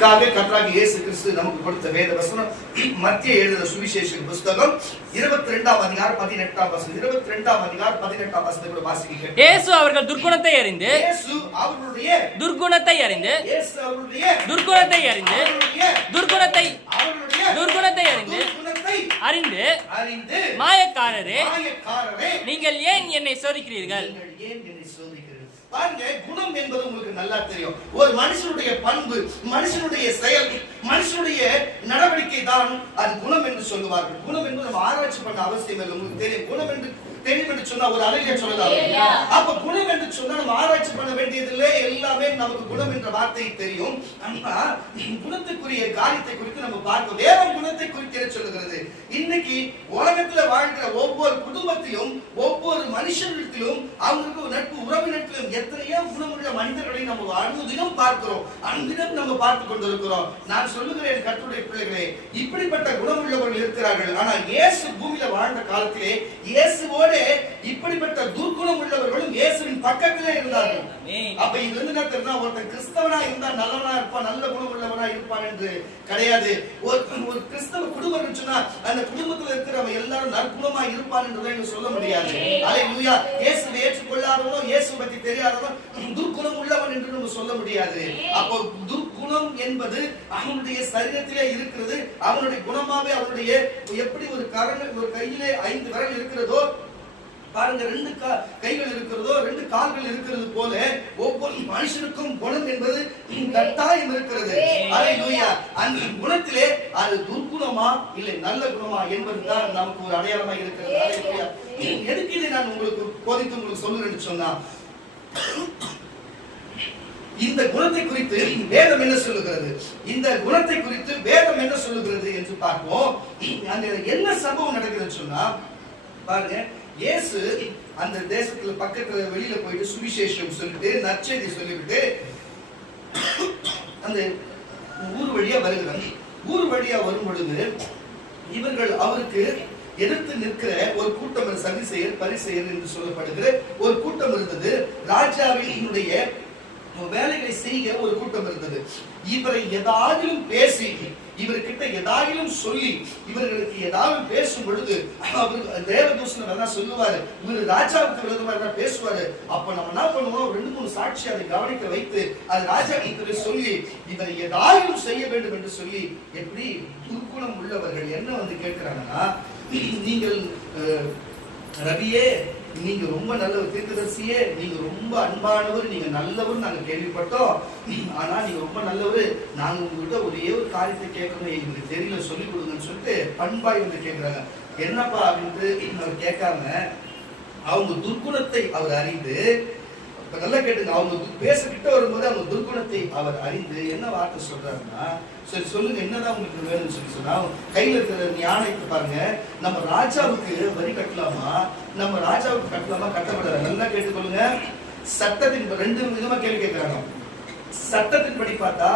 நமக்காக கர்த்தராகிய இயேசு கிறிஸ்து நமக்கு கொடுத்த வேத வசனம் மத்திய எழுதின சுவிசேஷ புத்தகம் 22ஆம் அதிகாரம் 18ஆம் வசனம். 22ஆம் அதிகாரம் 18ஆம் வசனத்தை கூட வாசிக்க. இயேசு அவர்கள் துர்க்குணத்தை அறிந்து இயேசு அவர்களுடைய துர்க்குணத்தை அறிந்து இயேசு அவர்களுடைய துர்க்குணத்தை அறிந்து துர்க்குணத்தை அவர்களுடைய துர்க்குணத்தை அறிந்து அறிந்து அறிந்து மாயக்காரரே மாயக்காரரே நீங்கள் ஏன் என்னை சோதிக்கிறீர்கள்? ஏன் என்னை சோதிக்கிறீர்கள்? பாருங்க, குணம் என்பது உங்களுக்கு நல்லா தெரியும். ஒரு மனுஷனுடைய பண்பு, மனுஷனுடைய செயல், மனுஷனுடைய நடவடிக்கை தான் அது குணம் என்று சொல்லுவார்கள். குணம் என்று நம்ம ஆராய்ச்சி பண்ண அவசியம் இல்லை. உங்களுக்கு தெரியும் குணம் என்று தெரியும் என்று சொன்னா ஒரு அழகிய சொல்லலாம். அப்ப குணம் என்று சொன்னா நம்ம ஆராய்ச்சி பண்ண வேண்டியதில்லை, எல்லாமே நமக்கு குணம் என்ற வார்த்தை தெரியும். ஆனா குணத்துக்குரிய காரியத்தை குறித்து நம்ம பார்க்க வேறும் குணத்தை குறித்து சொல்லுகிறது. இன்னைக்கு உலகத்துல வாழ்கிற ஒவ்வொரு குடும்பத்திலும் ஒவ்வொரு மனுஷனிடத்திலும் அவங்களுக்கு நட்பு உறவினத்திலும் எத்தனையோ குணமுள்ள மனிதர்களை நம்ம அனுதினம் பார்க்கிறோம், அனுதினம் நம்ம பார்த்து கொண்டிருக்கிறோம். நான் சொல்லுகிறேன் கர்த்தருடைய பிள்ளைகளே, இப்படிப்பட்ட குணமுள்ளவர்கள் இருக்கிறார்கள். ஆனா இயேசு பூமியில வாழ்ந்த காலத்திலே இயேசுவோடு இப்படிப்பட்ட துர்குணம் உள்ளவர்களும் இயேசுவின் பக்கத்திலே இருந்தார்கள். அப்ப இது வந்து என்ன தெரியுமா, ஒருத்தன் கிறிஸ்தவனா இருந்தா நல்லவனா இருப்பான், நல்ல குணம் உள்ளவனா இருப்பான் என்று கிடையாது. ஒரு கிறிஸ்தவ குடும்பம் சொன்னா அந்த குடும்பத்தில் இருக்கிறவங்க எல்லாரும் நற்குணமா இருப்பான் என்று சொல்ல முடியாது. அல்லேலூயா. இயேசுவை ஏற்றுக்கொள்ளாதவனோ இயேசு பற்றி தெரியாதவனோ துர்குணம் உள்ளவன் என்று நம்ம சொல்ல முடியாது. அப்போ துர்குணம் என்பது அவனுடைய சரீரத்திலே இருக்கிறது. அவனுடைய குணமாவே அவனுடைய எப்படி ஒரு கையிலே 5 விரல் இருக்கிறதோ பாருங்க, 2 கைகள் இருக்கிறதோ 2 கால்கள் இருக்கிறது போல ஒவ்வொரு மனுஷனுக்கும் குணம் என்பது கட்டாயம் இருக்கிறது. அல்லேலூயா. அந்த குணத்திலே அது துர்குணமா இல்லை நல்ல குணமா என்பதுதான் நமக்கு ஒரு அடையாளமா இருக்கிறது. அல்லேலூயா. எதுக்கு இதை நான் உங்களுக்கு போதித்து உங்களுக்கு சொல்லுறேன்னு சொன்னா, இந்த குணத்தை குறித்து வேதம் என்ன சொல்லுகிறது, இந்த குணத்தை குறித்து வேதம் என்ன சொல்லுகிறது என்று பார்ப்போம். அந்த என்ன சம்பவம் நடக்குதுன்னு சொன்னா பாருங்க, இயேசு அந்த தேசத்துல பக்கத்துல வெளியில போயிட்டு சுவிசேஷம் சொல்லிட்டு நற்செய்தி சொல்லிவிட்டு அந்த ஊர் வழியா வருகிறாங்க. ஊர் வழியா வரும் பொழுது இவர்கள் அவருக்கு எதிர்த்து நிற்கிற ஒரு கூட்டம், சதிசெயர் பரிசெயர் என்று சொல்லப்படுகிற ஒரு கூட்டம் இருந்தது. ராஜாவினுடைய வேலைகளை செய்ய ஒரு கூட்டம் இருந்தது. இவரை ஏதாயிலும் பேசி இவர்கிட்ட ஏதாயிலும் சொல்லி இவர்களுக்கு ஏதாவது பேசும் பொழுது அவர் தேவதூஷணம் எல்லாம் சொல்லுவாரு, இவர் ராஜாவுக்கு விரோதமா பேசுவாரு. அப்ப நம்ம என்ன பண்ணுவோம், 2-3 சாட்சி அதை கவனிக்க வைத்து அது ராஜா கிட்ட சொல்லி இவரை ஏதாயிலும் செய்ய வேண்டும் என்று சொல்லி, எப்படி துர்குணம் உள்ளவர்கள் என்ன வந்து கேட்கிறாங்கன்னா, நீங்கள் ரவியே, நீங்க ரொம்ப நல்ல தீர்க்கதரிசியே, நீங்க ரொம்ப அன்பானவர், நீங்க நல்லவர் நாங்க கேள்விப்பட்டோம். ஆனா நீங்க ரொம்ப நல்லவர், நாங்க உங்ககிட்ட ஒரே ஒரு காரியத்தை கேட்கணும், எங்களுக்கு தெரியல, சொல்லிக் கொடுங்கன்னு சொல்லிட்டு பண்பாய் வந்து கேட்கிறாங்க. என்னப்பா அப்படின்ட்டு அவர் கேட்காம அவங்க துர்குணத்தை அவர் அறிந்து, நல்லா கேட்டுங்க, அவங்க பேசக்கிட்ட வரும்போது அவங்க துர்குணத்தை அவர் அறிந்து என்ன வார்த்தை சொல்றாருன்னா, சரி சொல்லுங்க என்னதான் உங்களுக்கு வேணும்னு சொல்லி சொன்னா, கையில இருக்கிற ஞானத்தை பாருங்க, நம்ம ராஜாவுக்கு வரி கட்டலாமா, நம்ம ராஜாவுக்கு கட்டலாமா கட்டப்படாது. நல்லா கேட்டுக்கொள்ளுங்க. சட்டத்தின் 2 விதமா கேள்வி கேட்கிறாங்க. சட்டத்தின்படி பார்த்தா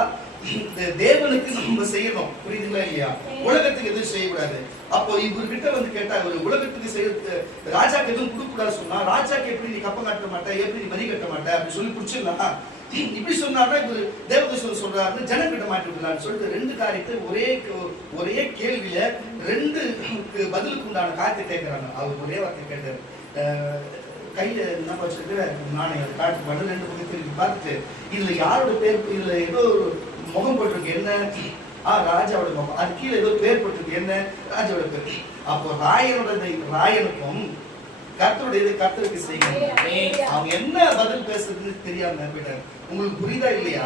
தேவனுக்கு நம்ம செய்யணும், புரியுதுங்களா இல்லையா, உலகத்துக்கு எதுவும் செய்யக்கூடாது. அப்போ இவர்கிட்ட வந்து கேட்டா, இவர் உலகத்துக்கு செய்ய ராஜாக்கு எதுவும் கொடுக்க கூடாது சொன்னா, ராஜாக்கு எப்படி நீ கப்பம் கட்ட மாட்டேன், எப்படி நீ வரி கட்ட மாட்டேன் அப்படி சொல்லி புடிச்சிடலாம். இப்படி சொன்னார்னா இவர் தேவதூஷணம் சொல்றாருன்னு ஜனம் கிட்ட மாட்டி விடலான்னு சொல்லிட்டு 2 காரியத்தை ஒரே கேள்வியில 2 பதிலுக்கு உண்டான காரியத்தை கேட்கிறாங்க. அவர் ஒரே வார்த்தை கேட்டார், கையில என்ன வச்சிருக்கிற நாணயம் காட்டு பண்ண 2 பக்கம் திருப்பி பார்த்துட்டு, இதுல யாரோட பேர், இதுல ஏதோ ஒரு முகம் போட்டிருக்கு, என்ன ராஜாவோட முகம், அது கீழே ஏதோ பேர் போட்டிருக்கு, என்ன ராஜாவோட பேர். அப்போ ராயனுக்கும் கர்த்தருடைய கர்த்தருக்கு செய்யணும். அவங்க என்ன பதில் பேசுறதுன்னு தெரியாம போயிட்டாங்க. உங்களுக்கு புரியுதா இல்லையா?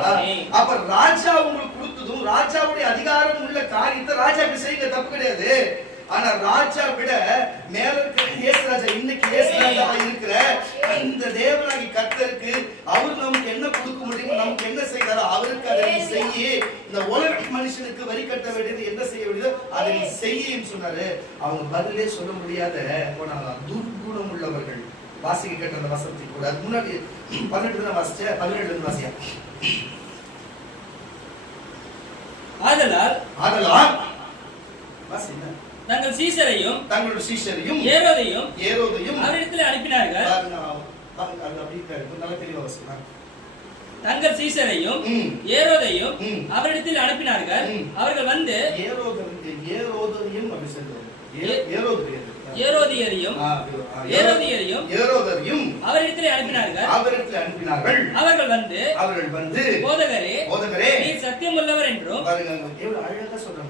அப்ப ராஜா உங்களுக்கு கொடுத்ததும் ராஜாவுடைய அதிகாரம் உள்ள காரியத்தை ராஜாக்கு செய்ய தப்பு கிடையாது. ஆனா ராஜா விட மேல இருக்கிற இயேசு ராஜா, இன்னைக்கு இயேசு ராஜா இருக்கிற இந்த தேவனாகி கர்த்தருக்கு அவர் நமக்கு என்ன கொடுக்க முடியுமோ, நமக்கு என்ன செய்தாரோ அவருக்கு அதை செய்ய, இந்த உலக மனுஷனுக்கு வரி கட்ட வேண்டியது என்ன செய்ய வேண்டியதோ அதை செய்யும் சொன்னாரு. அவங்க பதிலே சொல்ல முடியாத துர்குணம் உள்ளவர்கள். வாசிக்க கேட்ட அந்த வசனத்தை கூட அது முன்னாடி 18 தான் வாசிச்ச, 17 வாசியா. ஆதலால் வாசிங்க, தங்கள் சீஷரையும் தங்களுடைய சீஷரையும் ஏரோதையும் அவரிடத்தில் அனுப்பினார்கள். தங்கள் சீஷரையும் ஏரோதையும் அவரிடத்தில் அனுப்பினார்கள். அவர்கள் வந்து ஏரோதையும் அப்படி சொல்லுவாங்க. ஏரோதியரையும் அவரிடத்திலே அனுப்பினார்கள். அவர்கள் வந்து போதகரே நீர் சத்தியம் உள்ளவர் என்றும்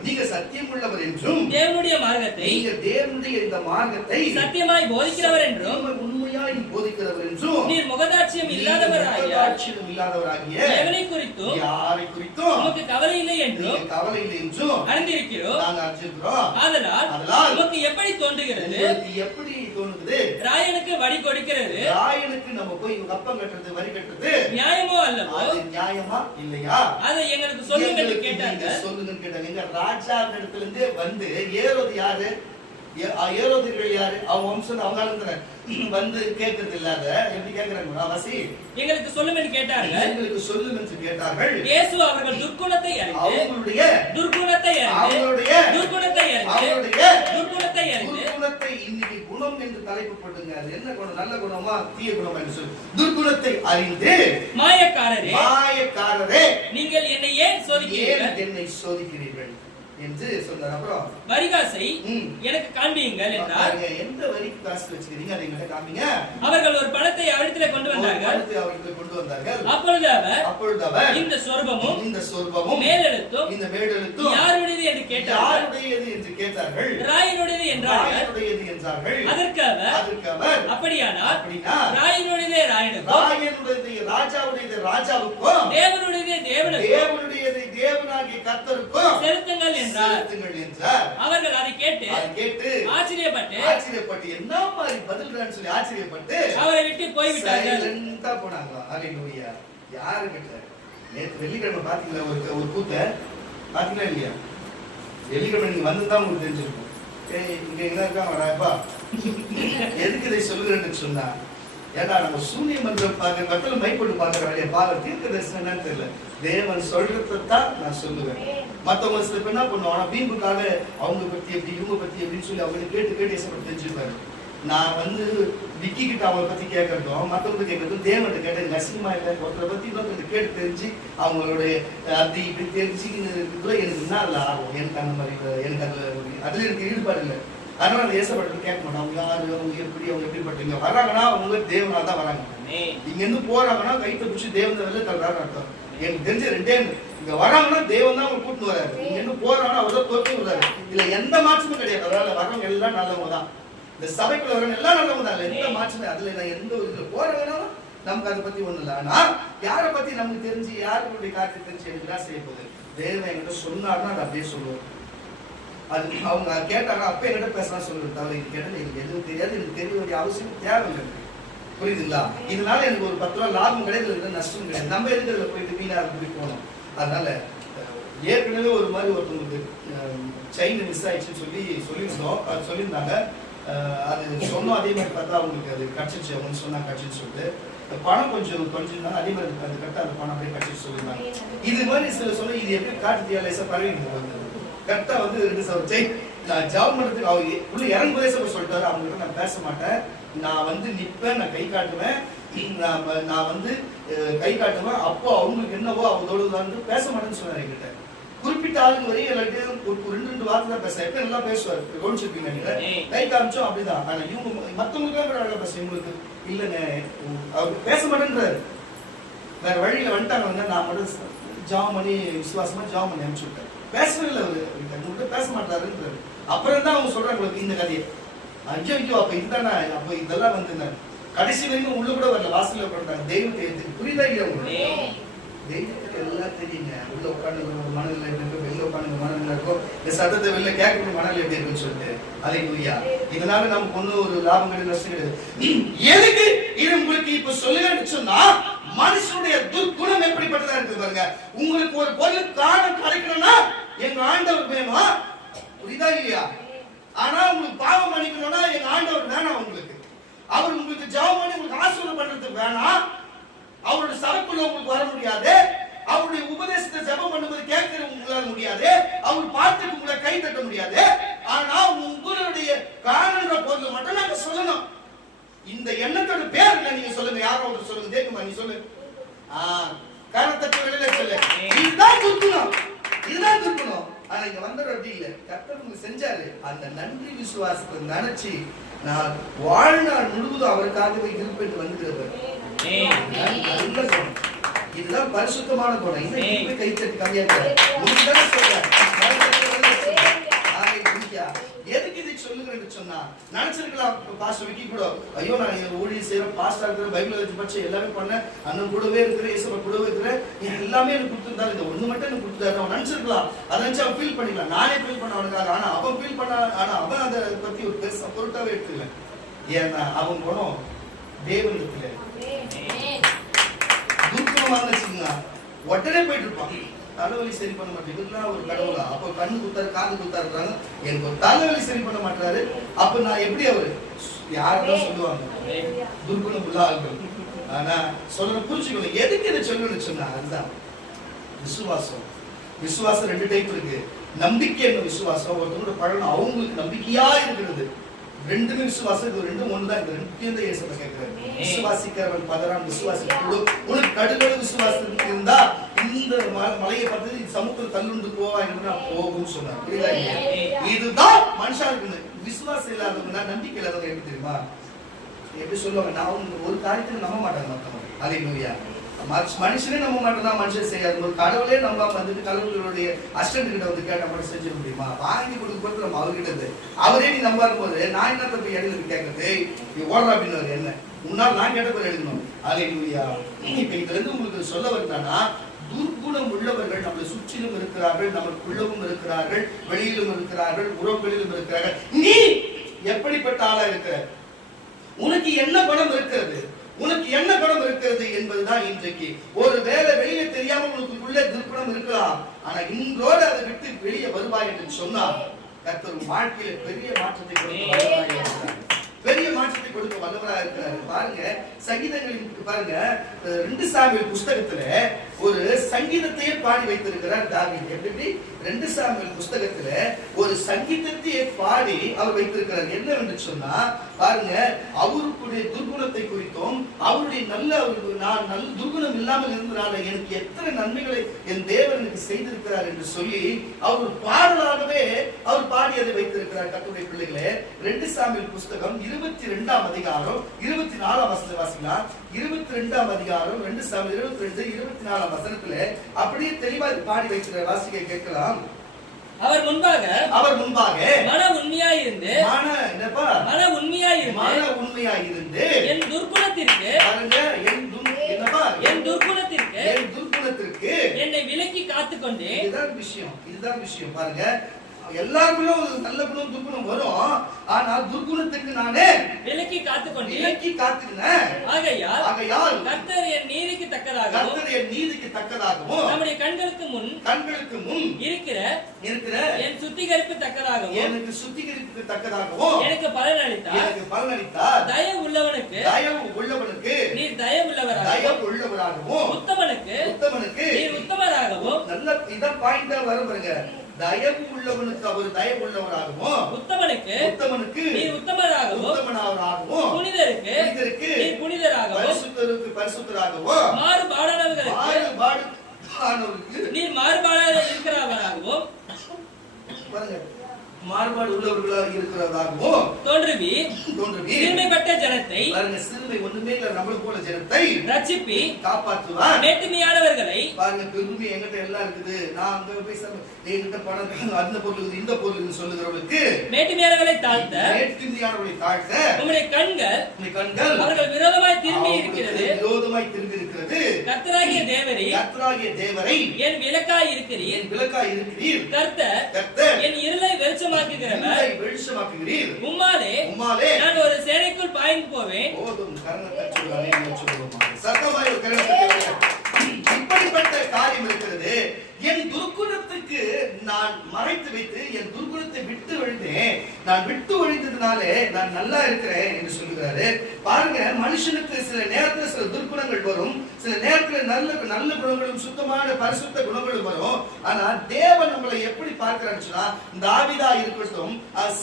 நீங்க சத்தியம் உள்ளவர் என்றும் தேவனுடைய மார்க்கத்தை இந்த மார்க்கத்தை சத்தியமாய் போதிக்கிறவர் என்றும் உண்மையாய் போதிக்கிறவர் என்றும் நீர் முகதாட்சியம் இல்லாதவராகிய தேவனை குறித்தும் யாரை குறித்தும் நமக்கு கவலை இல்லை என்றும் அறிந்திருக்கிறோம். ஆதலால் நமக்கு எப்படி தோன்றுகிறது, எப்படி தோணுது, ராயனுக்கு வரி கொடுக்கிறது, ராயனுக்கு நம்ம போய் கப்பம் கட்டுறது, வரி கட்டுறது நியாயமோ அல்லவோ, அது நியாயமா இல்லையா, அதை எங்களுக்கு சொல்லுங்க கேட்டாங்க. சொல்லுங்கன்னு கேட்டாங்க. எங்க ராஜா இடத்துல இருந்து வந்து ஏரோது யாரு, ஏரோதிகள் யாரு, அவங்க வம்சம் அவங்க வந்து கேட்கறது இல்லாத எப்படி கேட்கிறாங்க, வாசி எங்களுக்கு சொல்லுமென்று கேட்டார்கள். எங்களுக்கு சொல்லுமென்று கேட்டார்கள். இயேசு அவர்கள் துர்க்குணத்தை அறிந்து அவங்களுடைய துர்க்குணத்தை இன்னைக்கு குணம் என்று தலைப்பு போட்டுங்க. அது என்ன குணம், நல்ல குணமா தீய குணமா என்று சொல்லு. துர்க்குணத்தை அறிந்து மாயக்காரரே நீங்கள் என்னை ஏன் சோதிக்கிறீர்கள் என்று சொன்னார். அப்புறம் வரிகாசை எனக்கு காண்பியுங்கள் என்றார். எந்த வரி காசு வச்சிருக்கீங்க அதை என்கிட்ட காண்பிங்க. அவர்கள் ஒரு பணத்தை அவரிடத்திலே கொண்டு வந்தார்கள். அப்பொழுது அவர் இந்த சொர்பமும் மேலெழுத்தும் இந்த மேலெழுத்தும் யாருடையது என்று கேட்டார்கள். ராயனுடையது என்றார்கள். அதற்கு அவர் அப்படியானால் ராயனுடையதே ராயனுக்கும் ராஜாவுக்கும் தேவனுடையது தேவனாகிய கர்த்தருக்கும் செலுத்துங்கள் என்றார். அவர்கள் அதை கேட்டு ஆச்சரியப்பட்டு என்ன மாதிரி பதில் சொல்லி ஆச்சரியப்பட்டு அவரை விட்டு போய்விட்டார்கள். போனாங்களா? ஹalleluya. யாரு கிட்ட நேத்து வெள்ளிக்கிழமை பாத்தீங்களா ஒரு கூத்த பாத்தீங்களா இல்லையா? வெள்ளிக்கிழமை நீங்க வந்துதான் உங்களுக்கு தெரிஞ்சிருக்கும். இங்க என்ன இருக்கா வராப்பா, எதுக்கு இதை சொல்லுகிறேன்னு சொன்னா, ஏன்னா நம்ம சூனிய மந்திரம் பார்க்க மக்கள் மைப்பொண்டு பார்க்கிற வேலையை பார்க்க தீர்க்க தரிசனம் தெரியல. தேவன் சொல்றதான் நான் சொல்லுவேன். மத்தவங்க சில பேர் என்ன பண்ணுவாங்க, வீம்புக்காக அவங்க பத்தி எப்படி இவங்க பத்தி எப்படின்னு சொல்லி அவங்க கேட்டு ஏசப்பட்டு தெரிஞ்சுப்பாரு. நான் வந்து விக்கி கிட்ட அவங்களை பத்தி கேட்கறதும் மற்றவங்க கேட்கறதும் தேவன்கிட்ட கேட்டேன். நசிமா இல்லை ஒருத்தரை பத்தி இன்னொருத்தர் கேட்டு தெரிஞ்சு அவங்களுடைய அப்படி இப்படி தெரிஞ்சுக்கின்னு எனக்கு என்ன அதில் ஆகும். எனக்கு அந்த மாதிரி எனக்கு அதுல எனக்கு ஈடுபாடு இல்லை. அதனால அந்த ஏசப்பட்டு கேட்க மாட்டோம். அவங்க யாரு, அவங்க எப்படிப்பட்டீங்க வர்றாங்கன்னா அவங்க தேவனால தான் வராங்க. இங்க இருந்து போறாங்கன்னா கைத்தை பிடிச்சி தேவன் வெளில தள்ளுறாருன்னு அர்த்தம். எனக்கு தெரிஞ்ச ரெண்டே இங்க வராங்கன்னா தேவன் தான் அவங்க கூட்டு வராரு. இங்க இருந்து போறாங்கன்னா அவர் தான் தோற்று விடுறாரு. இதுல எந்த மாற்றமும் கிடையாது. அதனால வரவங்க எல்லாம் நல்லவங்க தான். இந்த சபைக்குள்ள வரவங்க எல்லாம் நல்லவங்க தான். எந்த மாற்றமே அதுல நான் எந்த ஒரு போறவங்கனாலும் நமக்கு அதை பத்தி ஒண்ணு இல்லை. ஆனா யாரை பத்தி நமக்கு தெரிஞ்சு யாருடைய காரியத்தை தெரிஞ்சு எனக்கு என்ன செய்ய போகுது, தேவன் என்கிட்ட சொன்னாருன்னா அதை அப்படியே சொல்லுவோம். அது அவங்க கேட்டாங்க அப்ப என்கிட்ட பேசலாம் சொல்லுறது தவிர இது கேட்டது எனக்கு எதுவும் தெரியாது. எனக்கு தெரிய வேண்டிய அவசியம் தேவையில்லை. புரியுதுங்களா? இதனால எனக்கு ஒரு 10 ரூபா லாபம் கிடையாது, நஷ்டம் கிடையாது. நம்ம எதுக்கு இதுல போயிட்டு வீணா கூட்டி போனோம். அதனால ஏற்கனவே ஒரு மாதிரி ஒருத்தவங்களுக்கு செயின் மிஸ் ஆயிடுச்சுன்னு சொல்லியிருந்தோம். அது சொல்லியிருந்தாங்க. அது சொன்னோம். அதே மாதிரி பார்த்தா அவங்களுக்கு அது கட்சிச்சு அவங்க சொன்னாங்க கட்சின்னு சொல்லிட்டு பணம் கொஞ்சம் அதே மாதிரி அது கரெக்டாக அந்த பணம் அப்படியே கட்சிச்சு சொல்லியிருந்தாங்க. இது மாதிரி சில சொல்ல இது எப்படி காட்டு லேசா பரவி கரெக்டா வந்து 2 செயின் நான் ஜாப் பண்றதுக்கு அவங்க உள்ள இறங்கும்போதே சொல்லிட்டாரு. அவங்ககிட்ட நான் பேச மாட்டேன், நான் வந்து நிப்பேன், நான் கை காட்டுவேன், நான் வந்து கை காட்டுவேன். அப்போ அவங்களுக்கு என்னவோ அவங்களோட பேச மாட்டேன்னு சொன்னாரு என்கிட்ட. குறிப்பிட்ட ஆளுங்க வரையும் எல்லாத்தையும் ஒரு 2 வார்த்தை தான் பேச. எப்ப நல்லா பேசுவாரு, கவனிச்சிருப்பீங்க நீங்க. கை காமிச்சோம் அப்படிதான். ஆனா இவங்க மத்தவங்களுக்காக அழகா பேச, இவங்களுக்கு இல்லைங்க அவர் பேச மாட்டேன்றாரு. வேற வழியில வந்துட்டாங்க. நான் மட்டும் ஜாம் பண்ணி விசுவாசமா ஜாம் பண்ணி அனுப்பிச்சு விட்டேன். பேசவே இல்லை அவரு, பேச மாட்டாருன்றாரு. அப்புறம் தான் அவங்க சொல்றாங்க உங்களுக்கு இந்த கதையை. ஐயோ அப்ப இதுதானா, அப்ப இதெல்லாம் வந்து கடைசி வரைக்கும் உள்ள கூட வரல, வாசல்ல போட்டாங்க. தெய்வத்தை எடுத்து புரியுதா இல்லையா உங்களுக்கு? தெய்வத்துக்கு எல்லாம் தெரியுங்க. உள்ள உட்காந்து மனநிலை எப்படி இருக்கும், வெளில உட்காந்து மனநிலை இருக்கும், இந்த சத்தத்தை வெளில கேட்கக்கூடிய மனநிலை எப்படி இருக்குன்னு சொல்லிட்டு அல்லேலூயா. இதனால நமக்கு ஒன்னும் ஒரு லாபம் கிடையாது, நஷ்டம் கிடையாது. எதுக்கு இது உங்களுக்கு இப்ப சொல்லுங்கன்னு சொன்னா, மனுஷனுடைய துர்குணம் எப்படிப்பட்டதா இருக்கு பாருங்க. உங்களுக்கு ஒரு பொருள் காணம் கிடைக்கணும்னா எங்க ஆண்டவர் வேணும், புரியுதா இல்லையா? ஆனா உங்களுக்கு பாவம் மன்னிக்கணும்னா எங்க ஆண்டவர் வேணாம் உங்களுக்கு. அவர் உங்களுக்கு ஜெபம் பண்ணி உங்களுக்கு ஆசீர்வாதம் பண்றதுக்கு வேணாம். அவருடைய சபைக்குள்ள உங்களுக்கு வர முடியாது. அவருடைய உபதேசத்தை ஜெபம் பண்ணும்போது கேட்க உங்களால முடியாது. அவர் பார்த்துட்டு உங்களை கை தட்ட முடியாது. ஆனா உங்களுடைய காணுன்ற பொருள் மட்டும் நாங்க சொல்லணும். இந்த எண்ணத்தோட பேர் என்ன நீங்க சொல்லுங்க. யாரோ ஒன்று சொல்லுங்க. தேக்குமா நீ சொல்லு. காரணத்தட்டு வெளியில சொல்லு. இதுதான் துர்க்குணம். இதுதான் நான் இங்க வந்தது அப்படி இல்லை, கர்த்தர் உங்களுக்கு செஞ்சாரு. அந்த நன்றி விசுவாசத்தை நினைச்சு நான் வாழ்நாள் முழுவதும் அவருக்காகவே இருப்பிட்டு வந்துக்கிறவர். நல்ல குணம். இதுதான் பரிசுத்தமான குணம். இன்னும் கைத்தட்டு கம்மியா எதுக்கு இதை சொல்லுகிறேன்னு சொன்னா, நினைச்சிருக்கலாம் பாஸ்டர் விக்கி கூட, ஐயோ நான் ஊழியர் செய்யற பாஸ்டா இருக்கிற பைபிள் வச்சு படிச்சு எல்லாமே பண்ண, அண்ணன் கூடவே இருக்கிற, இயேசுவ கூடவே இருக்கிற, எல்லாமே எனக்கு கொடுத்துருந்தாரு, இந்த ஒண்ணு மட்டும் எனக்கு கொடுத்துட்டாரு. அவன் நினைச்சிருக்கலாம், அதை நினைச்சு அவன் ஃபீல் பண்ணிக்கலாம். நானே ஃபீல் பண்ண அவனுக்காக. ஆனா அவன் ஃபீல் பண்ண, ஆனா அவன் அதை பத்தி ஒரு பெருசா பொருட்டாவே எடுத்துக்கல. ஏன்னா அவன் குணம் தேவனுக்கு துர்க்குணமா இருந்துச்சுங்க, உடனே போயிட்டு இருப்பான். தலைவலி சரி பண்ண மாட்டேங்குது, ஒரு கடவுளா? அப்ப கண்ணு குத்தாரு, காது குத்தாருறாங்க, எனக்கு ஒரு தலைவலி சரி பண்ண மாட்டாரு. அப்ப நான் எப்படி அவரு யாருதான் சொல்லுவாங்க துர்குணம் உள்ள ஆள்கள். ஆனா சொல்ற புரிஞ்சுக்கணும். எதுக்கு இதை சொல்லணும்னு சொன்னா, அதுதான் விசுவாசம். விசுவாசம் ரெண்டு டைப் இருக்கு. நம்பிக்கை என்ன விசுவாசம், ஒருத்தவங்களோட பழனம் அவங்களுக்கு நம்பிக்கையா இருக்கிறது. ரெண்டுமே விசுவாசம், இது ரெண்டும் ஒண்ணுதான். இந்த ரெண்டு இயேசுவை கேட்கிறாரு. விசுவாசிக்கிறவன் பதறான், விசுவாசிக்கக்கூடும். உனக்கு கடுகளவு விசுவாசம் இருந்தா இந்த மலையை பார்த்து சமுத்திரம் தள்ளுண்டு போவாங்க போகும் சொன்னார். புரியுதா? இதுதான் மனுஷாருக்கு. விசுவாசம் இல்லாதவங்க, நம்பிக்கை இல்லாதவங்க எப்படி தெரியுமா, எப்படி சொல்லுவாங்க, நான் ஒரு காரியத்தை நம்ப மாட்டாங்க மற்றவங்க. அல்லேலூயா. மனுஷனே நம்ப மாட்டேன், மனுஷன் செய்யாது. ஒரு கடவுளே நம்ப வந்துட்டு கடவுளுடைய அசிஸ்டன்ட் கிட்ட வந்து கேட்ட மட்டும் செஞ்சிட முடியுமா? வாங்கி கொடுக்க நம்ம அவர்கிட்ட இருந்து அவரே நீ நம்பாத போது நான் என்ன தப்பு இடையில கேட்கறது, நீ ஓடுற அப்படின்னு என்ன முன்னால் நான் கேட்ட பேர் எழுதணும். அல்லேலூயா. இப்ப இதுல இருந்து உங்களுக்கு சொல்ல வருதானா, துர்குணம் உள்ளவர்கள் நம்மளை சுற்றிலும் இருக்கிறார்கள், நமக்குள்ளவும் இருக்கிறார்கள், வெளியிலும் இருக்கிறார்கள், உறவுகளிலும் இருக்கிறார்கள். நீ எப்படிப்பட்ட ஆளா இருக்கிற, உனக்கு என்ன குணம் இருக்கிறது, உனக்கு என்ன குணம் இருக்கிறது என்பதுதான் இன்றைக்கு. ஒரு வேலை வெளியே தெரியாம உனக்குள்ள துர்குணம் இருக்கலாம், ஆனா இன்றோடு அதை விட்டு வெளியே வருவாய் என்று சொன்னால் கர்த்தர் வாழ்க்கையில பெரிய மாற்றத்தை கொடுக்க பெரிய மாற்றத்தை கொடுக்க வல்லவராக இருக்கிறாரு. பாருங்க சங்கீதங்களின் பாருங்க 2 சாமுவேல் புஸ்தகத்துல ஒரு சங்கீதத்தையே பாடி வைத்திருக்கிறார் தாவீது. எப்படி 2 சாமுவேல் புஸ்தகத்துல ஒரு சங்கீதத்தையே பாடி அவர் வைத்திருக்கிறார். என்னவென்று சொன்னா பாருங்க, அவருடைய துர்குணத்தை குறித்தும் அவருடைய நான் நல்ல துர்குணம் இல்லாமல் இருந்தனால எனக்கு எத்தனை நன்மைகளை என் தேவன் எனக்கு செய்திருக்கிறார் என்று சொல்லி அவர் பாடலாகவே அவர் பாடி அதை வைத்திருக்கிறார். கர்த்தருடைய பிள்ளைகளே, 2 சாமுவேல் புஸ்தகம் 22ஆம் அதிகாரம் 24ஆம் வசனத்தை வாசிக்கலாம். 22ஆம் அதிகாரம் 2 சாமுவேல் 22 24ஆம் வசனத்துல அப்படியே தெளிவா பாடி வைக்கிற வாசிக்க கேட்கலாம். அவர் முன்பாக மன உண்மையாய் இருந்து என் துர்குணத்திற்கு என்னை விலக்கி காத்துக்கொண்டு. இதுதான் விஷயம் பாருங்க. எல்லாருக்குள்ளும் ஒரு நல்ல குணம் துர்குணம் வரும், ஆனா துர்குணத்துக்கு நானே விலக்கி காத்துக்கினேன். ஆகையால் கர்த்தர் என் நீதிக்கு தக்கதாகவும் நம்முடைய கண்களுக்கு முன் இருக்கிற என் சுத்திகரிப்பு தக்கதாகவும் எனக்கு பலனளித்தார். தயவு உள்ளவனுக்கு நீர் தயவு உள்ளவராகவும் உத்தமனுக்கு நீர் உத்தமராகவும். நல்ல இதான் பாயிண்டா வரும் பாருங்க. தயவு உள்ளவனுக்கு அவர் தயவு உள்ளவராகவும், உத்தமனுக்கு நீர் உத்தமராகவும், புனிதருக்கு நீர் புனிதராகவும், பரிசுத்தராகவும், மாறுபாடானவர்களுக்கு நீர் மாறுபாடாக இருக்கிறவராகவும், பாருங்க மாறுபாடு உள்ளவர்களாக இருக்கிறதாகவும் தோன்றுவி சிறுமைப்பட்ட ஜனத்தை, பாருங்க சிறுமை ஒண்ணுமே இல்ல நம்மள போல ஜனத்தை ரட்சிப்பி காப்பாற்றுவார். மேட்டுமையானவர்களை பாருங்க, பெருமை என்கிட்ட எல்லாம் இருக்குது, நான் அங்க போய் என்கிட்ட பணம் அந்த பொருள் இந்த பொருள் சொல்லுகிறவர்களுக்கு மேட்டுமையானவர்களை தாழ்த்த உம்முடைய கண்கள் அவர்கள் விரோதமாய் திரும்பி இருக்கிறது. கர்த்தராகிய தேவரை என் விளக்காய் இருக்கிறீர். கர்த்தர் என் இருளை வெளிச்சமாக்குகிறீர். உம்மாலே நான் ஒரு சேனைக்குள் பாய்ந்து போவேன். இப்படிப்பட்ட காரியம் இருக்கிறது. என் துர்குணத்துக்கு நான் மறைத்து வைத்து என் துர்குணத்தை விட்டு ஒழிந்தேன். நான் விட்டு ஒழிந்ததுனாலே நான் நல்லா இருக்கிறேன் என்று சொல்லுகிறாரு. பாருங்க, மனுஷனுக்கு சில நேரத்துல சில துர்குணங்கள் வரும், சில நேரத்துல நல்ல குணங்களும் சுத்தமான பரிசுத்த குணங்களும் வரும். ஆனா தேவன் நம்மளை எப்படி பார்க்கிறான்னு சொன்னா, தாவீதா இருக்கட்டும்,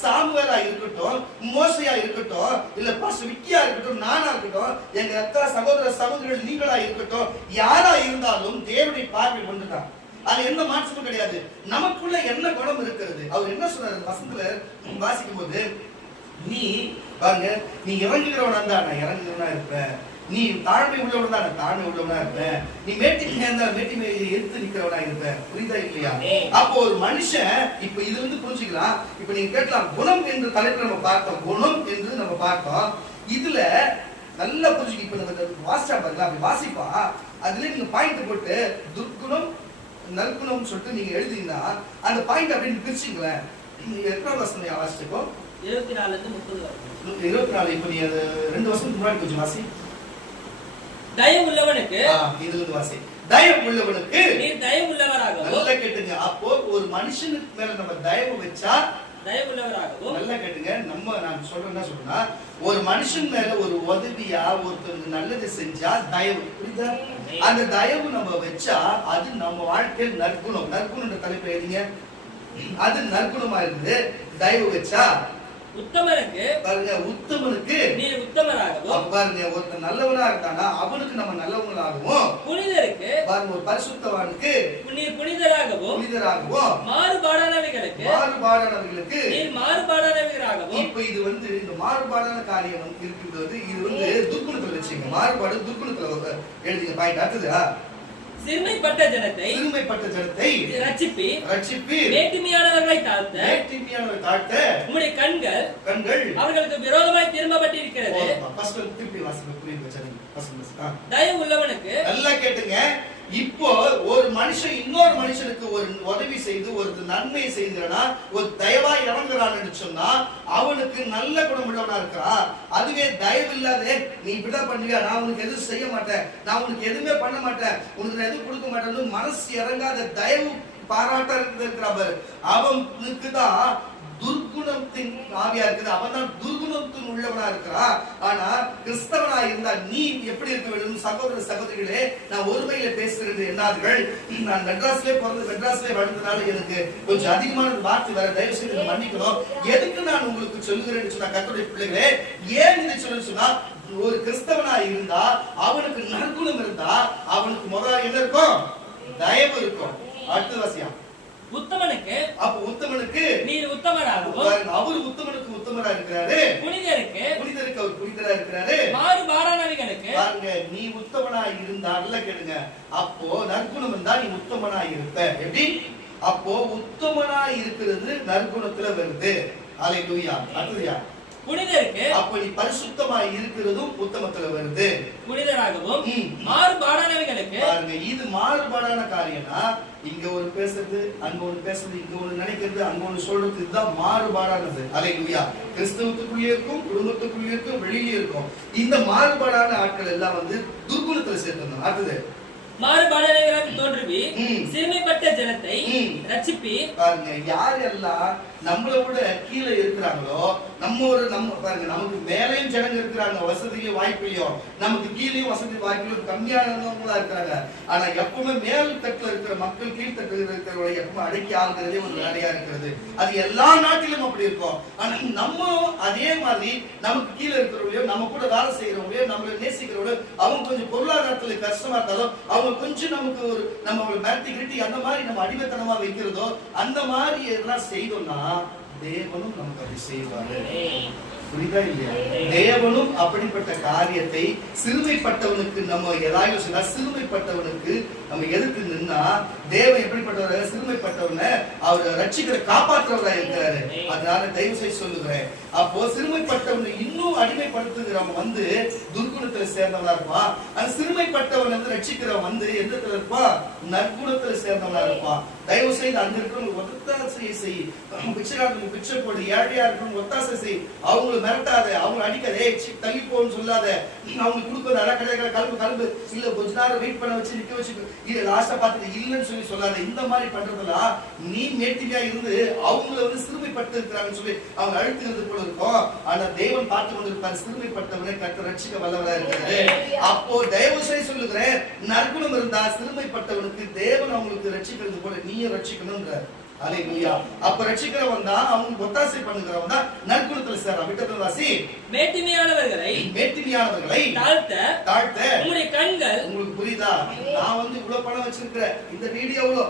சாமுவேலா இருக்கட்டும், மோசையா இருக்கட்டும், இல்ல பாஸ்டர் விக்கியா இருக்கட்டும், நானா இருக்கட்டும், எங்க அக்கா சகோதரர்கள் நீங்களா இருக்கட்டும், யாரா இருந்தாலும் தேவனுடைய பார்வை ஒன்றுதான். அது எந்த மாற்றமும் கிடையாது. நமக்குள்ள என்ன குணம் இருக்கிறது? அவர் என்ன சொன்னாரு வசனத்துல வாசிக்கும் போது, நீ பாருங்க, நீ இறங்குகிறவனா இருந்தா நான் இறங்குகிறவனா இருப்பேன், நீ தாழ்மை உள்ளவனா நான் தாழ்மை உள்ளவனா இருப்பேன், நீ மேட்டிமையா இருந்தா மேட்டிமையை எடுத்து நிக்கிறவனா இருப்பேன். புரியுதா இல்லையா? அப்போ ஒரு மனுஷன் இப்ப இதுல இருந்து புரிஞ்சுக்கலாம். இப்ப நீங்க கேட்கலாம், குணம் என்று தலைப்பு நம்ம பார்த்தோம், குணம் என்று நம்ம பார்த்தோம். இதுல நல்லா புரிஞ்சுக்க. இப்ப நம்ம வாசிச்சா பாருங்களா, அப்படி வாசிப்பா அதுல நீங்க பாயிண்ட் போட்டு துர்குணம் நற்குணம் சொல்லிட்டு நீங்க எழுதிங்கன்னா அந்த பாயிண்ட் அப்படின்னு பிரிச்சுங்களேன். எத்தனை வருஷம் வாசிச்சிருக்கோம்? 24 இருந்து 30 வரை. 24. இப்ப நீ அது 2 வருஷத்துக்கு முன்னாடி கொஞ்சம் வாசி. தயவு உள்ளவனுக்கு, இதுல இருந்து வாசி. தயவு உள்ளவனுக்கு நீர் தயவு உள்ளவராகவும். நல்லா கேட்டுங்க. அப்போ ஒரு மனுஷனுக்கு மேல நம்ம தயவு வச்சா தயவு உள்ளவராகவும். நல்லா கேட்டுங்க. நான் சொல்றேன் என்ன சொல்றேன்னா, ஒரு மனுஷன் மேல ஒரு உதவியா ஒருத்தருக்கு நல்லது செஞ்சா தயவு. புரியுதா? அந்த தயவு நம்ம வச்சா அது நம்ம வாழ்க்கையில் நற்குணம். நற்குணம்ன்ற தலைப்பு எழுதிங்க. அது நற்குணமா இருக்குது. தயவு வச்சா உத்தமனுக்கு பாருங்க, உத்தமனுக்கு நீர் உத்தமராகவும். பாருங்க, ஒருத்தர் நல்லவனா இருக்கானா அவனுக்கு நம்ம நல்லவங்களாகவும். புனிதருக்கு பாருங்க, ஒரு பரிசுத்தவானுக்கு நீர் புனிதராகவும். புனிதராகவும். மாறுபாடானவைகளுக்கு நீர் மாறுபாடானவர்களாகவும். இப்ப இது இந்த மாறுபாடான காரியம் இருக்குது. இது துர்க்குணத்துல வச்சுங்க. மாறுபாடு துர்க்குணத்துல எழுதிங்க பாயிண்ட். அடுத்ததா, சிறுமைப்பட்ட ஜனத்தை ரட்சிப்பி மேட்டிமையானவர்களை தாழ்த்த உம்முடைய கண்கள் அவர்களுக்கு விரோதமாய் திரும்பப்பட்டிருக்கிறது. தயவு உள்ளவனுக்கு. நல்லா கேட்டுங்க. இப்போ ஒரு மனுஷன் இன்னொரு மனுஷனுக்கு ஒரு உதவி செய்து ஒரு நன்மை செய்கிறானா, ஒரு தயவா இறங்குறான்னு சொன்னா அவனுக்கு நல்ல குணம் உள்ளவனா இருக்கிறா. அதுவே தயவு இல்லாத நீ இப்படிதான் பண்ணுவியா, நான் உனக்கு எதுவும் செய்ய மாட்டேன், நான் உனக்கு எதுவுமே பண்ண மாட்டேன், உனக்கு நான் எதுவும் கொடுக்க மாட்டேன்னு மனசு இறங்காத தயவு பாராட்ட இருக்கிறார், அவனுக்கு தான் துர்குணத்தின் ஆவியா இருக்குது. அவன் தான் துர்குணத்தின் உள்ளவனா இருக்கிறா. ஆனா கிறிஸ்தவனா இருந்தா நீ எப்படி இருக்க வேண்டும்? சகோதர சகோதரிகளே, நான் ஒருமையில பேசுகிறது என்னார்கள். நான் மெட்ராஸ்ல பிறந்து மெட்ராஸ்ல வளர்ந்ததால எனக்கு கொஞ்சம் அதிகமான வார்த்தை வர, தயவு செய்து மன்னிக்கணும். எதுக்கு நான் உங்களுக்கு சொல்லுகிறேன்னு சொன்னா, கர்த்தருடைய பிள்ளைகளே, ஏன் இதை சொல்ல சொன்னா, ஒரு கிறிஸ்தவனா இருந்தா அவனுக்கு நற்குணம் இருந்தா அவனுக்கு முதல்ல என்ன இருக்கும்? தயவு இருக்கும். அடுத்த வாசியம். உத்தமனுக்கு அப்ப உத்தமனுக்கு நீர் உத்தமராகவும். அவர் உத்தமனுக்கு உத்தமரா இருக்கிறாரு. புனிதருக்கு அவர் புனிதரா இருக்கிறாரு. மாறுபாடானவைகளுக்கு பாருங்க, நீ உத்தமனா இருந்தா நல்லா கேளுங்க. அப்போ நற்குணம் இருந்தா நீ உத்தமனா இருப்ப. எப்படி? அப்போ உத்தமனா இருக்கிறது நற்குணத்துல வருது. அல்லேலூயா. அடுத்ததுயா, புனிதருக்கு. அப்ப நீ பரிசுத்தமா இருக்கிறதும் உத்தமத்துல வருது. புனிதராகவும் மாறுபாடானவைகளுக்கு. பாருங்க, இது மாறுபாடான காரியம்னா இங்க ஒரு பேசுறது, அங்க ஒரு பேசுறது, இங்க ஒரு நினைக்கிறது, அங்க ஒன்று சொல்றது, இதுதான் மாறுபாடானது. அல்லேலூயா. கிறிஸ்தவத்துக்குள்ளே இருக்கும், குடும்பத்துக்குள்ளே இருக்கும், வெளியிலே இருக்கும். இந்த மாறுபாடான ஆட்கள் எல்லாம் துர்குணத்துல சேர்க்கணும். அடுத்தது, மாறுபாடானவர்களாக தோன்றுவி சிறுமைப்பட்ட ஜனத்தை ரட்சிப்பி. பாருங்க, யார் எல்லாம் நம்மளை விட கீழே இருக்கிறாங்களோ, நம்ம பாருங்க, நமக்கு மேலேயும் ஜனங்க இருக்கிறாங்க, வசதியும் வாய்ப்பிலையும், நமக்கு கீழேயும் வசதி வாய்ப்பிலையும் கம்மியானவங்களா இருக்கிறாங்க. ஆனா எப்பவுமே மேல் தட்டுல இருக்கிற மக்கள் கீழ்த்தட்டுல இருக்கிறவங்களை எப்பவுமே அடக்கி ஆளுகிறதே ஒரு வேலையா இருக்கிறது. அது எல்லா நாட்டிலும் அப்படி இருக்கும். ஆனா நம்ம அதே மாதிரி நமக்கு கீழே இருக்கிறவங்களையோ, நம்ம கூட வேலை செய்யறவங்களையோ, நம்மளை நேசிக்கிறவங்களோ, அவங்க கொஞ்சம் பொருளாதாரத்துல கஷ்டமா இருந்தாலும் அவங்க கொஞ்சம் நமக்கு ஒரு நம்ம மிரட்டி கிட்டி அந்த மாதிரி நம்ம அடிமைத்தனமா வைக்கிறதோ, அந்த மாதிரி எதெல்லாம் செய்தோம்னா தேவனும் நமக்கு அதை செய்வாரு. புரியுதா இல்லையா? தேவனும் அப்படிப்பட்ட காரியத்தை சிறுமைப்பட்டவனுக்கு நம்ம ஏதாவது சொன்னா, சிறுமைப்பட்டவனுக்கு நம்ம எதிர்த்து நின்னா தேவன் எப்படிப்பட்டவர? சிறுமைப்பட்டவனை அவர் ரட்சிக்கிற காப்பாற்றுறவரா இருக்கிறாரு. அதனால தயவு செய்து சொல்லுகிறேன், அப்போ சிறுமைப்பட்டவனை இன்னும் அடிமைப்படுத்துகிறவன் துர்குணத்துல சேர்ந்தவனா இருப்பான். அந்த சிறுமைப்பட்டவன் ரட்சிக்கிறவன் எந்தத்துல இருப்பான்? நற்குணத்துல சேர்ந்தவனா இருப்பான். தயவு செய்து அங்க இருக்கிறவங்க ஒத்தாசை செய், பிச்சைக்காரங்களுக்கு பிச்சை போடு, ஏழையா இருக்கிறவங்க ஒத்தாசை செய், அவங்களை மிரட்டாத, அவங்களை அடிக்காதே, தள்ளி போன்னு சொல்லாத, அவங்களுக்கு கொடுக்காத, அடக்கடைகளை கலப்பு இல்ல கொஞ்ச நேரம் வெயிட் பண்ண வச்சு நிக்க வச்சு இது லாஸ்டா பார்த்துட்டு இல்லைன்னு சொல்லாத. இந்த மாதிரி பண்றதெல்லாம் நீ மேட்டிலியா இருந்து அவங்கள சிறுமைப்பட்டு இருக்கிறாங்கன்னு சொல்லி அவங்க அழுத்துறது போல இருக்கும். ஆனா தேவன் பார்த்து கொண்டு இருப்பார், சிறுமைப்பட்டவனை கர்த்தர் ரட்சிக்க வல்லவரா இருக்கிறாரு. அப்போ தயவு செய்து சொல்லுகிறேன், நற்குணம் இருந்தா சிறுமைப்பட்டவனுக்கு தேவன் அவங்களுக்கு ரட்சிக்கிறது போல நீயும் ரட்சிக்கணும்ன்றார். அல்லேலூயா. அப்ப ரட்சிக்கிறவன் தான், அவங்க ஒத்தாசை பண்ணுகிறவன் தான் நற்குணத்துல சேர்றான். விட்டத்துல வாசி. மேட்டிமையானவர்களை தாழ்த்த உங்களுடைய கண்கள். உங்களுக்கு புரியுதா? நான் இவ்வளவு பணம் வச்சிருக்கிறேன், இந்த வீடியோவுல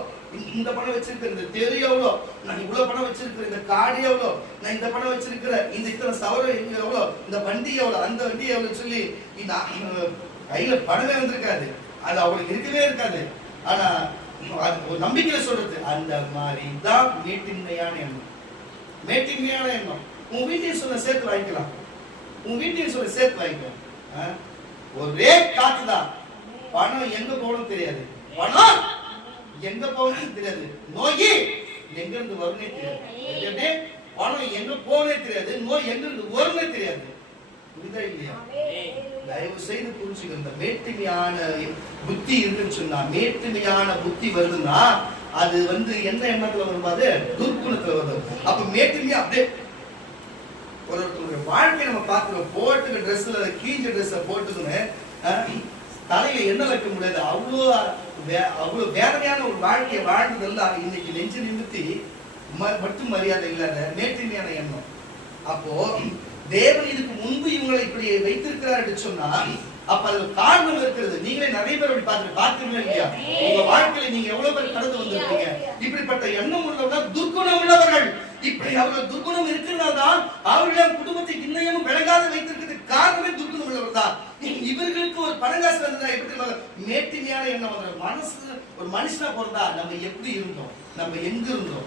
இந்த பணம் வச்சிருக்கிற இந்த தெரு எவ்வளோ, நான் இவ்வளவு பணம் வச்சிருக்கிற இந்த காடு எவ்வளோ, நான் இந்த பணம் வச்சிருக்கிற இந்த இத்தனை சவரம் எங்க எவ்வளோ, இந்த வண்டி எவ்வளோ, அந்த வண்டி எவ்வளவு சொல்லி கையில பணமே வந்திருக்காது, அது அவளுக்கு இருக்கவே இருக்காது. ஆனா ஒரு நம்பிக்கையில சொல்றது அந்த மாதிரி தான் மேட்டின்மையான எண்ணம். மேட்டின்மையான எண்ணம். உன் வீட்டையும் சொல்ல சேர்த்து வாங்கிக்கலாம், உன் வீட்டையும் சொல்ல சேர்த்து வாங்கிக்கலாம். ஒரே காத்துதான், பணம் எங்க போகணும் தெரியாது, பணம் எங்க போகணும் தெரியாது, நோய் எங்க இருந்து வரும்னே தெரியாது, பணம் எங்க போகவே தெரியாது, நோய் எங்க இருந்து வரும்னே தெரியாது. புரியுதா இல்லையா? தயவு செய்து புரிஞ்சுக்க. இந்த மேட்டுமையான புத்தி இருக்குன்னு சொன்னா, மேட்டுமையான புத்தி வருதுன்னா அது என்ன எண்ணத்துல வரும், அது துர்க்குணத்துல வரும். அப்ப மேட்டுமையா அப்படியே ஒரு வாழ்க்கை நம்ம பார்க்கிறோம். போட்டுக்க ட்ரெஸ்ல கீஞ்ச ட்ரெஸ்ஸ போட்டுக்குன்னு தலையில எண்ணெய் வைக்க முடியாது, அவ்வளவு வேதனையான ஒரு வாழ்க்கையை வாழ்ந்ததெல்லாம் இன்னைக்கு நெஞ்சு நிமித்தி மட்டும் மரியாதை இல்லாத மேட்டுமையான எண்ணம். அப்போ தேவன் இதுக்கு முன்பு இவங்களை இப்படி வைத்திருக்கிறார் என்று சொன்னா அப்ப அதுல காரணம் இருக்கிறது. நீங்களே நிறைய பேர் அப்படி பார்த்துருக்கீங்க இல்லையா? உங்க வாழ்க்கையில நீங்க எவ்வளவு பேர் கடந்து வந்திருக்கீங்க. இப்படிப்பட்ட எண்ணம் உள்ளவர்கள் துர்குணம் உள்ளவர்கள். இப்படி அவர்கள் துர்குணம் இருக்கிறதால்தான் அவர்களே குடும்பத்தை இன்னமும் விளங்காத வைத்திருக்கிறதுக்கு காரணமே துர்குணம் உள்ளவர் தான். இவர்களுக்கு ஒரு பணங்காசு வந்ததா எப்படி மேட்டிமையான எண்ணம் வந்த மனசு. ஒரு மனுஷனா பிறந்தா நம்ம எப்படி இருந்தோம், நம்ம எங்க இருந்தோம்,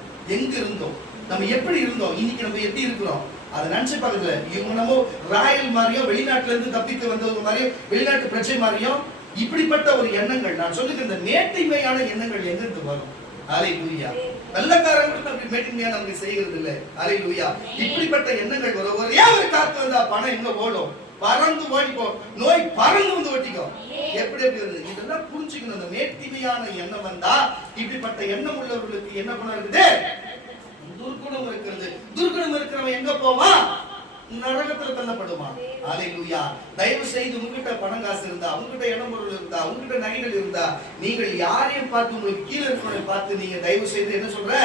நம்ம எப்படி இருந்தோம், இன்னைக்கு நம்ம எப்படி இருக்கிறோம் அதை நினைச்சு பார்க்கல. இவங்க நம்ம ராயல் மாதிரியும் வெளிநாட்டுல இருந்து தப்பித்து வந்தவங்க மாதிரியும் வெளிநாட்டு பிரச்சனை மாதிரியும் இப்படிப்பட்ட ஒரு எண்ணங்கள் நான் சொல்லுங்க. இந்த மேட்டிமையான எண்ணங்கள் எங்க இருந்து வரும்? அல்லேலூயா. நல்லக்காரங்களுக்கு அப்படி மேட்டிமையா நமக்கு செய்கிறது இல்லை. அல்லேலூயா. இப்படிப்பட்ட எண்ணங்கள் வரும். ஒரே ஒரு காத்து வந்தா பணம் எங்க ஓடும், பறந்து ஓடிப்போ, நோய் பறந்து வந்து ஓட்டிக்கோ. எப்படி வருது இதெல்லாம் புரிஞ்சுக்கணும். இந்த மேட்டிமையான எண்ணம் வந்தா இப்படிப்பட்ட எண்ணம் உள்ளவர்களுக்கு என்ன பண்ண இருக்குது? துர்குணம் இருக்கிறது. துர்குணம் இருக்கிறவன் எங்க போவான்? நரகத்துல தள்ளப்படுவான். அல்லேலூயா. தயவு செய்து உங்ககிட்ட பணம் காசு இருந்தா, உங்ககிட்ட இடம் பொருள் இருந்தா, உங்ககிட்ட நகைகள் இருந்தா, நீங்கள் யாரையும் பார்த்து உங்களுக்கு கீழே இருக்கிறவனை பார்த்து நீங்க தயவு செய்து என்ன சொல்ற,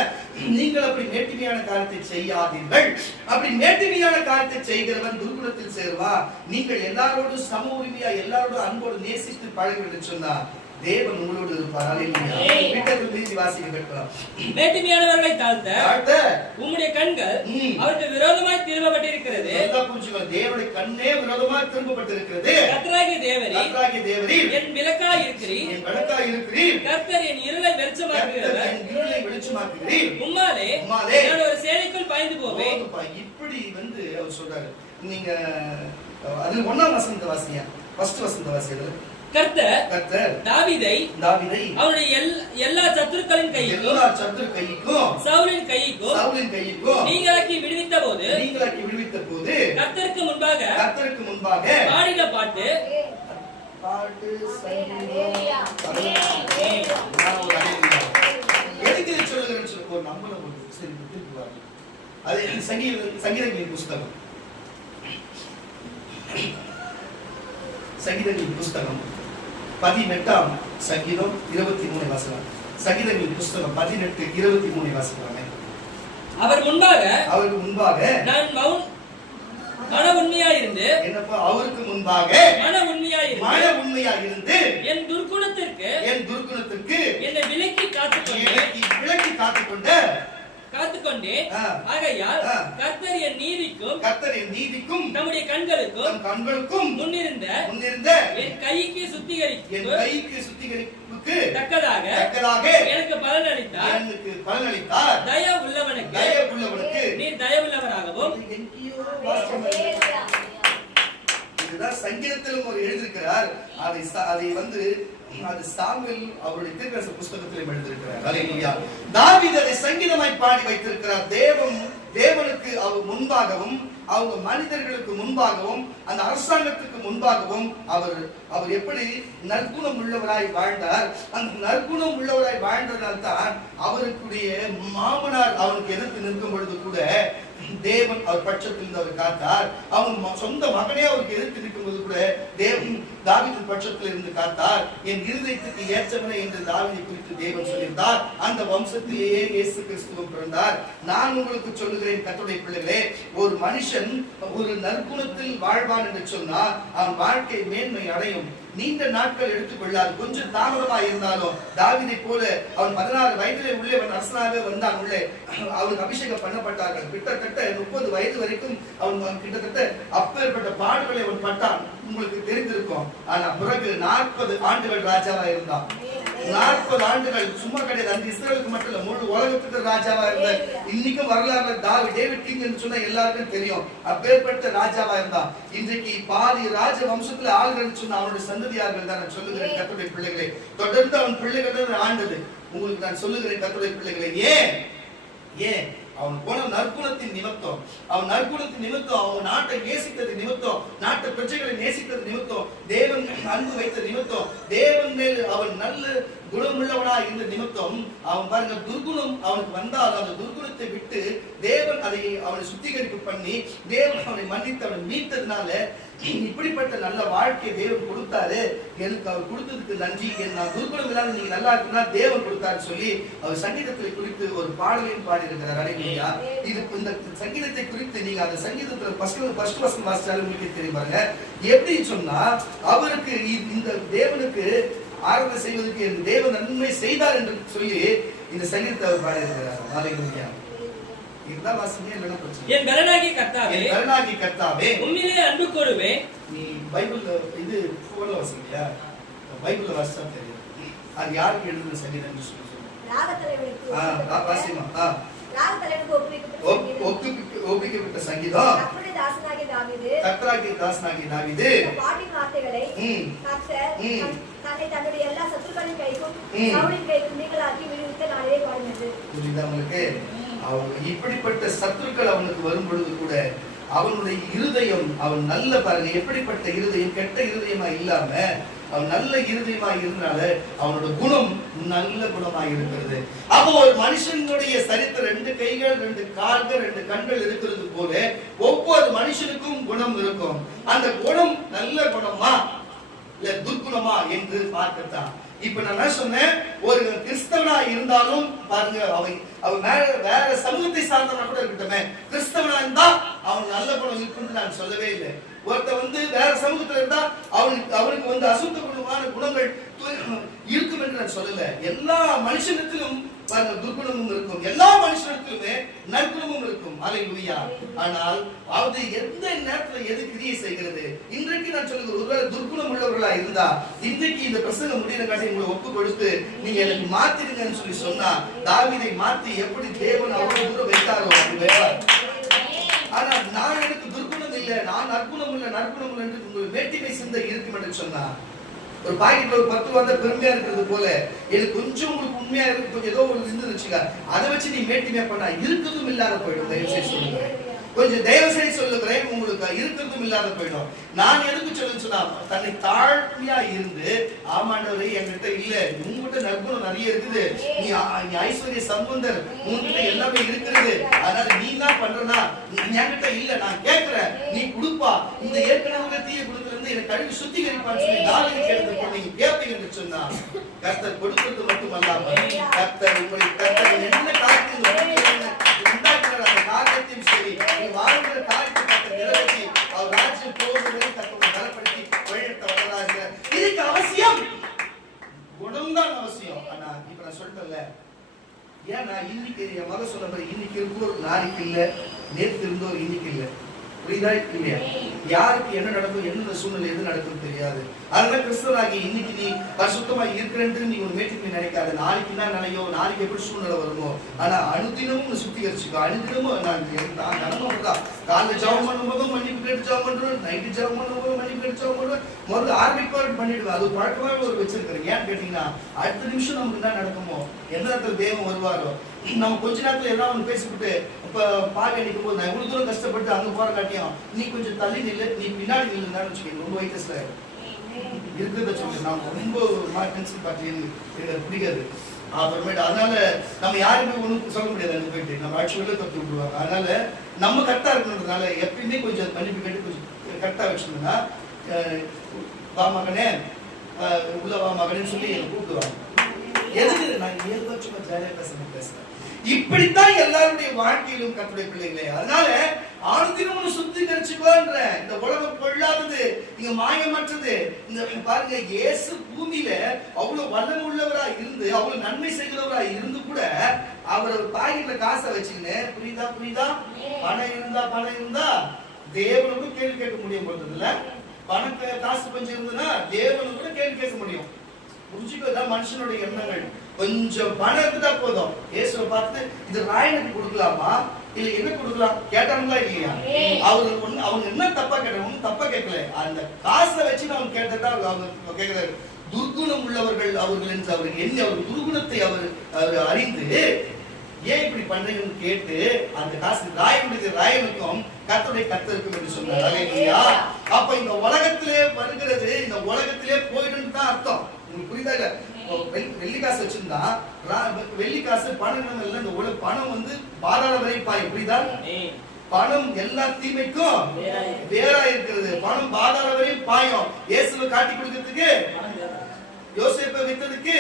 நீங்கள் அப்படி மேட்டிமையான காரியத்தை செய்யாதீர்கள். அப்படி மேட்டிமையான காரியத்தை செய்கிறவன் துர்குணத்தில் சேருவா. நீங்கள் எல்லாரோடும் சம உரிமையா எல்லாரோடும் அன்போடு நேசித்து பழகுங்கள் சொன்னா தேவன் உங்களோடு இருப்பார். அல்லேலூயா. வீட்டுக்குள் மீதி வாசிக்க கேட்கலாம். மேட்டிமையானவர்களை தாழ்த்த உம்முடைய கண்கள் அவருக்கு விரோதமாய் திரும்பப்பட்டிருக்கிறது. நல்லா புரிஞ்சுக்கோ. தேவனுடைய கண்ணே விரோதமாய் திரும்பப்பட்டிருக்கிறது. கர்த்தராகிய தேவரீர் என் விளக்காய் இருக்கிறீர், என் விளக்காய் இருக்கிறீர். கர்த்தர் என் இருளை வெளிச்சமாக்குகிறவர், என் இருளை வெளிச்சமாக்குகிறீர். உம்மாலே நான் ஒரு சேனைக்குள் பாய்ந்து போவேன். இப்படி அவர் சொல்றாரு. நீங்க அதுல 1ஆம் வசனத்தை வாசிங்க. ஃபர்ஸ்ட் வசனத்தை வாசிங்க. கர்த்தர் தாவீதை அவருடைய எல்லா சத்துருக்களின் கைக்கும் சவுலின் கைக்கும் நீங்களாக்கி விடுவித்த போது கர்த்தருக்கு முன்பாக பாடின பாட்டு சங்கீதங்களின் புஸ்தகம் சங்கீதங்களின் புஸ்தகம் 18ஆம் சங்கீதம் 23 வாசகம். சங்கீதங்களின் புஸ்தகம் 18:23 வாசிக்கலாமே. அவருக்கு முன்பாக நான் மன உண்மையாயிருந்து என்னப்பா அவருக்கு முன்பாக மன உண்மையாயிருந்து என் துர்க்குணத்திற்கு என்னை விலக்கி காத்துக்கொண்டேன். ஆகையால் கர்த்தர் என் நீதிக்கும் நம்முடைய கண்களுக்கும் முன்னிருந்த என் கைக்கு சுத்திகரிப்புக்கு தக்கதாக எனக்கு பலன் அளித்தார். தயா உள்ளவனுக்கு நீர் தயவுள்ளவராகவும். இதுதான் சங்கீதத்திலும் அவர் எழுதியிருக்கிறார். அது சாமுவேல் அவருடைய தீர்க்கதரிசன புஸ்தகத்திலும் எழுதியிருக்கிறார். அல்லேலூயா. தாவீது அதை சங்கீதமாய் பாடி வைத்திருக்கிறார். தேவனுக்கு அவர் முன்பாகவும் அவங்க மனிதர்களுக்கு முன்பாகவும் அந்த அரசாங்கத்துக்கு முன்பாகவும் அவர் எப்படி நற்குணம் உள்ளவராய் வாழ்ந்தார். அந்த நற்குணம் உள்ளவராய் வாழ்ந்ததால் தான் அவருக்குடைய மாமனார் அவனுக்கு எதிர்த்து நிற்கும் பொழுது கூட தேவன் அவர் பட்சத்தில் இருந்து அவர் காத்தார். அவன் சொந்த மகனே அவருக்கு எதிர்த்து நிற்கும் போது கூட தேவன் தாவீதின் பட்சத்தில் இருந்து காத்தார். என் இருதயத்துக்கு ஏற்றவனே என்று தாவீதை குறித்து தேவன் சொல்லியிருந்தார். அந்த வம்சத்திலேயே இயேசு கிறிஸ்துவும் பிறந்தார். நான் உங்களுக்கு சொல்லுகிறேன் கர்த்தருடைய பிள்ளைகளே, ஒரு மனுஷன் ஒரு நற்குணத்தில் வாழ்வான் என்று சொன்னால் அவன் வாழ்க்கை மேன்மை அடையும். நீண்ட நாட்கள் எடுத்துக்கொள்ளாது. கொஞ்சம் தாமதமா இருந்தாலும் தாவீதை போல அவன் 16 வயதிலே உள்ளே அரசனாக வந்தான். உள்ளே அவனுக்கு அபிஷேகம் பண்ணப்பட்டார்கள். கிட்டத்தட்ட 30 வயது வரைக்கும் அவன் கிட்டத்தட்ட அப்பேற்பட்ட பாடுகளை அவன் பட்டான். உங்களுக்கு தெரிந்திருக்கும். ஆனா பிறகு 40 ஆண்டுகள் ராஜாவா இருந்தான். 40 ஆண்டுகள் சும்மா கிடையாது. அந்த இஸ்ரேலுக்கு மட்டும் இல்ல, முழு உலகத்துக்கு ராஜாவா இருந்த, இன்னைக்கும் வரலாறுல டேவிட் கிங் என்று சொன்னா எல்லாருக்கும் தெரியும். அப்பேற்பட்ட ராஜாவா இருந்தான். இன்றைக்கு பாதி ராஜ வம்சத்துல ஆளுநர் சொன்ன அவனுடைய சந்ததியார்கள் தான் நான் சொல்லுகிறேன் கர்த்தருடைய பிள்ளைகளே. தொடர்ந்து அவன் பிள்ளைகள் தான் ஆண்டது. உங்களுக்கு நான் சொல்லுகிறேன் கர்த்தருடைய பிள்ளைகளே. ஏன் அவன் போன நற்குணத்தின் நிமித்தம், அவன் நற்குணத்தின் நிமித்தம், அவன் நாட்டை நேசித்தது நிமித்தம், நாட்டு பிரஜைகளை நேசித்தது நிமித்தம், தேவன் அன்பு வைத்த நிமித்தம், தேவன் மேல் அவன் நல்ல குணமுள்ளவனா இருந்த நிமித்தம், அவன் பாருங்க துர்குணம் அவனுக்கு வந்தால் அந்த துர்குணத்தை விட்டு தேவன் அதை அவனை சுத்திகரிப்பு பண்ணி தேவன் அவனை மன்னித்து அவனை மீட்டதுனால இப்படிப்பட்ட நல்ல வாழ்க்கையை தேவன் கொடுத்தாரு. எனக்கு அவர் கொடுத்ததுக்கு நன்றி. நான் துர்குணம் இல்லாத நீங்க நல்லா இருக்குன்னா தேவன் கொடுத்தாரு சொல்லி அவர் சங்கீதத்தை குறித்து ஒரு பாடலையும் பாடி இருக்கிறார். அடைமையா இது இந்த சங்கீதத்தை குறித்து நீங்க அந்த சங்கீதத்துல ஃபர்ஸ்ட் வசனம் வாசிச்சாலும் உங்களுக்கு தெரியும் பாருங்க. எப்படி சொன்னா அவருக்கு இந்த தேவனுக்கு ஆராதனை செய்வதற்கு என் தேவன் நன்மை செய்தார் என்று சொல்லி இந்த சங்கீதத்தை அவர் பாடி இருக்கிறார். ஹalleluya. இதுதான் வாசிங்க. என்ன பிரச்சனை? என் பரனாகி கர்த்தாவே உம்மிலே அன்பு கூறுவேன். நீ பைபிள் இது போல வாசிங்கயா, பைபிள்ல வாசிச்சா தெரியும். அது யாருக்கு எழுதின சங்கீதம் என்று சொல்லி சொல்லுங்க. வாசிமா. ஒப்புவிக்கப்பட்ட சங்கீதம் கர்த்தராகிய தாசனாகிய தாவீது பாட்டின் வார்த்தைகளை கர்த்தர் தன்னை தன்னுடைய எல்லா சத்துருக்களின் கைக்கும் சவுலின் கைக்கும் நீங்களாக்கி விடுவித்த நாளிலே பாடினது. புரியுதா உங்களுக்கு? இப்படிப்பட்ட சத்துருக்கள் அவனுக்கு வரும் பொழுது கூட அவனுடைய இருதயம், அவன் நல்ல பாருங்க எப்படிப்பட்ட இருதயம், கெட்ட இருதயமா இல்லாம அவன் நல்ல இருதயமா இருந்தனால அவனோட குணம் நல்ல குணமா இருக்கிறது. அப்போ ஒரு மனுஷனுடைய சரித்திரம் 2 கைகள் 2 கால்கள் 2 கண்கள் இருக்கிறது போல ஒவ்வொரு மனுஷனுக்கும் குணம் இருக்கும். அந்த குணம் நல்ல குணமா இல்ல துர்குணமா என்று பார்க்கத்தான். இப்ப நான் என்ன சொன்னேன், ஒரு கிறிஸ்தவனா இருந்தாலும் பாருங்க அவன் வேற சமூகத்தை சார்ந்தவனா கூட இருக்கட்டுமே, கிறிஸ்தவனா இருந்தா அவன் நல்ல குணம் இருக்குன்னு நான் சொல்லவே இல்லை. ஒருத்த வேற சமூகத்துல இருந்தா அவனுக்கு அசுத்த குணங்கள் இருக்கும் என்று நான் சொல்லல. எல்லா மனுஷனத்திலும் துர்குணமும் இருக்கும், எல்லா மனுஷனத்திலுமே நற்குணமும் இருக்கும். ஹalleluya. ஆனால் அது எந்த நேரத்துல எது கிரியை செய்கிறது? இன்றைக்கு நான் சொல்லுகிறேன், ஒருவேளை துர்குணம் உள்ளவர்களா இருந்தா இன்றைக்கு இந்த பிரசங்கம் முடிகிற காட்டி உங்களை ஒப்பு கொடுத்து நீங்க எனக்கு மாத்திடுங்கன்னு சொல்லி சொன்னா தாவீதை மாத்தி எப்படி தேவன் அவ்வளவு தூரம் வைத்தாரோ அப்படி வைப்பார். ஆனா நான் எனக்கு துர்குணம் இல்லை, நான் நற்குணம் இல்லை என்று உங்களுக்கு வேட்டிமை சிந்தை இருக்கும் என்று சொன்னா, ஒரு பாக்கெட்ல ஒரு 10 வந்தா பெருமையா இருக்கிறது போல எனக்கு கொஞ்சம் உங்களுக்கு உண்மையா இருக்கு ஏதோ ஒரு இருந்து வச்சுக்க, அதை வச்சு நீ மேட்டிமையா பண்ணா இருக்கிறதும் இல்லாத போயிடும். தயவு செய்து சொல்லுகிறேன், உங்களுக்கு இருக்கிறதும் இல்லாத போயிடும். நான் எதுக்கு சொல்லுன்னு சொன்னா, தன்னை தாழ்மையா இருந்து ஆமாண்டவரே என்கிட்ட இல்ல, உங்ககிட்ட நற்குணம் நிறைய இருக்குது, நீ ஐஸ்வர்ய சம்பந்தர், உங்ககிட்ட எல்லாமே இருக்கிறது, அதனால நீ தான் பண்றனா, என்கிட்ட இல்ல, நான் கேட்கிறேன், நீ கொடுப்பா, இந்த ஏற்கனவே தீய கொடுத்திருந்து எனக்கு கழுவி சுத்திகரிப்பான்னு சொல்லி தாவீது கேட்டது போல நீங்க கேட்பீங்கன்னு சொன்னா, கர்த்தர் கொடுக்கிறது மட்டுமல்லாம கர்த்தர் உங்களை கர்த்தர் என்ன காரியத்தை உண்டாக்குற அந்த காரியத்தையும் சரி நீ வாழ்கிற காரியத்தை கர்த்தர் நிறைவேற்றி அவர் ராஜ்யம் போகும்போது கர்த்தரை பலப்படுத்தி வழிநடத்த வல்லவராக. இதுக்கு அவசியம் குணம்தான் அவசியம். ஆனா இப்ப நான் சொல்லிட்டேன்ல, ஏன்னா இன்னைக்கு என் மக சொன்ன மாதிரி இன்னைக்கு இருந்தோர் நாளைக்கு இல்ல, நேற்று இருந்தோர் இன்னைக்கு இல்ல. புரியுதா இல்லையா? யாருக்கு என்ன நடக்கும், என்ன சூழ்நிலை எது நடக்கும் தெரியாது. அதனால கிறிஸ்தவனாகி இன்னைக்கு நீ பரிசுத்தமா இருக்கிறேன்னு நீ ஒரு மேட்டுக்கு நினைக்காத, நாளைக்கு என்ன நினையோ, நாளைக்கு எப்படி சூழ்நிலை வருமோ, ஆனா அனுதினமும் சுத்திகரிச்சுக்கோ. அனுதினமும் நான் நடந்தோம்தான், காலைல ஜெபம் பண்ணும்போதும் மன்னிப்பு கேட்டு ஜெபம் பண்றோம், நைட்டு ஜெபம் பண்ணும்போதும் மன்னிப்பு கேட்டு ஜெபம் பண்றோம். முதல்ல ஆரம்பிப்பாடு பண்ணிடுவேன், அது பழக்கமாவே ஒரு வச்சிருக்கிறேன். ஏன்னு கேட்டீங்கன்னா அடுத்த நிமிஷம் நமக்கு என்ன நடக்குமோ, எந்த நேரத்துல தேவன் வருவாரோ, நம்ம கொஞ்ச நேரத்துல எல்லாம் ஒண்ணு பேசிவிட்டு இப்ப பாவி அடிக்கும் போது நான் இவ்வளவு தூரம் கஷ்டப்பட்டு அங்க போற காட்டியும் நீ கொஞ்சம் தள்ளி நில்லு, நீ பின்னாடி நில்லுன்னு வச்சுக்கோங்க, ரொம்ப வைத்தஸ்ல இருக்கிறத சொல்லுங்க. நான் ரொம்ப பென்சில் பார்ட்டி எனக்கு பிடிக்காது. அப்புறமேட்டு அதனால நம்ம யாருமே ஒன்றும் சொல்ல முடியாது, அங்கே போயிட்டு நம்ம ஆட்சிகளில் தப்பு விட்டுருவாங்க. அதனால நம்ம கரெக்டா இருக்கணுன்றதுனால எப்பயுமே கொஞ்சம் மன்னிப்பு கேட்டு கொஞ்சம் கரெக்டா வச்சுருந்தோம்னா, வா மகனே உள்ள வா மகனேன்னு சொல்லி கூப்பிடுவாங்க. எதுக்கு நான் 7 வருஷமா ஜாலியா பேசுறேன். இப்படித்தான் எல்லாருடைய வாழ்க்கையிலும் கர்த்தருடைய பிள்ளைகளே. அதனால ஆணுதினமும் சுத்திகரிச்சுக்கோன்ற. இந்த உலகம் பொல்லாதது, இங்க மாயமற்றது. இந்த பாருங்க, இயேசு பூமியில அவ்வளவு வல்லமை உள்ளவரா இருந்து, அவ்வளவு நன்மை செய்கிறவரா இருந்து கூட அவர் பாக்கெட்ல காசை வச்சுக்கின்னு, புரியுதா புரியுதா, பணம் இருந்தா தேவனுக்கு கேள்வி கேட்க முடியும் போன்றதுல, பணம் காசு கொஞ்சம் இருந்ததுன்னா தேவனுக்கு கூட கேள்வி கேட்க முடியும். புரிஞ்சுக்கதான் மனுஷனுடைய எண்ணங்கள். கொஞ்சம் பணம் இருந்தா போதும். இயேசுவை பார்த்து இது ராயனுக்கு கொடுக்கலாமா இல்ல என்ன கொடுக்கலாம் கேட்டாங்களா இல்லையா? அவங்க என்ன தப்பா கேட்டாங்க? தப்பா கேட்கல. அந்த காசை வச்சு அவங்க கேட்டதா அவங்க கேட்கிறாரு. துர்குணம் உள்ளவர்கள் அவர்கள் என்று அவர் எண்ணி, அவர் துர்குணத்தை அவர் அறிந்து ஏன் இப்படி பண்றீங்கன்னு கேட்டு அந்த காசு ராயனுக்கும் கர்த்தருக்கும் என்று சொன்னார். அப்ப இந்த உலகத்திலே வருகிறது, இந்த உலகத்திலே போயிடும் தான் அர்த்தம். உங்களுக்கு புரியுதா இல்ல? வெள்ளி காசு வச்சிருந்தா வெள்ளி காசு பணம் இல்ல, இந்த பணம் வந்து பாதாள வரை பாய். புரியுதா? பணம் எல்லா தீமைக்கும் வேறா இருக்கிறது. பணம் பாதாள வரையும் பாயும். இயேசுவை காட்டி கொடுக்கிறதுக்கு, யோசேப்பை வித்ததுக்கு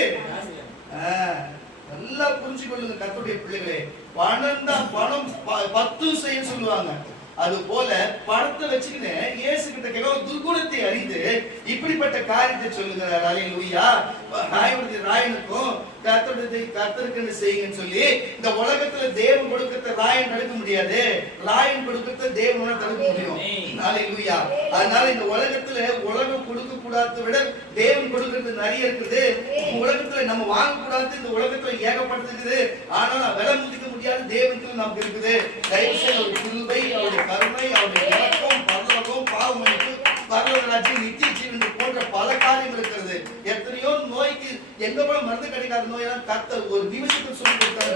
நல்லா புரிஞ்சு கொள்ளுங்க கர்த்தருடைய பிள்ளைகளே. பணம் தான், பணம் 10 செய்ய சொல்லுவாங்க. அது போல பணத்தை வச்சுக்கின்னு இயேசு கிட்ட கேட்க துர்குணத்தை அறிந்து இப்படிப்பட்ட காரியத்தை சொல்லுகிறார். அல்லேலூயா. ராயனுக்கும் கர்த்தருக்கு செய்யுங்கன்னு சொல்லி, இந்த உலகத்துல தேவன் கொடுக்கறத ராயன் தடுக்க முடியாது, ராயன் கொடுக்கறத தேவனால தடுக்க முடியும். அல்லேலூயா. அதனால இந்த உலகத்துல உலகம் கொடுக்க கூடாததை விட தேவன் கொடுக்கறது நிறைய இருக்குது. உலகத்துல நம்ம வாங்க கூடாது, இந்த உலகத்துல ஏகப்பட்டிருக்குது. ஆனா விலை முதிக்க முடியாது தேவனுக்கு நமக்கு இருக்குது. தயவு செய்து அவருடைய கிருபை, அவருடைய கருணை, அவருடைய இரக்கம், பரலோகம், பாவமன்னிப்பு, பரலோக ராஜ்யம், நித்திய ஜீவன் போன்ற பல காரியம் இருக்கிறது. எத்தனையோ நோய்க்கு எங்க போல மருந்து கிடைக்காத நோயெல்லாம் கர்த்தர் ஒரு நிமிஷத்துக்கு சொல்லி கொடுத்தாரு.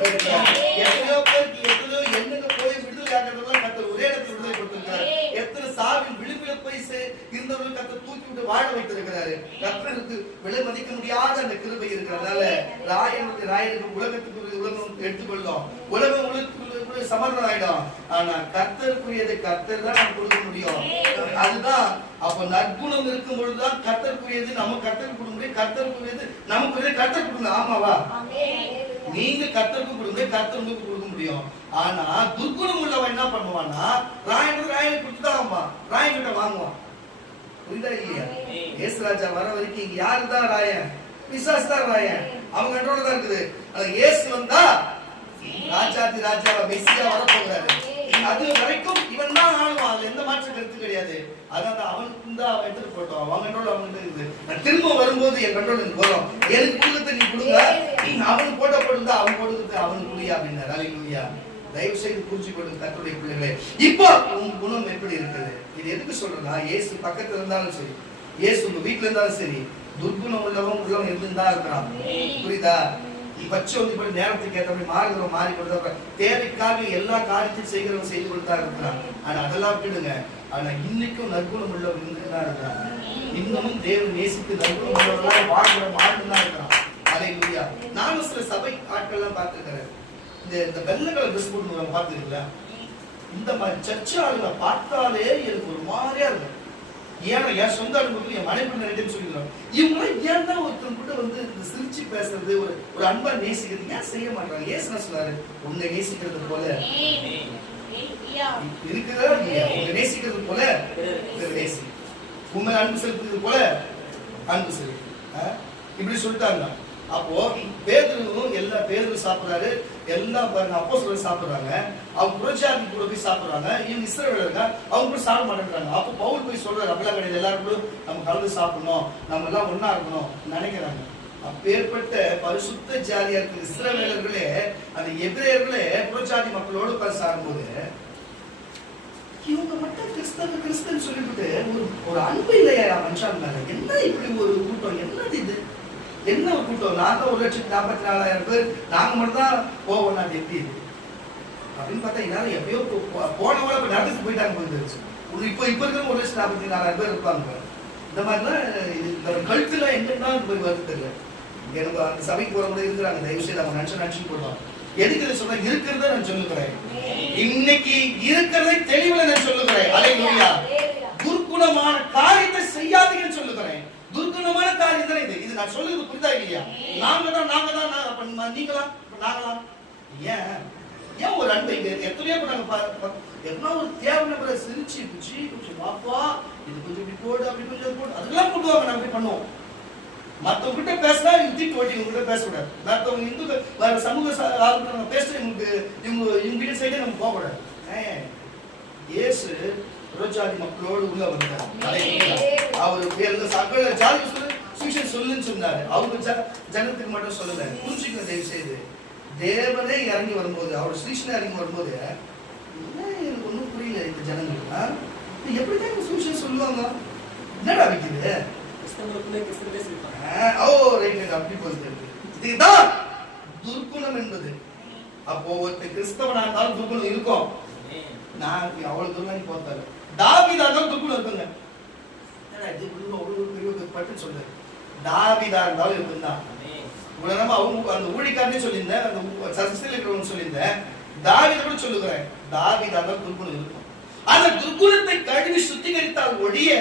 எத்தனையோ பேருக்கு எத்தனையோ எண்ணங்க போய் விடுதலை ஆகிறதெல்லாம் கர்த்தர் ஒரே இடத்துல விடுதலை கொடுத்திருக்கிறார். எத்தனை சாவின் விழுப்பில போய் இருந்தவர்கள் கர்த்தர் தூக்கி விட்டு வாழ வைத்திருக்கிறாரு. கர்த்தருக்கு விலை மதிக்க முடியாத அந்த கிருபை இருக்கிறதுனால ராயனுக்கு உலகத்துக்கு உலகம் எடுத்துக்கொள்ளும், உலகம் உலகத்துக்குள்ள சமர்ப்பணம் ஆயிடும். ஆனா கர்த்தருக்குரியதை கர்த்தர் தான் நம்ம கொடுக்க முடியும். அதுதான் அப்ப நற்குணம் இருக்கும் பொழுதுதான் கர்த்தருக்குரியது நம்ம கர்த்தருக்கு கொடுக்க முடியும். கர்த்தருக்குரியது நமக்குரியது கர்த்தர் கொடுங்க. ஆமாவா? நீங்க கர்த்தருக்கு கொடுங்க, கர்த்தர் உங்களுக்கு கொடுக்க முடியும். ஆனா துர்குணம் உள்ளவன் என்ன பண்ணுவான்னா, ராயனுக்கு கொடுத்துட்டாமா, ராயன் கிட்ட வாங்குவான். புரியுதா இல்லையா? இயேசுராஜா வர வரைக்கும் இங்க யாருதான் ராயன்? பிசாசு தான் ராயன். அவங்க கண்ட்ரோல தான் இருக்குது. அது இயேசு வந்தா ராஜாதி ராஜாவா மெஸ்ஸியா வர போகிறாரு. அது வரைக்கும் இவன் தான் ஆளுவான். அதுல எந்த மாற்ற கருத்து கிடையாது. அதாவது அவனுக்கு தான் அவன் எடுத்துட்டு போட்டோம். அவன் கண்ட்ரோல் அவன்கிட்ட இருக்குது. நான் திரும்ப வரும்போது என் கண்ட்ரோல் எனக்கு வரும். எனக்கு கொடுக்கறது நீ கொடுங்க, அவனுக்கு போட்ட போட்டுருந்தா அவன் போடுறது அவனுக்கு புரியா அப்படின்னாரு. அல்லேலூயா. தயவு செய்து புரிஞ்சு கொள்ளுங்க கர்த்தருடைய பிள்ளைகளே. இப்போ உங்க குணம் எப்படி இருக்குது? இது எதுக்கு சொல்றேன்னா, இயேசு பக்கத்துல இருந்தாலும் சரி, இயேசு உங்க வீட்டுல இருந்தாலும் சரி, துர்குணம் உள்ளவன் இருந்துதான் இருக்கிறான். புரியுதா? பச்சை வந்து இப்படி நேரத்துக்கு ஏற்ற மாதிரி மாறுகிறவன் மாறி கொடுத்தா, தேவைக்காக எல்லா காரியத்தையும் செய்கிறவன் செய்து கொடுத்தா இருக்கிறான். ஆனா அதெல்லாம் விட்டுடுங்க. ஆனா இன்னைக்கும் நற்குணம் உள்ளவன் இருந்துதான் இருக்கிறான். இன்னமும் தேவன் நேசித்து நற்குணம் உள்ளவர்களாக வாழ்ந்துதான் இருக்கிறான். அல்லேலூயா. நானும் சில சபை ஆட்கள் எல்லாம் பார்த்திருக்கிறேன். இந்த வெள்ளை கலர் ட்ரெஸ் போட்டு பார்த்துருக்கீங்களா? இந்த மாதிரி சர்ச்சை ஆளுங்க பார்த்தாலே எனக்கு ஒரு மாதிரியா இருக்கும். ஏன்னா என் சொந்த அனுபவத்தில் என் மனைவி நிறைய சொல்லிடுறாங்க, இவங்களாம் ஏன் தான் ஒருத்தன் கூட வந்து இந்த சிரிச்சு பேசுறது, ஒரு அன்பா நேசிக்கிறது ஏன் செய்ய மாட்டாங்க? ஏசு என்ன சொன்னாரு? உன்னை நேசிக்கிறது போல இருக்குதா இல்லையா? உன்னை நேசிக்கிறது போல நேசி, உண்மை அன்பு செலுத்துறது போல அன்பு செலுத்து, இப்படி சொல்லிட்டாங்க. அப்போ பேதுருவும் எல்லா பேதுரு சாப்பிடுறாரு, எல்லாம் பாருங்க அப்போஸ்தலர் சாப்பிடுறாங்க, அவங்க புரட்சாதி கூட போய் சாப்பிடுறாங்க, இவங்க இஸ்ரவேலருங்க அவங்க கூட சாப்பிட மாட்டேங்கிறாங்க. அப்போ பவுல் போய் சொல்றாரு, அப்படிலாம் கிடையாது, எல்லாரும் கூட நம்ம கலந்து சாப்பிடணும், நம்ம எல்லாம் ஒன்னா இருக்கணும் நினைக்கிறாங்க. அப்பேற்பட்ட பரிசுத்த ஜாதியா இருக்கிற இஸ்ரவேலர்களே, அந்த எபிரேயர்களே புரட்சாதி மக்களோடு உட்கார்ந்து சாப்பிடும்போது இவங்க மட்டும் கிறிஸ்தன் சொல்லிவிட்டு ஒரு அன்பு இல்லையா மனுஷன் மேல? என்ன இப்படி ஒரு கூட்டம்? என்னது இது? என்ன ஒரு கூட்டம்? நான் தான் 1,44,000 பேர், நாங்க மட்டும் தான் போவோம். அது எப்படி இது அப்படின்னு பார்த்தா, எல்லாரும் எப்பயோ போனவங்கள இப்ப நடந்துட்டு போயிட்டாங்க. போயிருச்சு இப்ப இருக்கிற 1,44,000 பேர் இருப்பாங்க. இந்த மாதிரிலாம் இந்த கழுத்துல எங்கன்னா போய் வருது தெரியல. எனக்கு அந்த சபைக்கு போறவங்க இருக்கிறாங்க, தயவு செய்து அவங்க நினைச்சு போடுவாங்க. எதுக்கு சொன்னா, இருக்கிறத நான் சொல்லுகிறேன், இன்னைக்கு இருக்கிறதை தெளிவுல நான் சொல்லுகிறேன். அல்லேலூயா. துர்க்குணமான காரியத்தை செய்யாதீங்கன்னு சொல்லுகிறேன். துர்க்குணமான காரியம் தான் இது. இது நான் சொல்லுறது புரிதா இல்லையா? நாங்க தான் நீங்களா நாங்களா? ஏன் ஏன் ஒரு அன்பை எத்தனையோ நாங்க என்ன ஒரு தேவை சிரிச்சு குச்சி பாப்பா இது கொஞ்சம் இப்படி போடு அப்படி கொஞ்சம் போடு அதெல்லாம் போடுவாங்க. நாங்க போய் பண்ணுவோம். மற்றவங்க கிட்ட பேசினா திட்டு ஓட்டி இவங்க கிட்ட பேசக்கூடாது. மற்றவங்க இந்து வேற சமூக ஆளுநர் பேசுற இவங்க சைடே நம்ம போகக்கூடாது. இயேசு புறஜாதி மக்களோடு உள்ள வந்தார். அவர் சகல ஜாதி சுவிசேஷம் சொல்லுன்னு சொன்னாரு. அவங்க ஜனத்துக்கு மட்டும் சொல்லல. புரிஞ்சுக்கணும் தயவு செய்து. தேவனே இறங்கி வரும்போது அவர் சுவிசேஷன் இறங்கி வரும்போது எனக்கு ஒன்றும் புரியல. இந்த ஜனங்கள் எப்படிதான் சுவிசேஷம் சொல்லுவாங்க? என்னடா வைக்குது? அப்படி போகுது. இதுதான் துர்க்குணம் என்பது. அப்போ ஒருத்தர் கிறிஸ்தவனா இருந்தாலும் துர்க்குணம் இருக்கும். நான் அவ்வளவு தூரம் பார்த்தாரு. தாவீதா இருந்தாலும் துர்க்குணம் இருக்குங்க. பட்டு சொல்றாரு. தாவீதா இருந்தாலும் இருக்குதான். உடனே அவங்க அந்த ஊழிக்காரனே சொல்லியிருந்தேன், அந்த சர்ச்சையில் இருக்கிறவங்க சொல்லியிருந்தேன். தாவீதை கூட சொல்லுகிறேன். தாவீதா இருந்தாலும் துர்க்குணம் இருக்கும். அந்த துர்க்குணத்தை கழுவி சுத்திகரித்தால் ஒழிய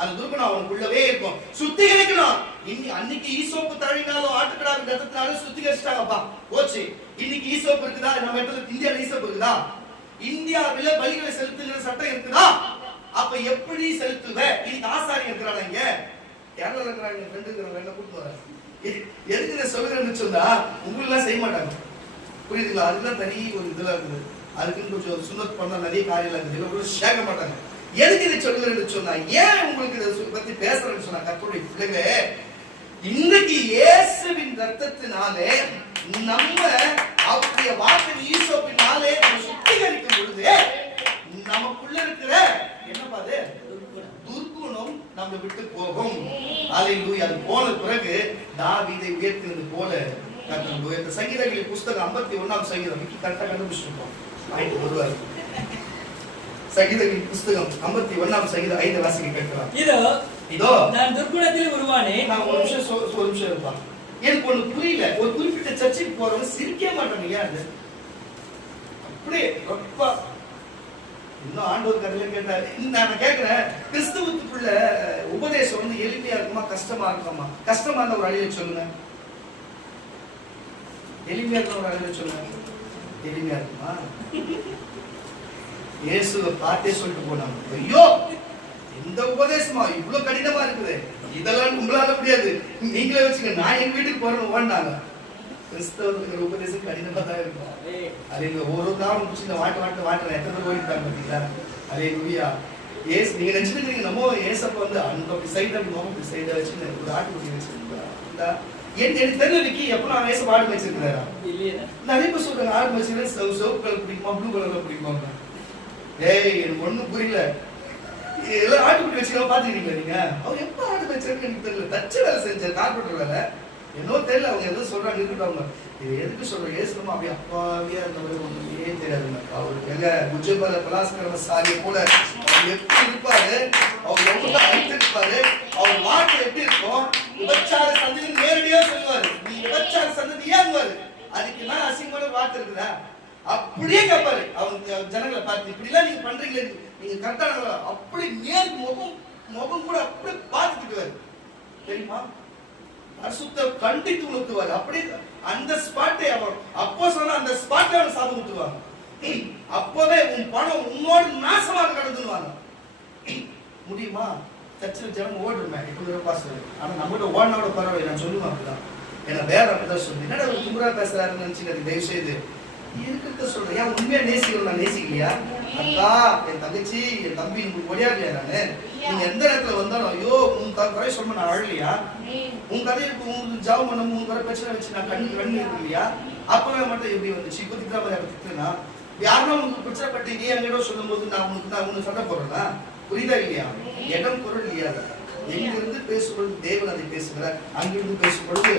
அந்த துர்க்குணம் அவனுக்குள்ளவே இருக்கும். சுத்திகரிக்கணும். அன்னைக்கு ஈசோப்பு தழினாலும் ஆட்டுக்கடாவின் ரத்தத்தினாலும் சுத்திகரிச்சிட்டாங்கப்பா, போச்சு. இன்னைக்கு ஈசோப்பு இருக்குதா? நம்ம இடத்துல இந்தியாவில் ஈசோப்பு இருக்குதா? இந்தியாவில பலிகளை செலுத்துகிற சட்டம் இருக்குதா? அப்ப எப்படி செலுத்துவ? இன்னைக்கு ஆசாரி இருக்கிறாங்க. இங்க கேரளா இருக்கிறாங்க. ஃப்ரெண்டு இருக்கிறாங்க. கூப்பிட்டு வரேன். எதுக்கு சொல்லுறேன்னு சொன்னா உங்களெல்லாம் செய்ய மாட்டாங்க. புரியுதுங்களா? அதுதான் தனி ஒரு இதெல்லாம் இருக்குது. அதுக்குன்னு கொஞ்சம் சுண்ணத் பண்ண நிறைய காரியம் இருக்குது. சேர்க்க மாட்டாங்க. எதுக்கு இதை சொல்லுறேன்னு சொன்னா, ஏன் உங்களுக்கு இதை பத்தி பேசுறேன்னு சொன்னா, கர்த்தருடைய பிள்ளைங்க இன்னைக்கு இயேசுவின் ரத்தத்தினாலே நம்ம அவருடைய வார்த்தை ஈசோப்பினாலே சுத்திகரிக்கும் பொழுது நமக்குள்ள இருக்கிற என்னப்பா அது துர்க்குணம் நம்ம விட்டு போகும். அல்லேலூயா. அது போன பிறகு தாவீதை உயர்த்தினது போல கர்த்தர் உயர்த்த. சங்கீதங்களின் புஸ்தகம் 51ஆம் சங்கீதம் கரெக்டா கண்டுபிடிச்சிருக்கோம். ஆயிட்டு வருவாரு. சங்கீதங்களின் புஸ்தகம் 51ஆம் சங்கீதம் 5 வாசிக்க கேட்கலாம். இதோ நான் துர்க்குணத்தில் உருவானேன். நான் ஒரு நிமிஷம் இருப்பா. எனக்கு ஒண்ணு புரியல. ஒரு குறிப்பிட்ட சர்ச்சுக்கு போறவங்க சிரிக்க மாட்டாங்க. அது அப்படியே ரொம்ப இன்னும் ஆண்டவர் கதையில கேட்டாரு. நான் கேட்கிறேன், கிறிஸ்துவுக்குள்ள உபதேசம் வந்து எளிமையா இருக்குமா கஷ்டமா இருக்குமா? கஷ்டமா இருந்த ஒரு அழிய சொல்லுங்க. எளிமையா இருக்க ஒரு அழிய சொல்லுங்க. எளிமையா இருக்குமா? இயேசுவை பார்த்தே சொல்லிட்டு போனாங்க, ஐயோ இந்த உபதேசமா இவ்வளவு கடினமா இருக்குது, இதெல்லாம் உங்களால முடியாது, நீங்களே வச்சுக்க, நான் எங்க வீட்டுக்கு போறேன்னு ஓடினாங்க. கிறிஸ்தவ உபதேசம் கடினமா தான் இருக்கும். அது இங்க ஒரு நாள் முடிச்சு வாட்டுறேன் எத்தனை பேர் ஓடிட்டாங்க பார்த்தீங்களா? அதே நுவியா ஏசு நீங்க நினைச்சிருக்கீங்க நம்ம ஏசப்ப வந்து அந்த சைடு அப்படி மோகம் சைடை வச்சு ஒரு ஆட்டுக்குட்டி வச்சிருக்கா. எனக்கு தெரியல விக்கி எப்ப நான் ஏசப்ப ஆடு வச்சிருக்கிறேன். நிறைய பேர் சொல்றாங்க ஆடு வச்சிருக்கேன், சிவப்பு கலர் பிடிக்குமா ப்ளூ கலர்ல பிடிக்குமா? ஏய் எனக்கு ஒண்ணும் புரியல. எல்லாம் ஆட்டுக்குட்டி வச்சுக்கலாம் பாத்துக்கிறீங்களா நீங்க? அவங்க எப்ப ஆடு வச்சிருக்கேன்னு எனக்கு தெரியல. தச்ச வேலை செஞ்ச கார்பெண்டர் வேலை என்னோ தெரியல. அவங்க எதுவும் சொல்றாங்க இருக்கட்டும். இது எதுக்கு சொல்றேன், ஏசுமா அப்படியே அப்பாவியா இருந்தவரை ஒண்ணுமே தெரியாதுங்க. அவருக்கு எங்க குஜபல பலாஸ்கர சாரியை கூட அவர் எப்படி இருப்பாரு, அவர் எவ்வளவு அழித்திருப்பாரு, அவர் வாக்கு எப்படி இருக்கும், விபச்சார சந்ததி நேரடியா சொல்லுவாரு, நீ விபச்சார சந்ததி ஏங்குவாரு, அதுக்கு என்ன அசிங்கமான வாக்கு இருக்குதா அப்படியே கேட்பாரு. அவங்க ஜனங்களை பார்த்து இப்படி எல்லாம் நீங்க பண்றீங்களே, நீங்க கரெக்டான அப்படி நேர் முகம் கூட அப்படி பார்த்துக்கிட்டுவாரு தெரியுமா? அசுத்த கண்டித்து உணர்த்துவாரு. அப்படி அந்த ஸ்பாட்டை அவர் அப்போ சொன்ன அந்த ஸ்பாட்டை அவர் சாபம் விட்டுவாங்க. அப்பவே உன் பணம் உன்னோடு நாசமாக கடந்துடுவாங்க. முடியுமா? சர்ச்சில் ஜனம் ஓடுறேன் இப்படி பாஸ்டர், ஆனா நம்மகிட்ட ஓடினோட பரவாயில்லை நான் சொல்லுவேன். அப்படிதான் ஏன்னா வேற அப்படிதான் சொல்லு, என்னடா ஒரு கும்பரா பேசுறாருன்னு நினைச்சுக்காது. தயவு செய்து இருக்கிறத சொல்றேன். ஏன் உண்மையா நேசிக்கணும், நான் நேசிக்கலையா? அக்கா என் தங்கச்சி என் தம்பி உங்களுக்கு ஒடியாடலையா? நானு நீங்க எந்த இடத்துல வந்தாலும் ஐயோ உன் கதை சொல்ல நான் அழலையா? உன் கதையை உங்களுக்கு ஜாபம் பண்ண உன் கதை பிரச்சனை வச்சு நான் கண்ணு இருக்கு இல்லையா? அப்பவே மட்டும் எப்படி வந்துச்சு? இப்ப திட்டா மாதிரி திட்டுனா யாருன்னா உங்களுக்கு பிரச்சனை பட்டு நீ எங்கிட்ட சொல்லும் போது நான் உனக்கு சண்டை போடுறேன்னா புரியுதா இல்லையா? இடம் பொருள் இல்லையா? எங்கிருந்து பேசும்பொழுது தேவன் அதை பேசுகிறார், அங்கிருந்து பேசும்பொழுது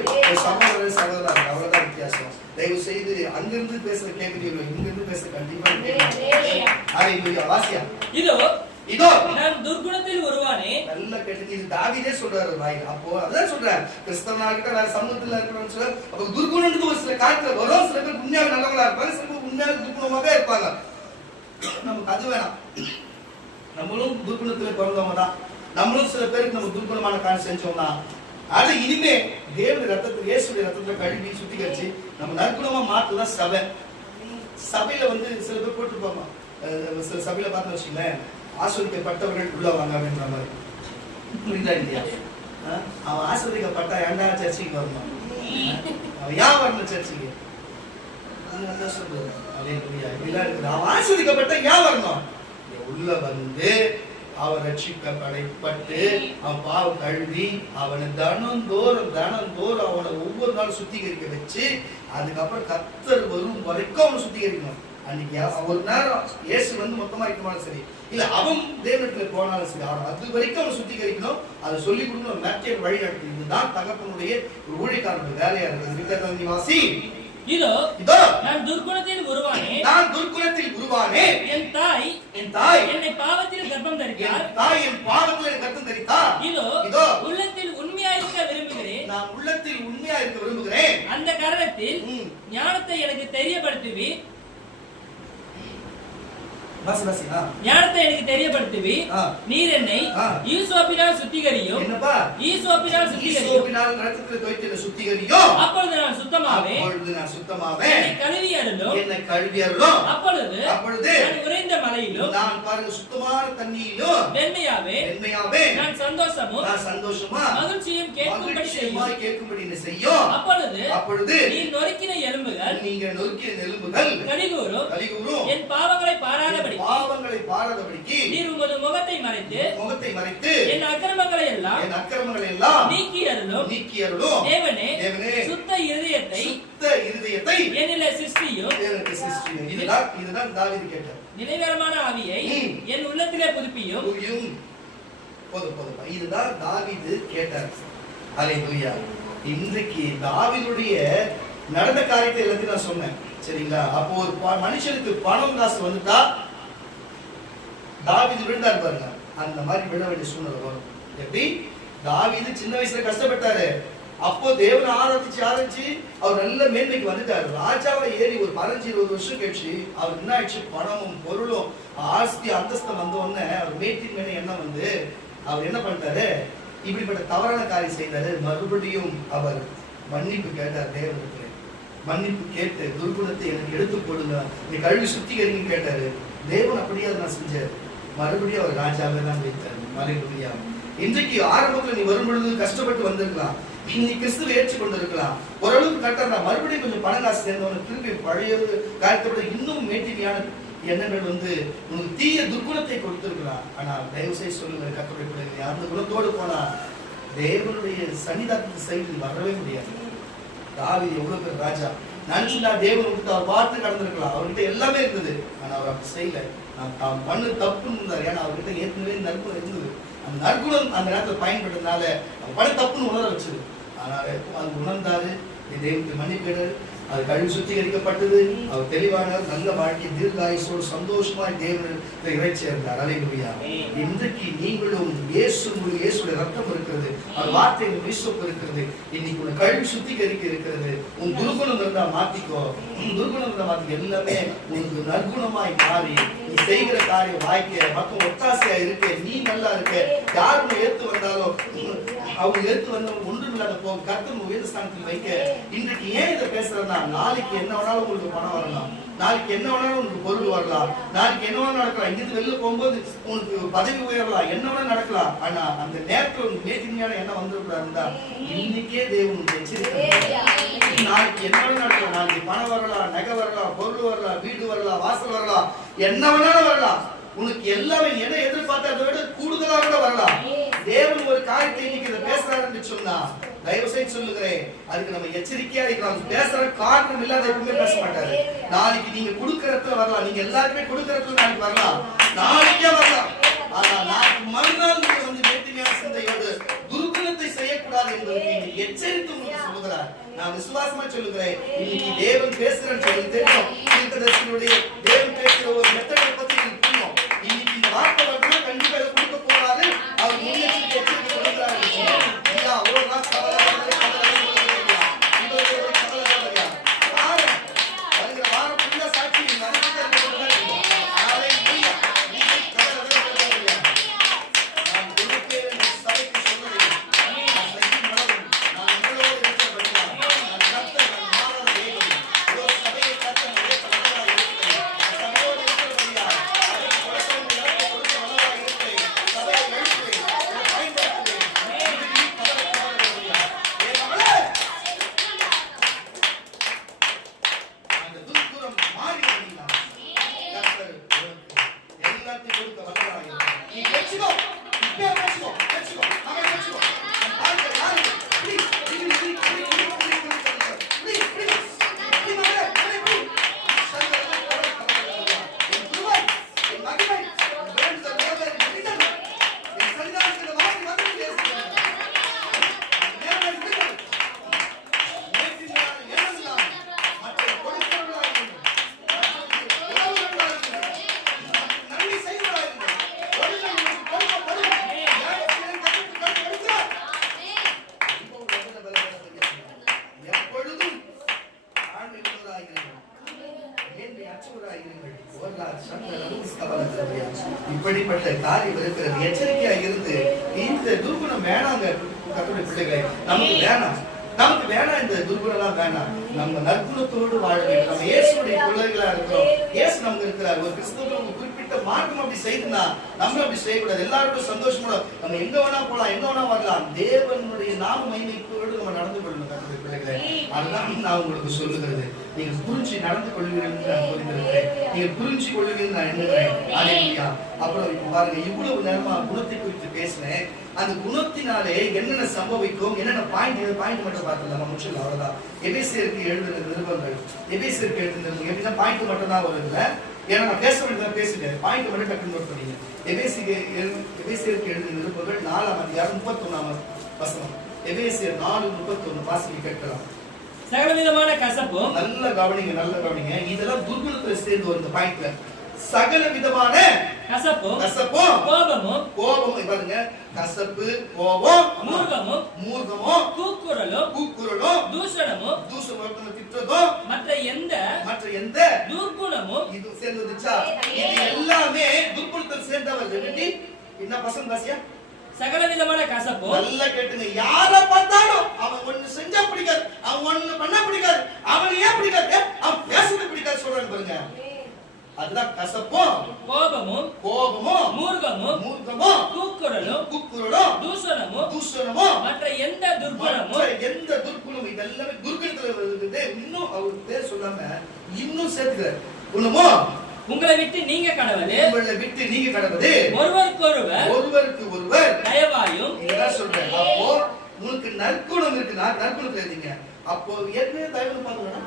சகோதரர் சகோதரர், அவ்வளவுதான் வித்தியாசம். தயவு செய்து அங்கிருந்து பேசுற கேட்கிறீங்களோ இங்கிருந்து பேச கண்டிப்பா வாசியா. இதோ நான் துர்குணத்தில் ஒருவானே. நல்ல கேட்டு இது தாவீதே சொல்றாரு வாயில. அப்போ அதான் சொல்றாரு, கிறிஸ்தவனா இருக்கட்டும் வேற சமூகத்துல இருக்கணும்னு சொல்ல. அப்ப துர்குணம்னு ஒரு சில காலத்துல வரும். சில பேர் உண்மையாக நல்லவங்களா இருப்பாங்க, சில பேர் உண்மையாக துர்குணமாவே இருப்பாங்க. நமக்கு அது வேணாம். நம்மளும் துர்குணத்துல பிறந்தவங்க தான். நம்மளும் சில பேருக்கு நம்ம துர்குணமான காரியம் செஞ்சோம்னா அது இனிமே தேவனுடைய ரத்தத்தில் இயேசுடைய ரத்தத்துல கழுவி சுத்திகரிச்சு நம்ம நற்குணமா மாத்துதான் சபை. சபையில வந்து சில பேர் போட்டுருப்பாங்க, சில சபையில பார்த்து வச்சுங்களேன், ஆஸ்வதிக்கப்பட்டவர்கள் உள்ள வாங்க அப்படின்ற மாதிரி. புரியுதா இல்லையா? அவன் ஆஸ்வதிக்கப்பட்டா ஏன்டா சர்ச்சைக்கு வரணும்? அவன் ஏன் வரணும் சர்ச்சைக்கு? அவன் ஆஸ்வதிக்கப்பட்ட ஏன் வரணும்? உள்ள வந்து அவன் ரட்சிக்கப்பட்டு அவன் பாவம் கழுவி அவனை தனந்தோறும் அவனை ஒவ்வொரு நாளும் சுத்திகரிக்க வச்சு அதுக்கப்புறம் கர்த்தர் வரும் வரைக்கும் அவனை சுத்திகரிக்கணும். அன்னைக்கு ஒரு நேரம் இயேசு வந்து மொத்தமா இருக்கணும் சரி, இல்ல அவன் தேவனிடத்துல போனாலும் சரி, அவன் அது வரைக்கும் அவன் சுத்திகரிக்கணும், அதை சொல்லி கொடுக்கணும், மேற்கே வழி நடத்தி. இதுதான் தகப்பனுடைய ஊழியக்காரனுடைய வேலையா இருக்குது. வாசி, இதோ நான் துர்க்குணத்தில் உருவானேன், என் தாய் என்னை பாவத்தில் கர்ப்பம் தரித்தார். இதோ உள்ளத்தில் உண்மையாயிருக்க விரும்புகிறேன், நான் உள்ளத்தில் உண்மையாயிருக்க விரும்புகிறேன். அந்த காரணத்தில் ஞானத்தை எனக்கு தெரியப்படுத்துவி, ஞானத்தை எனக்கு தெரியப்படுத்துவி. நீர் என்னை ஈசோப்பினால் சுத்திகரியும். என்னப்பா? ஈசோப்பினால் ரத்தத்தில் தோய்த்து சுத்திகரியும். அப்பொழுது நான் சுத்தமாவேன். என்னை கழுவி அருளும். அப்பொழுது நான் உறைந்த மலையிலும் நான் பாருங்க சுத்தமான தண்ணியிலும் வெண்மையாவேன். நான் சந்தோஷமா மகிழ்ச்சியும் கேட்கும்படி செய்யும். அப்பொழுது நீ நொறுக்கின எலும்புகள் கலிகூரும். என் பாவங்களை பாராதபடிக்கு நீர் உமது முகத்தை மறைத்து என் அக்கிரமங்களை எல்லாம் நீக்கி அருளும். தேவனே சுத்த இருதயத்தை என்னிலே சிருஷ்டியும். இதுதான் தாவீது கேட்டார். நிலைவரமான ஆவியை என் உள்ளத்திலே புதுப்பியும். இதுதான் தாவீது கேட்டார். அல்லேலூயா. இன்றைக்கு தாவீதுடைய நடந்த காரியத்தை எல்லாத்தையும் நான் சொன்னேன், சரிங்களா? அப்போ ஒரு மனுஷனுக்கு பணம் காசு வந்துட்டா தாவீது விழுந்தாரு பாருங்க, அந்த மாதிரி விழ வேண்டிய சூழ்நிலை வரும். எப்படி? தாவீது சின்ன வயசுல கஷ்டப்பட்டாரு, அப்போ தேவனை ஆராய்ச்சி அவர் நல்ல மேன்மைக்கு வந்துட்டாரு. ராஜாவை ஏறி ஒரு 15-20 வருஷம் கழிச்சு அவர் என்ன ஆயிடுச்சு, பணமும் பொருளும் ஆஸ்தி அந்தஸ்தம் வந்த உடனே அவர் மேட்டின் மேல எண்ணம் வந்து அவர் என்ன பண்ணிட்டாரு, இப்படிப்பட்ட தவறான காரியம் செய்தாரு. மறுபடியும் அவர் மன்னிப்பு கேட்டார் தேவனுக்கு. மன்னிப்பு கேட்டு துர்குணத்தை எனக்கு எடுத்து போடுங்க, நீ கழுவி சுத்திகரிங்க கேட்டாரு. தேவன் அப்படியே அதை நான் செஞ்சாரு. மறுபடியும் அவர் ராஜாவே தான் வைத்தார். அல்லேலூயா. இன்றைக்கு ஆரம்பத்துல நீ வரும் பொழுது கஷ்டப்பட்டு வந்திருக்கலாம், நீ கிறிஸ்துவை ஏற்றுக்கொண்டு இருக்கலாம், ஓரளவுக்கு கட்டா மறுபடியும் கொஞ்சம் பண காசு சேர்ந்தவன திரும்பி பழைய காரியத்தோட இன்னும் மேட்டிமையான எண்ணங்கள் வந்து உனக்கு தீய துர்குணத்தை கொடுத்திருக்கலாம். ஆனா தயவு செய்து சொல்லுங்க, கர்த்தருடைய பிள்ளைகளே, அந்த குணத்தோடு போனா தேவனுடைய சன்னிதானத்து சைடில் வரவே முடியாது. தாவீது எவ்வளவு பேர் ராஜா நினைச்சுட்டா தேவன் விட்டு அவர் பார்த்து கடந்திருக்கலாம், அவர்கிட்ட எல்லாமே இருந்தது. ஆனா அவர் அப்படி செய்யல. நான் பண்ணு தப்புன்னு இருந்தார். ஏன்னா அவர்கிட்ட ஏற்கனவே நற்குணம் இருந்தது. அந்த நற்குணம் அந்த நேரத்தில் பயன்பட்டதுனால அவர் பண்ண தப்புன்னு உணர வச்சது. அதனால அது உணர்ந்தாரு, தேவனுக்கு மன்னிப்பு, அது கழுவி சுத்திகரிக்கப்பட்டது. அவர் தெளிவானார், நல்ல வாழ்க்கை தீர்காயுசோடு சந்தோஷமாய் தேவனிடத்தை இறைச்சி இருந்தார். அல்லேலூயா. இன்றைக்கு நீங்களும் இயேசுடைய ரத்தம் இருக்கிறது, அவர் வார்த்தை விசுவாசம் இருக்கிறது. இன்னைக்கு உன் கழுவி சுத்திகரிக்க இருக்கிறது. உன் துர்குணம் இருந்தா மாத்திக்கோ, உன் துர்குணம் இருந்தா மாத்திக்கோ. எல்லாமே உனக்கு நற்குணமாய் மாறி நீ செய்கிற காரியம் வாய்க்க மற்ற ஒத்தாசையா இருக்க, நீ நல்லா இருக்க. யாரும் ஏத்து வந்தாலும் அவங்க ஏத்து வந்தவங்க ஒன்றும் இல்லாத போக கர்த்தர் வேதஸ்தானத்தில் வைக்க. இன்றைக்கு ஏன் இதை பேசுறேன்னா, நாளைக்கு என்ன வேணாலும் உங்களுக்கு பணம் வரலாம், நாளைக்கு என்ன வேணாலும் உங்களுக்கு பொருள் வரலாம், நாளைக்கு என்ன வேணாலும் நடக்கலாம், இங்கிருந்து வெளில போகும்போது உங்களுக்கு பதவி உயரலாம், என்ன வேணாலும் நடக்கலாம். ஆனா அந்த நேரத்தில் உங்களுக்கு மேட்டிமையான எண்ணம் வந்திருக்கிறா இன்னைக்கே தேவன் எச்சரிக்கை. நாளைக்கு என்ன வேணாலும் நடக்கலாம், நாளைக்கு பணம் வரலாம், நகை வரலாம், பொருள் வரலாம், வீடு வரலாம், வாசல் வரலாம், என்ன வேணாலும் வரலாம். உனக்கு எல்லாமே எதை எதிர்பார்த்த அதை விட கூடுதலாக கூட வரலாம். தேவன் ஒரு காரியத்தை இன்னைக்கு இதை பேசுறாருன்னு சொன்னா தயவு செய்து சொல்லுகிறேன், அதுக்கு நம்ம எச்சரிக்கையா இருக்கலாம். பேசுற காரணம் இல்லாத எப்பவுமே பேச மாட்டாரு. நாளைக்கு நீங்க கொடுக்கறதுல வரலாம், நீங்க எல்லாருமே கொடுக்கறதுல நாளைக்கு வரலாம், நாளைக்கே வரலாம். ஆனா நாளைக்கு மறுநாள் நீங்க வந்து நேர்த்தியான சிந்தையோடு துர்குணத்தை செய்யக்கூடாது என்பதற்கு எச்சரித்து உங்களுக்கு சொல்லுகிறார். நான் விசுவாசமா சொல்லுகிறேன், இன்னைக்கு தேவன் பேசுறேன்னு சொல்லி தெரியும். தேவன் பேசுற ஒரு மெத்தடை பத்தி எனக்கு புரியும். இன்னைக்கு இந்த வார்த்தை வரணும், கண்டிப்பா இதை கொடுக்க போறாரு. அவர் முன்னெச்சரிக்கை எச்சரிக்கை கொடுக்கிறாரு. ஒரு நாள் எச்சரிக்கையாயிருங்கள். இப்படிப்பட்ட காரியம் இருக்கிறது. எச்சரிக்கையா இருந்து இந்த துர்குணம் வேணாங்க கர்த்தருடைய பிள்ளைகளே. நமக்கு வேணாம் இந்த துர்குணம் வேணாம். நம்ம நற்குணத்தோடு வாழ வேண்டும். நம்ம இயேசுடைய பிள்ளைகளா இருக்கிறோம். இயேசு நமக்கு இருக்கிறார். ஒரு கிறிஸ்தவனுக்கு குறிப்பிட்ட மார்க்கம் அப்படி செய்துனா நம்ம அப்படி செய்யக்கூடாது. எல்லாருக்கும் சந்தோஷமா நம்ம எங்க வேணா போலாம், எங்க வேணா வரலாம். தேவனுடைய நாம மகிமையோடு நம்ம நடந்து கொள்ளணும் கர்த்தருடைய பிள்ளைகளே. அதுதான் நான் உங்களுக்கு சொல்லுகிறது. நீங்க புரிஞ்சு நடந்து கொள்வீர்கள் நான் புரிந்திருக்கிறேன். நீங்க புரிஞ்சு கொள்வீர்கள் நான் எண்ணுகிறேன். அல்லேலூயா. அப்புறம் இப்ப பாருங்க, இவ்வளவு நேரமா குணத்தை குறித்து பேசினேன். அந்த குணத்தினாலே என்னென்ன சம்பவிக்கும், என்னென்ன பாயிண்ட் மட்டும் பார்த்துடலாம். முடிச்சல அவ்வளவுதான். எபேசியருக்கு எழுதின நிருபங்கள், எபேசியருக்கு எழுதின எப்படின்னா பாயிண்ட் மட்டும் தான் வருது இல்ல. ஏன்னா நான் பேச வேண்டியதான் பேசுகிறேன். பாயிண்ட் மட்டும் டக்குன்னு நோட் பண்ணீங்க. எபேசியருக்கு எழுதின நிருபங்கள் 4ஆம் அதிகாரம் 31ஆம் வசனம். எபேசியர் 4:31 வாசிக்க கேட்கலாம். சகலவிதமான கசப்பும், நல்ல கவனிங்க. இதெல்லாம் துர்குணத்துல சேர்ந்து வந்த பாயிண்ட்ல சகல விதமான கசப்பும், கோபமும், பாருங்க, கசப்பு, கோபம், மூர்க்கமும், கூக்குரலும், தூஷணமும், திட்டுறதும், மற்ற எந்த துர்குணமும் இது சேர்ந்து வந்துச்சா? இது எல்லாமே துர்குணத்தில் சேர்ந்தவர். என்ன பசங்க பாசியா? சகல விதமான கசப்பும். நல்லா கேட்டுங்க. யார பார்த்தாலும் அவன் ஒண்ணு செஞ்சா பிடிக்காது, அவன் ஒண்ணு பண்ண பிடிக்காது, அவன் ஏன் பிடிக்காது, அவன் பேசுறது பிடிக்காது சொல்றாங்க பாருங்க. அதுதான் கசப்பும், கோபமும், மூர்க்கமும், கூக்குரலும், தூஷணமும், மற்ற எந்த துர்குணமும் இதெல்லாமே துர்குணத்துல வருது. இன்னும் அவர் பேர் சொல்லாம இன்னும் சேர்த்துக்கிறார். குணமோ உங்களை விட்டு நீங்க கடவுளே, ஒருவருக்கு ஒருவர் தயவாயும். இதெல்லாம் சொல்றேன். அப்போ உங்களுக்கு நற்குணம் இருக்குன்னா நற்குணத்துல இருந்தீங்க. அப்போ ஏற்கனவே தயவு பார்க்கலாம்.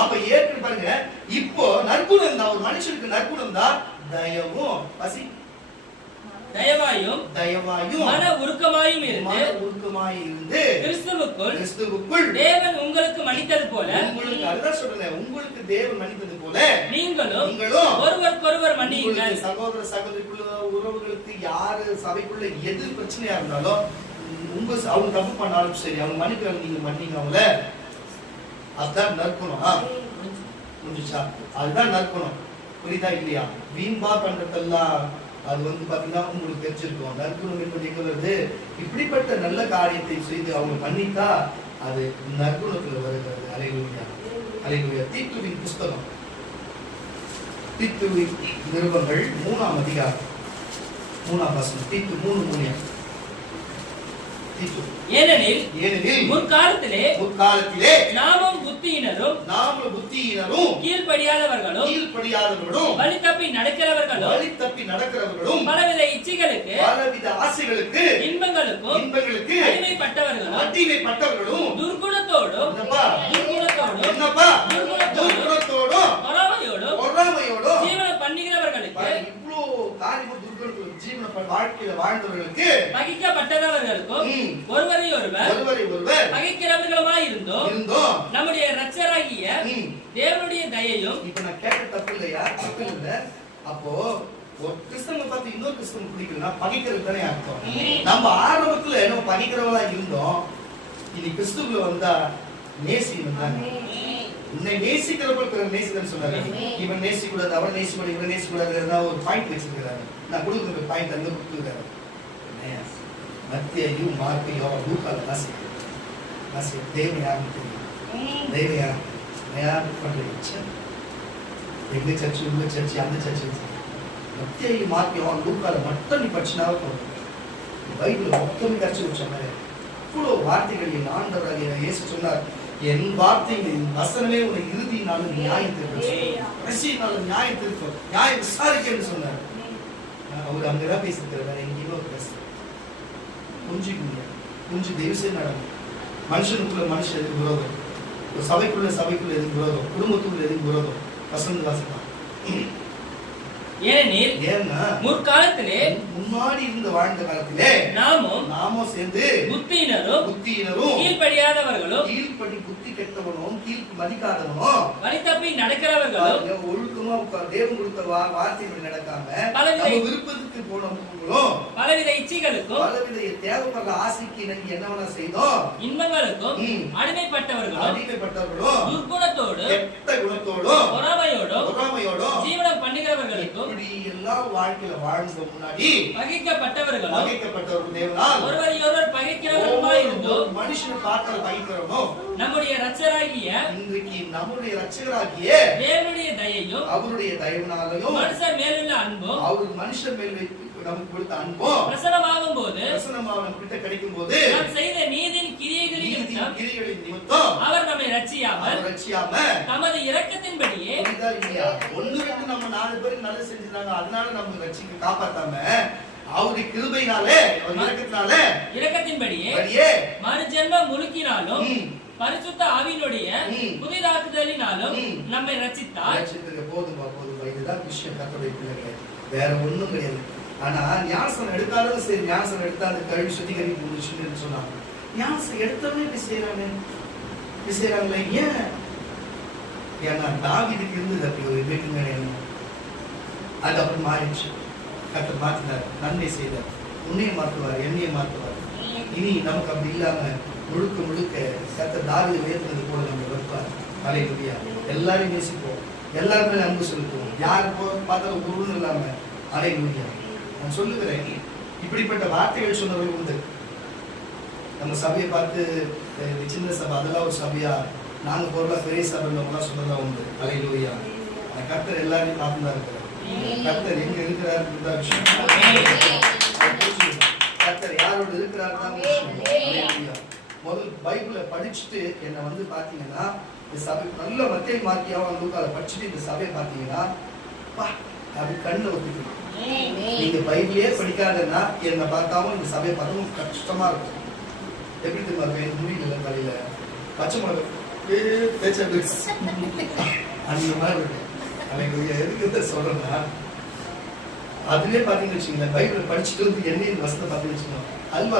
அப்ப ஏற்கனவே பாருங்க, இப்போ நற்குணம் தான். ஒரு மனுஷனுக்கு நற்குணம் தான் தயவும், தயவாயும் மன உருக்கமாயும் இருந்து கிறிஸ்துவுக்குள் தேவன் உங்களுக்கு மன்னித்தது போல, உங்களுக்கு அதுதான் சொல்றேன், உங்களுக்கு தேவன் மன்னித்தது போல நீங்களும் ஒருவருக்கொருவர் மன்னியுங்கள். சகோதர சகோதரிக்குள்ள உறவுகளுக்கு யாரு சபைக்குள்ள எது பிரச்சனையா இருந்தாலும் அவங்க தப்பு பண்ணாலும் சரி, அவங்க மன்னிக்கிறாங்க, நீங்க மன்னிங்க அவங்கள. அதுதான் நற்குணம். முடிஞ்சுச்சா? அதுதான் நற்குணம். புரியுதா இல்லையா? வீம்பா பண்றதெல்லாம் அது பாத்தீங்கன்னா உங்களுக்கு தெரிஞ்சிருக்கும். நற்குணம் என்பது எங்க வருது? இப்படிப்பட்ட நல்ல காரியத்தை செய்து அவங்க பண்ணிட்டா அது நற்குணத்துல வருகிறது. அல்லேலூயா. தீத்துவின் புஸ்தகம், தீத்துவின் நிருபங்கள் 3ஆம் அதிகாரம் 3ஆம் வசனம். தீத்து 3:3. ஏனெனில் முற்காலத்திலே நாமும் புத்தியினரும் கீழ்ப்படியாதவர்களும் வழி தப்பி நடக்கிறவர்களும் பலவித இச்சைகளுக்கு பலவித இன்பங்களுக்கும் அடிமைப்பட்டவர்களும் துர்குணத்தோடும் பொறாமையோடும் ஜீவனம் பண்ணுகிறவர்களுக்கு, வாழ்க்கையில வாழ்ந்தவர்களுக்கு, பகைக்கப்பட்டவர்களுக்கும் ஒருவரை ஒருவர் பகைக்கிறவர்களுமாய் இருந்தோம் நம்முடைய இரட்சகராகிய தேவனுடைய தயையும். இப்ப நான் கேட்ட தப்பு இல்லையா? தப்பு இல்ல. அப்போ ஒரு கிறிஸ்தவனை பார்த்து இன்னொரு கிறிஸ்தவன் பிடிக்கலன்னா பகைக்கிறது தானே அர்த்தம். நம்ம ஆரம்பத்துல நம்ம பகைக்கிறவங்களா இருந்தோம். இனி கிறிஸ்துக்குள்ள வந்தா நேசி வந்தாங்க. உன்னை நேசிக்கிறவங்க நேசிக்கிறேன்னு சொன்னாரு. இவன் நேசிக்கூடாது, அவன் நேசிக்கூடாது, இவன் நேசிக்கூடாது ஒரு பாயிண்ட் வச்சிருக்கிறாரு. நான் கொடுக்குற பாயிண்ட் அங்க கொடுத்துருக்காரு. மத்தியு, மார்க்கு, யோவான், லூக்கால வாசி தேவன் யாருன்னு தெரியும். தேவன் யார் பண்றீங்க? எங்க சர்ச்சு, உங்க சர்ச்சு, அந்த சர்ச்சு. மத்தியு, மார்க்கு, யோவான், லூக்கால மட்டும் நீ படிச்சுனாவே போதும். பைபிள் மொத்தம் கரைச்சி வச்ச மாதிரி இவ்வளவு வார்த்தைகள் ஆண்டவராகிய இயேசு சொன்னார். என் வார்த்தை வசனமே உன்னை இறுதியினாலும் நியாயம் தீர்க்கும், கடைசியினாலும் நியாயம் தீர்க்கும், நியாயம் விசாரிக்க சொன்னார். அவர் அங்கதான் பேசிருக்கிற வேற எங்கேயோ பேச கொஞ்சம் தெய்வசம் நடக்கும். மனுஷனுக்குள்ள மனுஷன் எதுக்கு விரோதம், ஒரு சபைக்குள்ள எதுக்கு விரோதம், குடும்பத்துக்குள்ள எதுக்கு விரோதம்? வசந்த வாசிக்கலாம். ஏனெனில் ஏன்னா முற்காலத்திலே முன்னாடி இருந்து வாழ்ந்த காலத்திலே நாமும் சேர்ந்து புத்தியினரும் கீழ்ப்படியாதவர்களும் கீழ்ப்படி புத்தி கெட்டவனும் கீழ் மதிக்காதவனும் வழி தப்பி நடக்கிறவர்களும் ஒழுக்கமா தேவன் கொடுத்த வார்த்தைப்படி நடக்காம நம்ம விருப்பத்துக்கு போனவங்களும் பலவித இச்சைகளுக்கும் பலவித தேவைப்படுற ஆசைக்கு இணங்கி என்னவனா செய்தோம் இன்பங்களுக்கும் அடிமைப்பட்டவர்களும் துர்குணத்தோடு கெட்ட குணத்தோடும் பொறாமையோடும் ஜீவனம் பண்ணுகிறவர்களுக்கும் இப்படி எல்லாம் வாழ்க்கையில வாழ்ந்த முன்னாடி பகைக்கப்பட்டவர்களும் தேவனால் ஒருவரையொருவர் பகைக்கிறவர்களுமாய் இருந்தோம். மனுஷனை பார்க்கிற பகைக்கிறோமோ நம்முடைய இரட்சகராகிய இன்றைக்கு நம்முடைய இரட்சகராகிய தேவனுடைய தயையும் அவருடைய தயவினாலையும் மனுஷர் மேலுள்ள அன்பும் அவர் மனுஷன் மேல் நமக்கு கொடுத்த அன்பும் பிரசனமாகும் போது கிட்ட கிடைக்கும் போது நாம் செய்த நீதியின் கிரியைகளின் நிமித்தம் அவர் நம்மை ரட்சியாமல் தமது இரக்கத்தின்படியே ஒண்ணு ரெண்டு நம்ம 4 பேருக்கு நல்லது செஞ்சிருந்தாங்க, அதனால நம்ம ரட்சிக்க காப்பாத்தாம அவருடைய கிருபையினாலே இரக்கத்தின்படியே மறுஜென்மம் முழுக்கினாலும் பரிசுத்த ஆவியினுடைய புதிதாக்குதலினாலும் நம்மை ரட்சித்தார். போதுமா இதுதான் விஷயம். கர்த்தருடைய பிள்ளைகளே, வேற ஒண்ணும் கிடையாது. ஆனா ஞானசனம் எடுத்தாலும் சரி, ஞானசனம் எடுத்தா அந்த கல்வி சுத்திகரிப்பு முடிச்சுன்னு சொன்னாங்க. ஞானசனம் எடுத்தவனே இப்படி செய்யறாங்களே ஏன்? ஏன்னா தாவீதுக்கு இருந்தது அப்படி ஒரு வேண்டுங்க எண்ணம், அது அப்படி மாறிடுச்சு. கர்த்தர் மாத்தினார், நன்மை செய்தார், உன்னையை மாற்றுவார், என்னையை மாற்றுவார். இனி நமக்கு அப்படி இல்லாம முழுக்க கர்த்தர் தாவீதை உயர்த்தினது போல நம்ம வைப்பார். அல்லேலூயா. எல்லாரையும் நேசிப்போம், எல்லாருமே அன்பு செலுத்துவோம், யாரு பார்த்தாலும் குருன்னு இல்லாம. அல்லேலூயா. நான் சொல்லுகிறேன், இப்படிப்பட்ட வார்த்தைகள் சொன்னவர்கள் உண்டு. நம்ம சபையை பார்த்து சின்ன சபை அதெல்லாம் ஒரு சபையா, நாங்க பொருளா பெரிய சபைலாம் சொன்னதான் உண்டு. அல்லேலூயா. கர்த்தர் எல்லாரையும் பார்த்துதான் இருக்கிறார். கர்த்தர் எங்க இருக்கிறார் விஷயம், கர்த்தர் யாரோடு இருக்கிறார் தான் விஷயம். முதல் பைபிளை படிச்சுட்டு என்ன பாத்தீங்கன்னா, இந்த சபை நல்ல மத்திய மார்க்கியாவும் லூக்கால படிச்சுட்டு இந்த சபையை பாத்தீங்கன்னா அப்படி கண்ணில் ஒத்துக்கணும். நீங்க பைபிளே படிக்காதன்னா என்னை பார்க்காம இந்த சபையை பார்க்கவும் கஷ்டமா இருக்கும். எப்படி தெரியுமா, முடியல தலையில பச்சை மிளகு பேச்ச அந்த மாதிரி இருக்கு. அல்லேலூயா. எதுக்கு சொல்றேன்னா, அதுவே பாத்தீங்கன்னு வச்சுக்கோங்களேன், பைபிளை படிச்சுட்டு எண்ணெயின் வசத்தை பார்த்தீங்கன்னு வச்சுக்கோங்க, அல்வா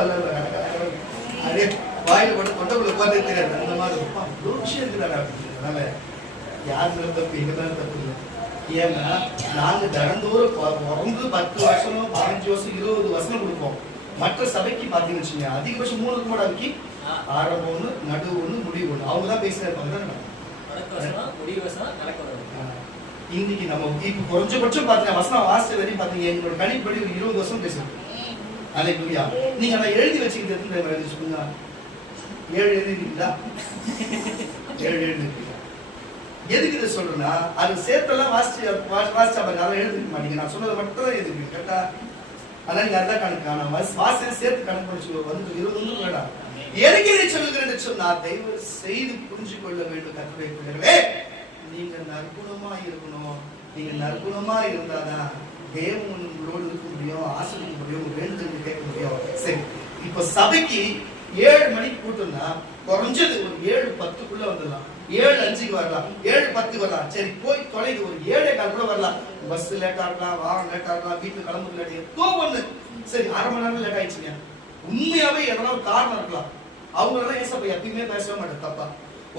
அப்படியே வாயில போட்டு தொண்டைக்குள்ள உட்கார்ந்தே தெரியாது. அந்த மாதிரி விஷயம் இருக்கிறாரு. அப்படின்றதுனால யார் மேல தப்பு, எங்க மேல தப்பு இல்லை. ஏன்னா நாங்க தினந்தோறும் 10 வருஷம் 15 வருஷம் 20 வருஷம் கொடுப்போம். மற்ற சபைக்கு பாத்தீங்கன்னு வச்சுங்க, அதிகபட்சம் 3 கூட அதுக்கு ஆரம்பம் ஒண்ணு, நடுவு ஒண்ணு, முடிவு ஒண்ணு. அவங்கதான் பேசினா இருப்பாங்க. இன்னைக்கு நம்ம இப்ப குறைஞ்சபட்சம் பாத்தீங்கன்னா வசனம் வாசிச்ச வரையும் பாத்தீங்க, எங்களோட கணிப்படி ஒரு 20 வருஷம் பேசுறோம். அல்லேலூயா. நீங்க நான் எழுதி வச்சுக்கிட்டு எழுதி சொல்லுங்க, 7 எழுதிருக்கீங்களா? 7 எழுதிருக்கீங்க. எதுக்கு இதை சொல்றேன்னா, அது சேர்த்தெல்லாம் வாசிச்சா பாருங்க, அதை எழுதிக்க மாட்டீங்க. நான் சொன்னதை மட்டும் தான் எழுதிருக்கீங்க. கரெக்டா? அதான் நீங்க அதான் கணக்கு. ஆனா வாசிச்சு சேர்த்து கணக்கு படிச்சு வந்து 20 வேண்டாம். எதுக்கு இதை சொல்லுகிறேன்னு சொன்னா, தயவு செய்து புரிஞ்சு கொள்ள வேண்டும் கர்த்தருடைய பிள்ளைகளே. நீங்க நற்குணமா இருக்கணும். நீங்க நற்குணமா இருந்தாதான் தேவன் உங்களோடு இருக்க முடியும், ஆசிரியர் முடியும், வேண்டுதல் கேட்க முடியும். சரி, இப்ப சபைக்கு 7 மணிக்கு கூட்டம்னா குறைஞ்சது ஒரு 7:10 வந்துடலாம், 7:05 வரலாம், 7:10 வரலாம். சரி, போய் தொலைது ஒரு 7:15 கூட வரலாம். பஸ் லேட்டா இருக்கலாம், வாரம் லேட்டா இருக்கலாம், வீட்டுக்கு கிளம்புறது லேட், ஏதோ ஒண்ணு. சரி, அரை மணி நேரம் லேட் ஆயிடுச்சுங்க. உண்மையாவே எதனா ஒரு காரணம் இருக்கலாம். அவங்களெல்லாம் ஏசப்பா எப்பயுமே பேசவே மாட்டேன் தப்பா.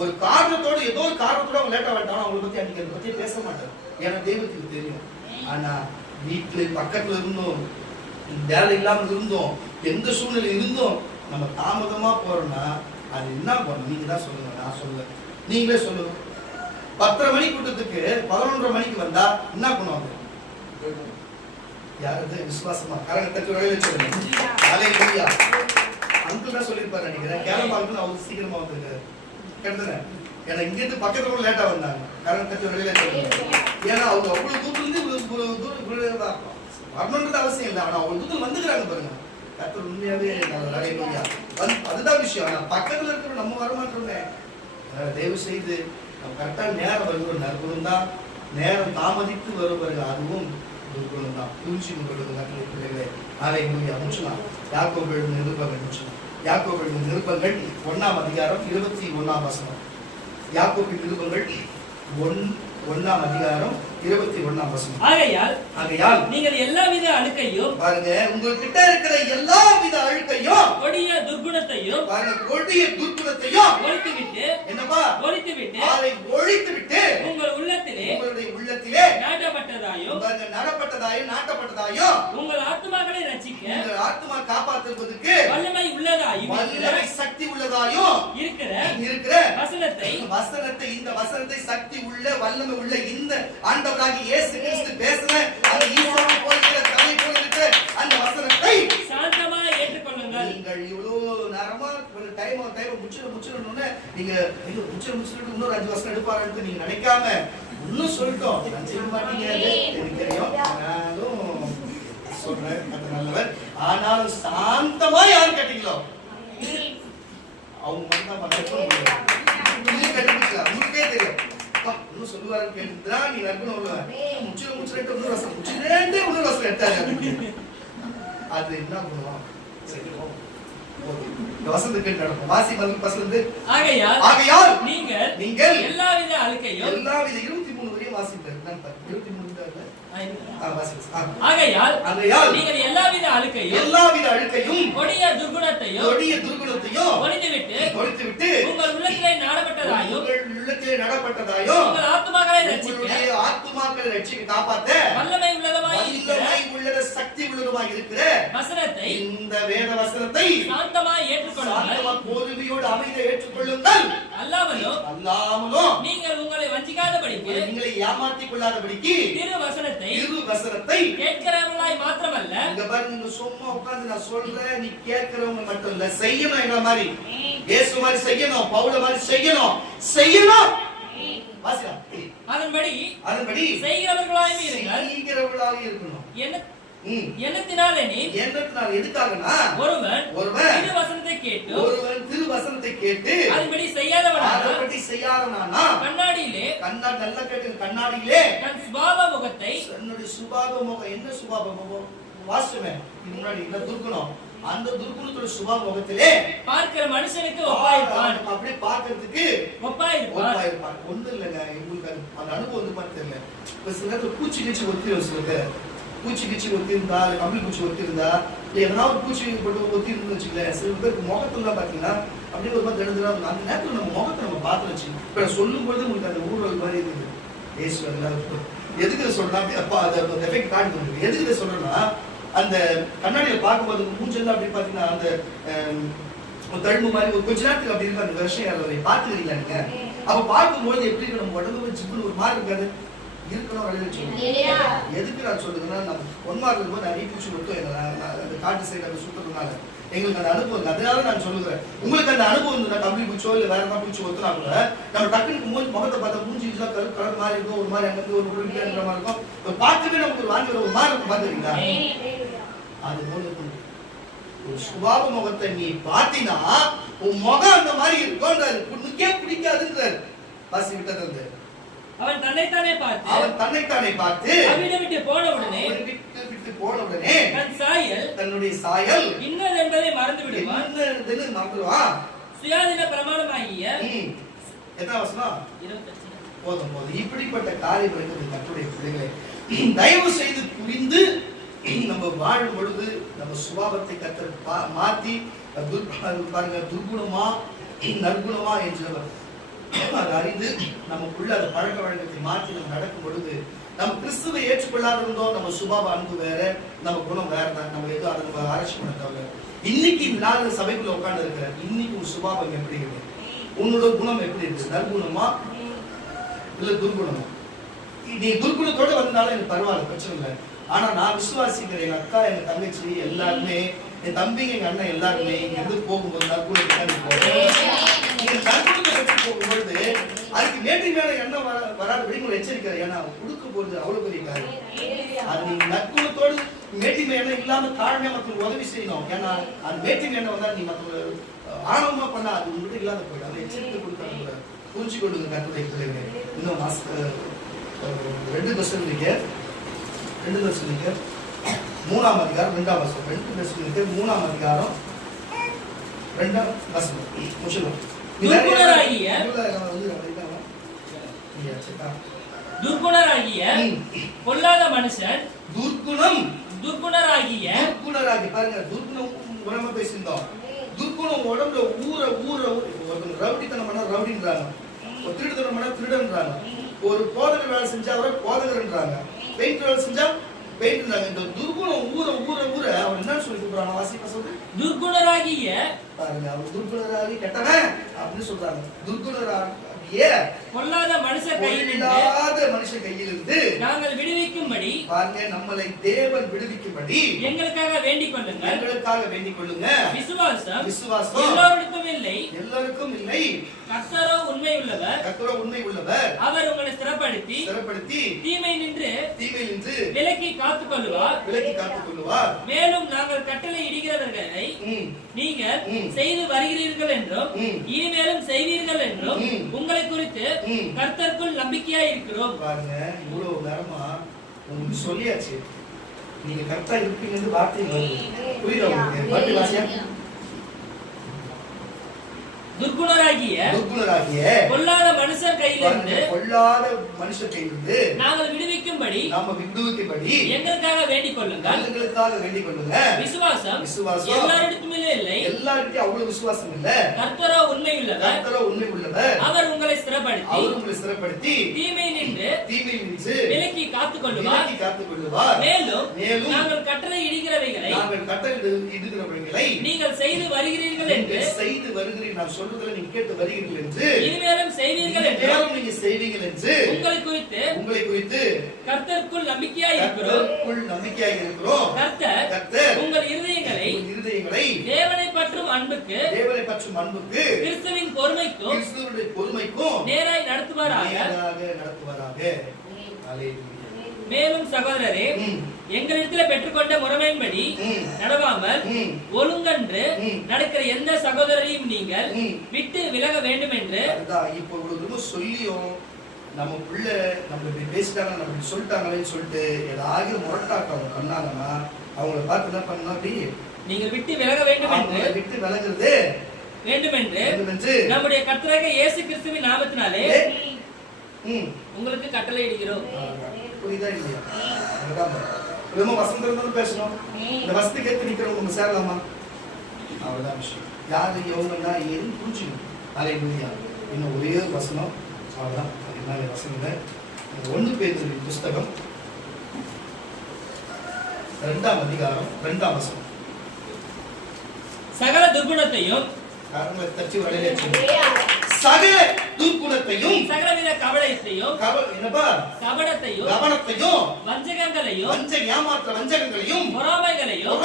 ஒரு காரணத்தோட ஏதோ ஒரு காரணத்தோட அவங்க லேட்டா வந்துட்டாங்க, அவங்களை பத்தி அன்னைக்கு அதை பத்தி பேச மாட்டேன். ஏன்னா தெய்வத்துக்கு தெரியும். ஆனா வீட்டுல பக்கத்துல இருந்தோம், வேலை இல்லாம இருந்தோம், எந்த சூழ்நிலை இருந்தோம், நம்ம தாமதமா போறோம்னா அது என்ன பண்ணணும்? நீங்க தான் சொல்லுங்க, நான் சொல்ல, நீங்களே சொல்லுங்க. 10:30 மணி கூட்டத்துக்கு 11:30 மணிக்கு வந்தா என்ன பண்ணுவாங்க? யாரு விசுவாசமா கரகத்துக்கு வேலையில சொல்லுங்க. அல்லேலூயா. அங்கிள் தான் சொல்லியிருப்பாரு நினைக்கிறேன், கேரளா அங்கிள் அவர் சீக்கிரமா வந்துருக்காரு. கரெக்டுதானே? ஏன்னா இங்க இருந்து பக்கத்துல கூட லேட்டா வந்தாங்க. கரகத்துக்கு வேலையில சொல்லுங்க. ஏன்னா அவங்க அவ்வளவு தூரத்துல இருந்து வரணுன்றது அவசியம் இல்லை. ஆனா அவ்வளவு தூரத்துல வந்துக்கிறாங்க பாருங்க. கர்த்தர் உண்மையாவே அல்லேலூயா. அதுதான் விஷயம். ஆனா பக்கத்துல இருக்கிற நம்ம வரமாட்டோமே. தயவு செய்து நம்ம கரெக்டா நேரம் வருகிற நற்குணம் தான். நேரம் தாமதித்து வருவார்கள், அதுவும் துர்குணம் தான். புரிஞ்சு கொள்வது நற்குண பிள்ளைகளே. அல்லேலூயா. முடிச்சலாம். யாக்கோபு எழுதின நிருபங்கள் முடிச்சலாம். யாக்கோபு எழுதின நிருபங்கள் 1ஆம் அதிகாரம் 21ஆம் வசனம். யாக்கோபின் நிருபங்கள் 1ஆம் அதிகாரம் 21ஆம் வசனம். ஆகையால் நீங்கள் எல்லாவித அழுக்கையும் பாருங்க, உங்ககிட்ட இருக்கிற எல்லாவித அழுக்கையும் கொடிய துர்குணத்தையும் பாருங்க, கொடிய துர்குணத்தையும் ஒழித்துவிட்டு என்னப்பா அதை ஒழித்துவிட்டு உங்களுடைய உள்ளத்திலே நாட்டப்பட்டதாயும் பாருங்க, நாட்டப்பட்டதாயும் உங்கள் ஆத்துமாக்களை ரட்சிக்க உங்கள் ஆத்துமா காப்பாற்றுவதற்கு வல்லமை சக்தி உள்ளதாயும் இருக்கிற வசனத்தை இந்த வசனத்தை சக்தி உள்ள வல்லமை உள்ள இந்த ஆண்டவராகிய இயேசு கிறிஸ்து பேசின அந்த ஈசாவை போன்ற தலை போல இருக்கிற அந்த வசனத்தை சாந்தமாக ஏற்றுக்கொள்ளுங்கள். நீங்கள் இவ்வளவு நேரமா டைம் முடிச்சிடணும்னு நீங்க முடிச்சிட்டு இன்னொரு 5 வருஷம் எடுப்பாருன்னு நீங்க நினைக்காம இன்னும் சொல்லிட்டோம். நான் செய்ய மாட்டீங்க, எனக்கு தெரியும், நானும் சொல்றேன், அது நல்லவர். ஆனாலும் சாந்தமா யாரு கேட்டீங்களோ அவங்க உங்களுக்கே தெரியும். இன்னும் சொல்லுவாருன்னு கேட்டுதா நீ நற்குணம் உள்ளவன் முடிச்சிட்டு இன்னொரு வருஷம் இன்னொரு வருஷம் எடுத்தாரு. அது என்ன பண்ணுவோம்? வசந்தம் கேட்டு நடக்கும். வாசி பசந்து. ஆகையால் நீங்கள் எல்லாவித அழுக்கையும் 23 வரையும் வாசிப்பார். 23 ஆகையால் நீங்கள் எல்லாவித அழுக்கையும் கொடிய துர்குணத்தையும் ஒழித்துவிட்டு உங்கள் உள்ளத்திலே நாடப்பட்டதாயும் உங்கள் ஆத்துமாக்களை ரட்சிக்க காப்பாற்ற வல்லமை உள்ளத சக்தி உள்ளதுமாய் இருக்கிற வசனத்தை இந்த வேத வசனத்தை சாந்தமாய் ஏற்றுக்கொள்ளுங்கள். பொறுமையோடு அமைதியை ஏற்றுக்கொள்ளுங்கள். அல்லாமலும் நீங்கள் உங்களை வஞ்சிக்காதபடிக்கு உங்களை ஏமாற்றிக் கொள்ளாதபடிக்கு திரு வசனத்தை கேட்கிறவர்களாய் மாத்திரமல்ல. இங்க பாருங்க, நீங்க சும்மா உட்கார்ந்து நான் சொல்றேன், நீ கேட்கிறவங்க மட்டும் இல்ல, செய்யணும். எங்களை மாதிரி இயேசு மாதிரி செய்யணும், பவுல மாதிரி செய்யணும். அதன்படி செய்கிறவர்களாய் இருக்கணும். எண்ணத்தினாலே எதுக்காகனா ஒருவன் திரு வசனத்தை கேட்டு அதன்படி செய்யாதவனா கண்ணாடியிலே நல்லா கேட்டு கண்ணாடியிலே தன் சுபாவ முகத்தை என்னுடைய சுபாவ முகம் என்ன சுபாவ முகம் வாசுமே முன்னாடி இந்த துர்குணம் அந்த துர்குணத்தோட சுபாவ முகத்திலே பார்க்கிற மனுஷனுக்கு ஒப்பாயிருப்பான். அப்படியே பார்க்கிறதுக்கு ஒப்பாயிருப்பான். ஒண்ணு இல்லைங்க, உங்களுக்கு அந்த அனுபவம் வந்து மாதிரி தெரியல. இப்ப சில நேரத்தில் பூச்சி ஒத்திரும். சில பூச்சி ஒத்திருந்தா, கம்பளி பூச்சி ஒத்திருந்தா, எதனா ஒரு பூச்சி போட்டு ஒத்திருந்து வச்சுக்கல. சில பேருக்கு முகத்துல பாத்தீங்கன்னா அப்படியே ஒரு மாதிரி தினதினா அந்த நேரத்தில் நம்ம முகத்தை நம்ம பார்த்து வச்சு இப்ப சொல்லும் பொழுது உங்களுக்கு அந்த ஊழல் மாதிரி இருக்குது. ஏசு எல்லாருக்கும் எதுக்கு சொல்றேன், எஃபெக்ட் காட்டுது. எதுக்கு சொல்றேன்னா, அந்த கண்ணாடியில பார்க்கும்போது மூஞ்செல்லாம் அப்படி பாத்தீங்கன்னா அந்த தழும்பு மாதிரி ஒரு கொஞ்ச நேரத்துக்கு அப்படி இருக்கு. அந்த விஷயம் பாத்துக்கிறீங்களா நீங்க? அப்ப பார்க்கும்போது எப்படி இருக்கு, நம்ம உடம்பு ஜிப்புன்னு ஒரு மாதிரி இருக்காது இருக்கணும். எதுக்கு நான் சொல்றதுன்னா, நம்ம ஒன்மார்க்கு இருக்கும்போது நிறைய பூச்சி கொடுத்தோம். அந்த காட்டு சைடு அதை சுத்துறதுனால எங்களுக்கு அந்த அனுபவம். அதனால நான் சொல்லுகிறேன், உங்களுக்கு அந்த அனுபவம் இருந்தா கம்பளி பூச்சோ இல்ல வேற என்ன பூச்சி ஒத்துனா கூட நம்ம டக்குனுக்கு முகத்தை பார்த்தா மூஞ்சி கலர் மாதிரி இருக்கும், ஒரு மாதிரி அங்கிருந்து ஒரு உருவிக்கிற மாதிரி இருக்கும். பார்க்கவே நமக்கு ஒரு வாங்கி ஒரு மாதிரி இருக்கும். பாத்துறீங்களா? அது போல ஒரு சுபாவ முகத்தை நீ பாத்தீங்கன்னா உன் முகம் அந்த மாதிரி இருக்கும்ன்றாரு. உனக்கே பிடிக்காதுன்றாரு. வாசி விட்டது அவன் தன்னைத்தானே பார்த்து விட்டு போன உடனே தன்னுடைய சாயல் இன்னது என்பதை மறந்து விடுவான். சுயாதீன பிரமாணமாகிய எத்தனை வசனம்? 28. போதும். இப்படிப்பட்ட காரியம் இருக்குது கர்த்தருடைய பிள்ளைகளை. தயவு செய்து புரிந்து நம்ம வாழும் பொழுது நம்ம சுபாவத்தை கர்த்தர் மாத்தி பாருங்க, துர்குணமா நற்குணமா என்று அதை அறிந்து நமக்குள்ள அந்த பழக்க வழக்கத்தை மாற்றி நம்ம நடக்கும் பொழுது நம்ம கிறிஸ்துவை ஏற்றுக்கொள்ளாத இருந்தோம். நம்ம சுபாவ அன்பு வேற, நம்ம குணம் வேற தான். நம்ம எதுவும் அதை நம்ம ஆராய்ச்சி பண்ண தேவை. இன்னைக்கு இந்த நாள் சபைக்குள்ள உட்கார்ந்து இருக்கிற இன்னைக்கு உன் சுபாவம் எப்படி இருக்கு? உன்னோட குணம் எப்படி இருக்கு? நற்குணமா இல்ல துர்குணமா? நீ துர்குணத்தோட வந்தனால எனக்கு பரவாயில்ல, பிரச்சனை இல்லை. ஆனா நான் விசுவாசிக்கிறேன், எங்க அக்கா எங்க தங்கச்சி எல்லாருமே, என் தம்பிங்க எங்க அண்ணன் எல்லாருமே இங்க இருந்து போகும்போது நற்குணத்தை போகும்பொழுது அதுக்கு மேட்டு மேல எண்ணம் வராது உங்களை எச்சரிக்கிறார். ஏன்னா கொடுக்க போறது அவ்வளவு பெரிய காரியம். அது நீங்க நற்குணத்தோடு மேட்டிமை எண்ணம் இல்லாம தாழ்மையா மற்றவங்க உதவி செய்யணும். ஏன்னா அந்த மேட்டிமை எண்ணம் வந்தா நீ மற்றவங்க ஆணவமா பண்ணா அது உங்ககிட்ட இல்லாத போயிடும். அதை எச்சரிக்கை கொடுக்க புரிஞ்சு கொள்ளுங்க கர்த்தருடைய பிள்ளைகளே. இன்னும் 2 தெசலோனிக்கேயர் 3ஆம் அதிகாரம் 2ஆம் வசனம். 2 தெசலோனிக்கேயர் 3ஆம் அதிகாரம் 2ஆம் வசனம். துர்க்குணராகிய பொல்லாத மனுஷன் துர்க்குணராகிய பாருங்க, துர்க்குணம் உரமா பேசியிருந்தோம். துர்க்குணம் உடம்புல ஊற ரவுடித்தனம் பண்ணா ரவுடின்றாங்க, ஒரு திருடுத்தனம் பண்ணா திருடன்றாங்க, ஒரு போதகர் வேலை செஞ்சா அவரை போதகர்ன்றாங்க, பெயிண்ட் வேலை செஞ்சா பெயிண்ட்ன்றாங்க. இந்த துர்க்குணம் ஊற அவர் என்ன சொல்லி கூப்பிடுறாங்க? வாசிப்பா சொல்லு. துர்க்குணராகிய பாருங்க, அவர் துர்க்குணராகி கெட்டவன் அப்படின்னு சொல்றாங்க. துர்க்குணராகிய பொல்லாத மனுஷன் கையிலிருந்து நாங்கள் விடுவிக்கும்படி, பாருங்க, நம்மளை தேவன் விடுவிக்கும்படி எங்களுக்காக வேண்டிக் கொள்ளுங்க. விசுவாசம் எல்லாருக்கும் இல்லை. கர்த்தரோ உண்மை உள்ளவர். அவர் உங்களை ஸ்திரப்படுத்தி தீமை நின்று விலக்கி காத்துக் கொள்ளுவார். மேலும் நாங்கள் கட்டளை இடுகிறவர்களை நீங்கள் செய்து வருகிறீர்கள் என்றும் இனிமேலும் செய்வீர்கள் என்றும் உங்களை குறித்து கர்த்தருக்குள் நம்பிக்கையா இருக்கிறோம். பாருங்க, இவ்வளவு நேரமா உங்களுக்கு சொல்லியாச்சு, நீங்க கரெக்டா இருப்பீங்கன்னு வார்த்தை புரியுதா உங்களுக்கு? வார்த்தை வாசியா. துர்க்குணராகிய பொல்லாத மனுஷர் கையிலிருந்து நாங்கள் விடுவிக்கும்படி எங்களுக்காக வேண்டிக் கொள்ளுங்க. விசுவாசம் எல்லாரிடத்தும் இல்லை. அவ்வளவு விசுவாசம் இல்ல. கர்த்தரோ உண்மை உள்ளவர். அவர் உங்களை ஸ்திரப்படுத்தி தீமை நின்று விலக்கி காத்துக் கொள்ளுவார். மேலும் நாங்கள் கட்டளை இடுகிறவைகளை நீங்கள் செய்து வருகிறீர்கள் என்று சொல்றதுல நீங்க கேட்டு வருகிறீர்கள் என்று இனிமேலும் செய்வீர்கள் என்று நீங்க செய்வீர்கள் என்று உங்களை குறித்து கர்த்தருக்குள் நம்பிக்கையாய் இருக்கிறோம். கர்த்தர் உங்கள் இருதயங்களை தேவனை பற்றும் அன்புக்கு கிறிஸ்துவின் பொறுமைக்கும் நேராய் நடத்துவாராக. மேலும் சகோதரரே, எங்களிடத்தில் பெற்றுக்கொண்ட முறைமையின்படி நடவாமல் ஒழுங்கன்று நடக்கிற எந்த சகோதரரையும் நீங்கள் விட்டு விலக வேண்டும் என்று. இப்போ இவ்வளவு சொல்லியும் நம்ம பிள்ளை நம்ம பேசிட்டாங்க, நம்ம சொல்லிட்டாங்களேன்னு சொல்லிட்டு ஏதாவது முரட்டாட்டம் பண்ணாங்கன்னா அவங்கள பார்த்து என்ன பண்ணா, அப்படி நீங்கள் விட்டு விலக வேண்டும் என்று விட்டு விலகிறது வேண்டும் என்று நம்முடைய கர்த்தராகிய இயேசு கிறிஸ்துவின் நாமத்தினாலே உங்களுக்கு கட்டளை இடுகிறோம். புரியுதா இல்லையா? ரொம்ப வசந்த இருந்தாலும் பேசணும். இந்த வசதிக்கு ஏற்று நிக்கிறவங்க சேரலாமா? அவ்வளவுதான் விஷயம். யாரு எவங்கன்னா ஏன்னு புரிஞ்சுக்கணும். அல்லேலூயா. இன்னும் ஒரே வசனம், அவ்வளவுதான். அதனால வசனம் 1 பேதுரு புஸ்தகம் 2ஆம் அதிகாரம் 2ஆம் வசனம். சகல துர்க்குணத்தையும் காரணங்களை தட்டி வளையலே சகல துர்க்குணத்தையும் சகலவித கபடத்தையும் வஞ்சகங்களையும் ஏமாற்ற வஞ்சகங்களையும் பொறாமைகளையும்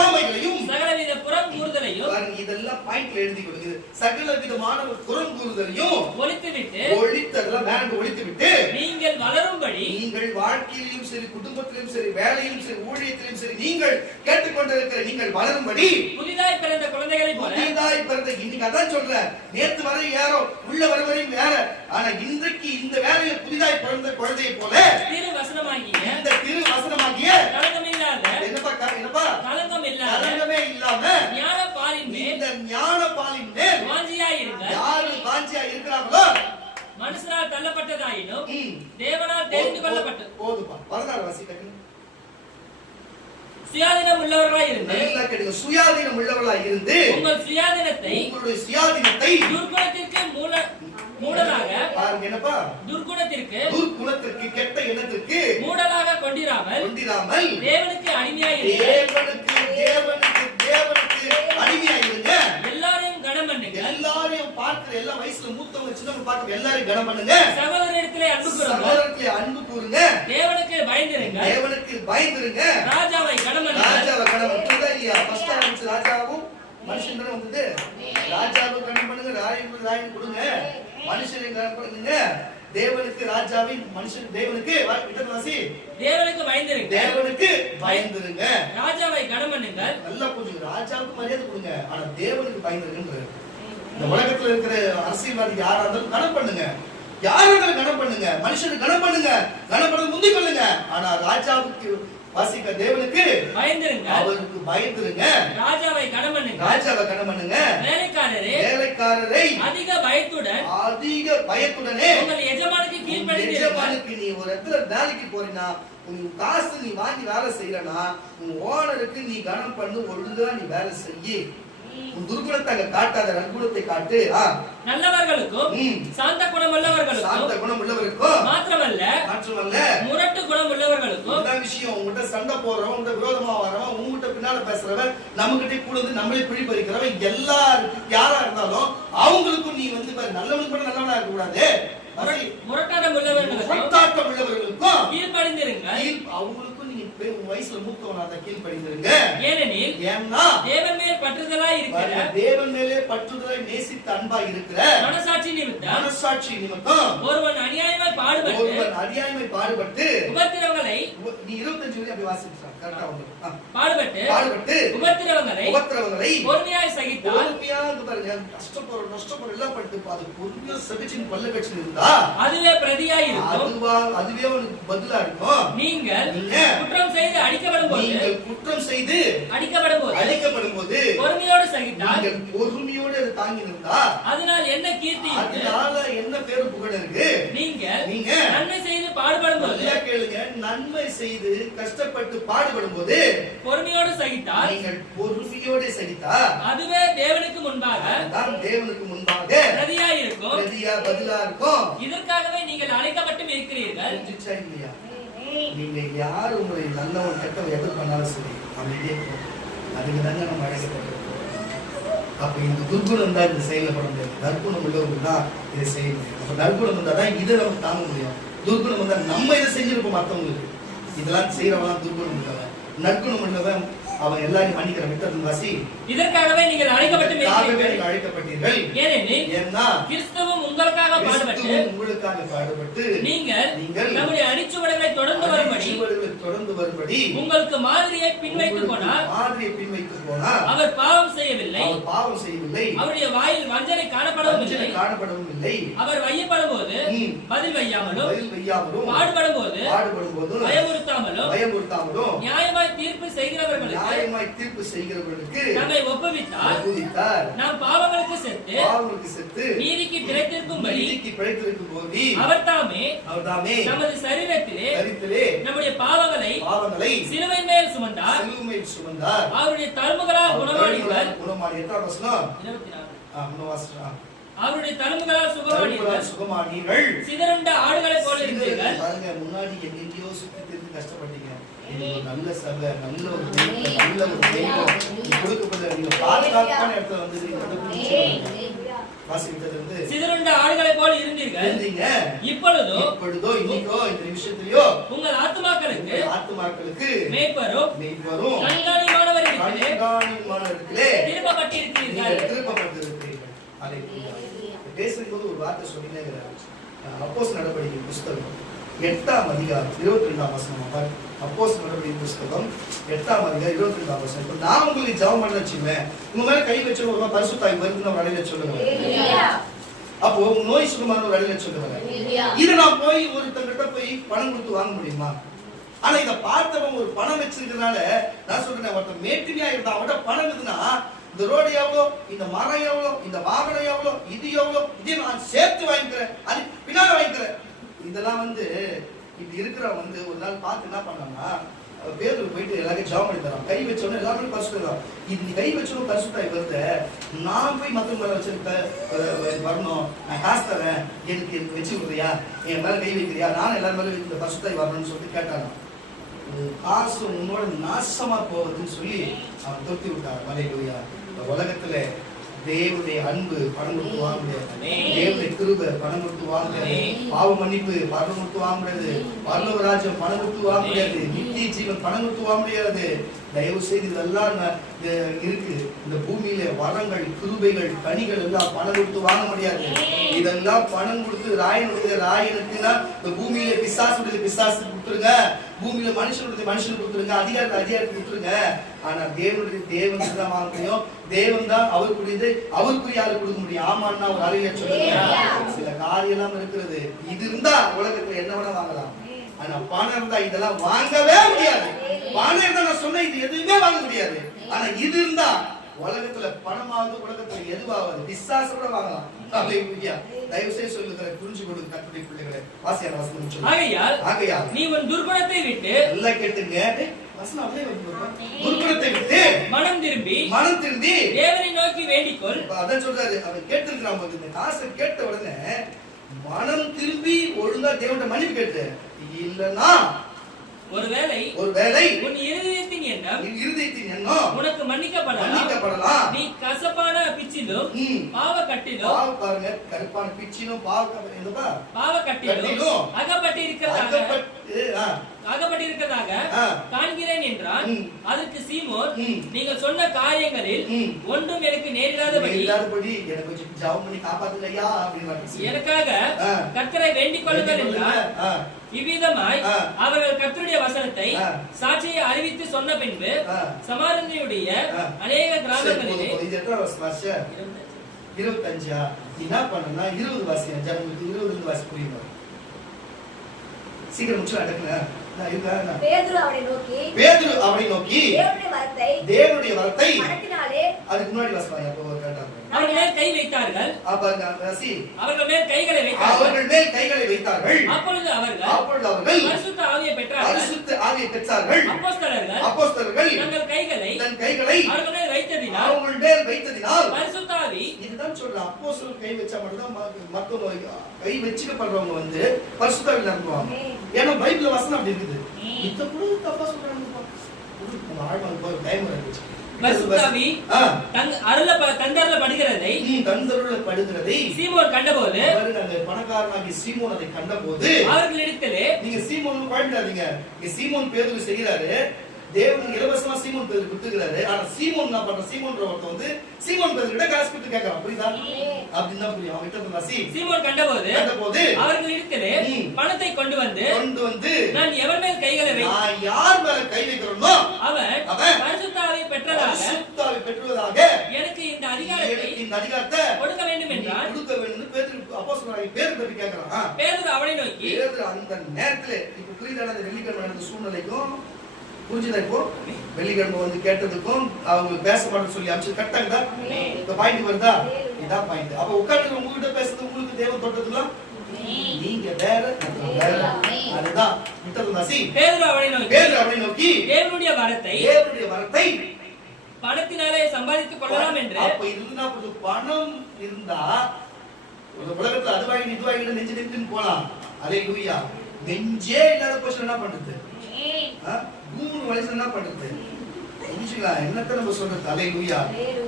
சகலவித புறம் கூறுதலையும் இதெல்லாம் பாயிண்ட்ல எழுதி கொடுக்குது. சகல விதமான புறம் கூறுதலையும் ஒழித்துவிட்டு நீங்கள் வளரும்படி, நீங்கள் வாழ்க்கையிலும் சரி, குடும்பத்திலும் சரி, வேலையிலும் சரி, ஊழியத்திலும் சரி, நீங்கள் கேட்டுக்கொண்டிருக்கிற நீங்கள் வளரும்படி புதிதாய் பிறந்த குழந்தைகளை போல. புதிதாய் பிறந்த, இன்னைக்கு அதான் சொல்றேன், நேத்து வரை யாரோ உள்ள வரவரையும் வேற, ஆனா இன்றைக்கு இந்த வேலையில புதிதாய் பிறந்த குழந்தையை போல இந்த திருவசனமாகிய கலங்கமே இல்லாம ஞான பாலின் மேல் யாரு வாஞ்சியா இருக்கிறாங்களோ, மனுஷனால் தள்ளப்பட்டதாயினும் தேவனால் தெரிந்து கொள்ளப்பட்டது. போதுப்பா, 16 வாசிக்க. சுயாதீனம் உள்ளவர்களாய் இருந்து உங்கள் சுயாதீனத்தை துர்க்குணத்திற்கு மூடலாக, பாருங்க என்னப்பா, துர்க்குணத்திற்கு கெட்ட எண்ணத்திற்கு மூடலாக கொண்டிராமல் தேவனுக்கு அடிமையாயிருங்க. அடிமையாயிருங்க. எல்லாரையும் கனம் பண்ணுங்க. எல்லாரையும் பார்க்கிற எல்லா வயசுல மூத்தவங்க சின்னவங்க பார்க்கிற எல்லாரையும் கனம் பண்ணுங்க. சகோதரரிடத்திலே அன்பு கூறுங்க. தேவனுக்கு பயந்திருங்க. ராஜாவை கனம் பண்ணுங்க. ஃபர்ஸ்ட் ஆரம்பிச்சு ராஜாவும் மனுஷன் தானே வந்தது. ராஜாவை கனம் பண்ணுங்க, ராயன் கொடுங்க, மனுஷனை கனம் பண்ணுங்க. தேவனுக்கு ராஜாவின் மனுஷன் தேவனுக்கு பயந்துருங்க. ராஜாவை கனம் பண்ணுங்க. நல்லா புரிஞ்சுங்க. ராஜாவுக்கு மரியாதை கொடுங்க, ஆனா தேவனுக்கு பயந்துருங்க. இந்த உலகத்துல இருக்கிற அரசியல்வாதி யாரா இருந்தாலும் கனம் பண்ணுங்க. யாரை கனம் பண்ணுங்க, மனுஷனுக்கு கனம் பண்ணுங்க, கனம் பண்ண முந்தி கொள்ளுங்க. ஆனா ராஜாவுக்கு வாசிக்க தேவனுக்கு பயந்துருங்க, அவருக்கு பயந்துருங்க. ராஜாவை கனம் பண்ணுங்க, ராஜாவை கனம் பண்ணுங்க. வேலைக்காரரை அதிக பயத்துடனே உங்கள் எஜமானுக்கு கீழ்ப்படிந்து. எஜமானுக்கு நீ ஒரு இடத்துல வேலைக்கு போறீனா, உன் காசு நீ வாங்கி வேலை செய்யறனா, உன் ஓனருக்கு நீ கனம் பண்ணு, ஒழுங்கா நீ வேலை செய்யி. உன் துர்குணத்தை காட்டாத, நற்குணத்தை காட்டு. நல்லவர்களுக்கும் சாந்த குணம் உள்ளவர்களுக்கும் மாத்திரமல்ல முரட்டு குணம் உள்ளவர்களுக்கும். இந்த விஷயம் உங்ககிட்ட சண்டை போடுறவன், உங்ககிட்ட விரோதமா வரவன், உங்ககிட்ட பின்னால பேசுறவன், நம்ம கிட்ட கூட வந்து நம்மளே பிடி பறிக்கிறவன், எல்லாருக்கும் யாரா இருந்தாலும் அவங்களுக்கும் நீ வந்து நல்லவனுக்கு கூட நல்லவனா இருக்க கூடாது. முரட்டாட்டம் உள்ளவர்களுக்கும் கீழ்ப்படிந்திருங்க. அவங்களுக்கும் நீங்க வயசுல மூத்தவனா தான் கீழ்ப்படிந்திருங்க. ஏனெனில் தேவன் மேல் பற்றுதலாய் இருக்கிற, தேவன் மேலே பற்றுதலாய் நேசித்த அன்பா இருக்கிற மனசாட்சி நிமித்தம் ஒருவன் அநியாயமாய் பாடுபட்டு உபத்திரவங்களை, நீ 25 வரை அப்படி வாசிச்சா கரெக்ட்டா வந்து பாடுபட்டு உபத்திரவங்களை பொறுமையாய் சகித்தால், பொறுமையாக பாருங்க, நஷ்டப்போற எல்லாம் பட்டு அது பொறுமையா சகிச்சின் பல்ல கட்சி இருந்தா அதுவே பிரதியாய் இருக்கும். அதுவே உனக்கு பதிலா இருக்கும். நீங்கள் குற்றம் செய்து அடிக்கப்படும் போது பொறுமையோடு சகித்தால், பொறுமையோடு தாங்கி இருந்தா அதனால என்ன கீர்த்தி, அதனால என்ன பேரு புகழ் இருக்கு. நீங்க நன்மை செய்து பாடுபடும் போது, கேளுங்க, நன்மை செய்து கஷ்டப்பட்டு பாடுபடும் போது பொறுமையோடு சகித்தால், நீங்கள் பொறுமையோடு சகித்தா அதுவே தேவனுக்கு முன்பாக பிரதியாய் இருக்கும், பதிலா இருக்கும். இதற்காகவே நீங்கள் அழைக்கப்பட்டும் இருக்கிறீர்கள். இல்லையா? நீங்க யாரு உங்களை நல்லவன் கெட்டவன் எது பண்ணாலும் சரி அமைதியே அதுக்கு தாங்க நம்ம அழைக்கப்பட்டிருக்கோம். அப்ப இந்த துர்குணம் தான் இந்த செயல்பட முடியாது. நற்குணம் உள்ளவர்கள் தான் இதை செய்ய முடியும். அப்ப நற்குணம் இருந்தா தான் இதை நம்ம தாங்க முடியும். துர்குணம் வந்தா நம்ம இதை செஞ்சிருப்போம் மற்றவங்களுக்கு. இதெல்லாம் செய்யறவன் துர்குணம் உள்ளவன். நற்குணம் உள்ளவன் அவன் எல்லாரையும் மன்னிக்கிற மித்தத்தின் வாசி. இதற்காகவே நீங்கள் அழைக்கப்பட்டீர்கள். ஏனெனில் கிறிஸ்துவும் உங்களுக்காக பாடுபட்டு நீங்கள் நம்முடைய அடிச்சுவடுகளை தொடர்ந்து வரும்படி உங்களுக்கு மாதிரியை பின்வைத்து போனார். அவர் பாவம் செய்யவில்லை, அவருடைய வாயில் வஞ்சனை காணப்படவும் இல்லை. அவர் வையப்படும் போது பதில் வையாமலும் பாடுபடும் போது பயமுறுத்தாமலும் நியாயமாய் தீர்ப்பு செய்கிறவர்களுக்கு நம்மை ஒப்புவித்தார். நாம் பாவங்களுக்கு செத்து நீதிக்கு பிழைத்திருக்கும் போது அவர் தாமே நமது சரீரத்திலே நம்முடைய பாவங்களை சிலுவையின் மேல் சுமந்தார். அவருடைய தழும்புகளால் குணமானீர்கள். அவருடைய தழும்புகளால் சுகமானீர்கள். சிதறுண்ட ஆடுகளைப் போல இருந்தீர்கள். முன்னாடி எங்கேயோ சுத்தி திரிந்து கஷ்டப்பட்டீங்க. நல்ல சபை, நல்ல ஒரு கொடுக்கப்பட்ட நீங்க பாதுகாப்பான இடத்துல வந்து சிதறுண்ட ஆடுகளைப் போல இருந்தீங்க. இப்பொழுதோ இன்னைக்கோ இந்த நிமிஷத்திலயோ உங்கள் ஆத்துமாக்களுக்கு மேய்ப்பரும் கண்காணிமானவர்களே திருப்பப்பட்டிருக்கிறீர்கள். பேசும்போது ஒரு வார்த்தை சொல்லினே அப்போஸ்தலர் நடவடிக்கை புஸ்தகம் 8ஆம் அதிகாரம் 22ஆம் வசனம். அப்போஸ்தலர் நடவடிக்கை புஸ்தகம் 8ஆம் அதிகாரம் 22ஆம் வசனம். இப்ப நான் உங்களுக்கு ஜெபம் பண்ண வச்சுவேன், உங்க மேல கை வச்சு ஒரு பரிசுத்தாய் வருதுன்னு ஒரு அடையில சொல்லுங்க. அப்போ நோய் சுகமான ஒரு அடையில சொல்லுங்க. இதை நான் போய் ஒருத்தங்கிட்ட போய் பணம் கொடுத்து வாங்க முடியுமா? ஆனா இதை பார்த்தவன் ஒரு பணம் வச்சிருக்கிறதுனால நான் சொல்றேன், ஒருத்தன் மேட்டுமையா இருந்தா அவன்கிட்ட பணம் இருக்குதுன்னா இந்த ரோடு எவ்வளோ, இந்த மரம் எவ்வளோ, இந்த வாகனம் எவ்வளோ, இது எவ்வளோ, இதையும் நான் சேர்த்து வாங்கிக்கிறேன், அது பின்னால வாங்கிக்கிறேன். இதெல்லாம் வந்து இப்படி இருக்கிறவன் வந்து ஒரு நாள் பார்த்து என்ன பண்ணான்னா பேருக்கு போயிட்டு எல்லாரும் ஜாம் பண்ணி தரான். கை வச்சோன்னு எல்லாருமே பரிசுத்தான். இது கை வச்சோன்னு பரிசுத்தாய் வருது. நான் போய் மற்றவங்க வச்சிருப்பேன் வரணும், நான் காசு தரேன், எனக்கு வச்சு விடுறியா, என் மேல கை வைக்கிறியா, நானும் எல்லாரும் மேலே இந்த பரிசுத்தாய் வரணும்னு சொல்லிட்டு கேட்டாங்க. காசு உன்னோட நாசமா போகுதுன்னு சொல்லி அவன் தொட்டி விட்டான். மலையிலா உலகத்துல தேவனுடைய அன்பு பணம் கொடுத்து வாங்க முடியாது. தேவனுடைய கிருபை பணம் கொடுத்து வாங்க முடியாது. பாவ மன்னிப்பு பணம் கொடுத்து வாங்க முடியாது. பரலோக ராஜ்யம் பணம் கொடுத்து வாங்க முடியாது. நித்திய ஜீவன் பணம் கொடுத்து வாங்க முடியாது. தயவு செய்து இதெல்லாம் இருக்கு. இந்த பூமியில வரங்கள், கிருபைகள், கனிகள் எல்லாம் பணம் கொடுத்து வாங்க முடியாது. இதெல்லாம் பணம் கொடுத்து ராயனுக்குன்னா இந்த பூமியில பிசாசு கொடுத்துருங்க. பூமியில மனுஷனுக்கு கொடுத்துருங்க, அதிகாரத்தை கொடுத்துருங்க. ஆனா தேவனுக்கு தான் வாங்க முடியும். தேவன் தான் அவருக்குரியது, அவருக்குரிய ஆளு கொடுக்க முடியும். ஆமான்னா ஒரு அறையில சொல்லுங்க. சில காரியம் எல்லாம் இருக்கிறது. இது இருந்தா உலகத்துல என்ன வேணா வாங்கலாம். ஆனா பணம் இருந்தா இதெல்லாம் வாங்கவே முடியாது. பணம் இருந்தா நான் சொன்ன இது எதுவுமே வாங்க முடியாது. ஆனா இது இருந்தா உலகத்துல பணமாவது, உலகத்துல எதுவாவது விசுவாசம் கூட வாங்கலாம். தயவு செய்து சொல்லுகிறேன், புரிஞ்சு கொடுங்க கர்த்தருடைய பிள்ளைகளே. வாசியான வசனம் சொல்லுங்க. ஆகையால் நீ உன் துர்குணத்தை விட்டு, எல்லாம் கேட்டுங்க, வசனம் அப்படியே வந்து துர்குணத்தை விட்டு மனம் திரும்பி தேவனை நோக்கி வேண்டிக்கொள். அதான் சொல்றாரு. அவன் கேட்டிருக்கிறான் போது, இந்த காசை கேட்ட உடனே மனம் திரும்பி ஒழுங்கா தேவன்கிட்ட மன்னிப்பு கேட்டு, இல்லன்னா ஒருவேளை உன் இருதயத்தின் எண்ணம் உனக்கு மன்னிக்கப்படலாம். நீ கசப்பான பிச்சிலும் பாவக்கட்டிலும், பாருங்க, கருப்பான பிச்சிலும் பாவக்கட்டிலும் அகப்பட்டிருக்கிறதாக காண்கிறேன் என்றான். அதற்கு சீமோன், நீங்கள் சொன்ன காரியங்களில் ஒன்றும் எனக்கு நேரிடாதபடி எனக்கு கொஞ்சம் ஜெபம் பண்ணி காப்பாத்துங்கய்யா அப்படின்னு எனக்காக கர்த்தரை வேண்டிக் கொள்ளுங்கள் என்றார். இவ்விதமாய் அவர்கள் கர்த்தருடைய வசனத்தை சாட்சியை அறிவித்து சொன்ன பின்பு சமாரியனுடைய அநேக கிராமங்களிலே 25 என்ன பண்ணா 20 வாசியா ஜனங்களுக்கு 20 வாசி புரியுமா? சீக்கிரம் முடிச்சு அடக்குங்க. பேதுரு அவனை நோக்கி தேவனுடைய வரத்தை மனத்தினாலே, அதுக்கு முன்னாடி வாசிப்பாங்க. அப்போ கேட்டாங்க, அவர்கள் மேல் கை வைத்தார்கள். அவர்கள் மேல் கைகளை வைத்தார்கள். அப்பொழுது அவர்கள் பரிசுத்த ஆவியை பெற்றார்கள். அப்போஸ்தலர்கள் தங்கள் கைகளை அவர்கள் மேல் வைத்ததினால் பரிசுத்த ஆவி, இதுதான் சொல்றேன். அப்போஸ்தலர் கை வச்சா மட்டும் தான் மத்தவங்க கை வச்சுக்கப்படுறவங்க வந்து பரிசுத்த ஆவியில நம்புவாங்க. ஏன்னா பைபிள்ல வசனம் அப்படி இருக்குது. இத கூட தப்பா சொல்றாங்க. ஆழ்வாங்க டைம் இருந்துச்சு. பரிசுத்தாவி தந்தருளப்படுகிறதை சீமோன் கண்டபோது, பணக்காரனாகி சீமோன் அதை கண்டபோது அவர்களிடத்திலே, நீங்க சீமோன் குழந்தாதீங்க, சீமோன் பேதுரு செய்கிறாரு, தேவன் இலவசமா சீமோன் பேதுரு கொடுத்துக்கிறாரு. ஆனா சீமோன் என்ன பண்ற, சீமோன்ற ஒருத்தன் வந்து சீமோன் பேதுரு கிட்ட காசு கொடுத்து கேட்கறான். புரியுதா? அப்படின்னு தான் புரியும். அவன் கிட்ட சீமோன் கண்டபோது அவர்களிடத்திலே பணத்தை கொண்டு வந்து நான் எவன் மேல் கைகளை நான் யார் மேல கை வைக்கிறேனோ அவன் பரிசுத்த ஆவியை பெற்றதாக எனக்கு இந்த அதிகாரத்தை கொடுக்க வேண்டும் என்றான். கொடுக்க வேண்டும் பேதுரு அப்போஸ்தலனாகிய பேதுரு கேட்கறான். பேதுரு அவனை நோக்கி, பேதுரு அந்த நேரத்துல இப்ப புரியுதா? அந்த வெள்ளிக்கிழமை நடந்த சூழ்நிலைக்கும் புரிஞ்சுதா? இப்போ வெள்ளிக்கிழமை வந்து கேட்டதுக்கும் அவங்க பேச மாட்டேன்னு சொல்லி அமிச்சு கரெக்டாகுதா? இந்த பாயிண்ட் வருதா? இதான் பாயிண்ட். அப்ப உட்கார்ந்து உங்ககிட்ட பேசுறது உங்களுக்கு தேவன் தொட்டதுலாம் நீங்க வேற, அதுதான் பேதுரு அவனை நோக்கி தேவனுடைய வரத்தை பணத்தினாலே சம்பாதித்துக் கொள்ளலாம் என்று. அப்ப இருந்தா பணம் இருந்தா உலகத்துல அது வாங்கி இது வாங்கி நெஞ்சு நெஞ்சுன்னு போலாம். அல்லேலூயா. நெஞ்சே இல்லாத போச்சு என்ன பண்றது? மூணு வயசுல என்ன பண்றது? புரிஞ்சுக்கலாம் என்னத்த நம்ம சொல்றது? அல்லேலூயா.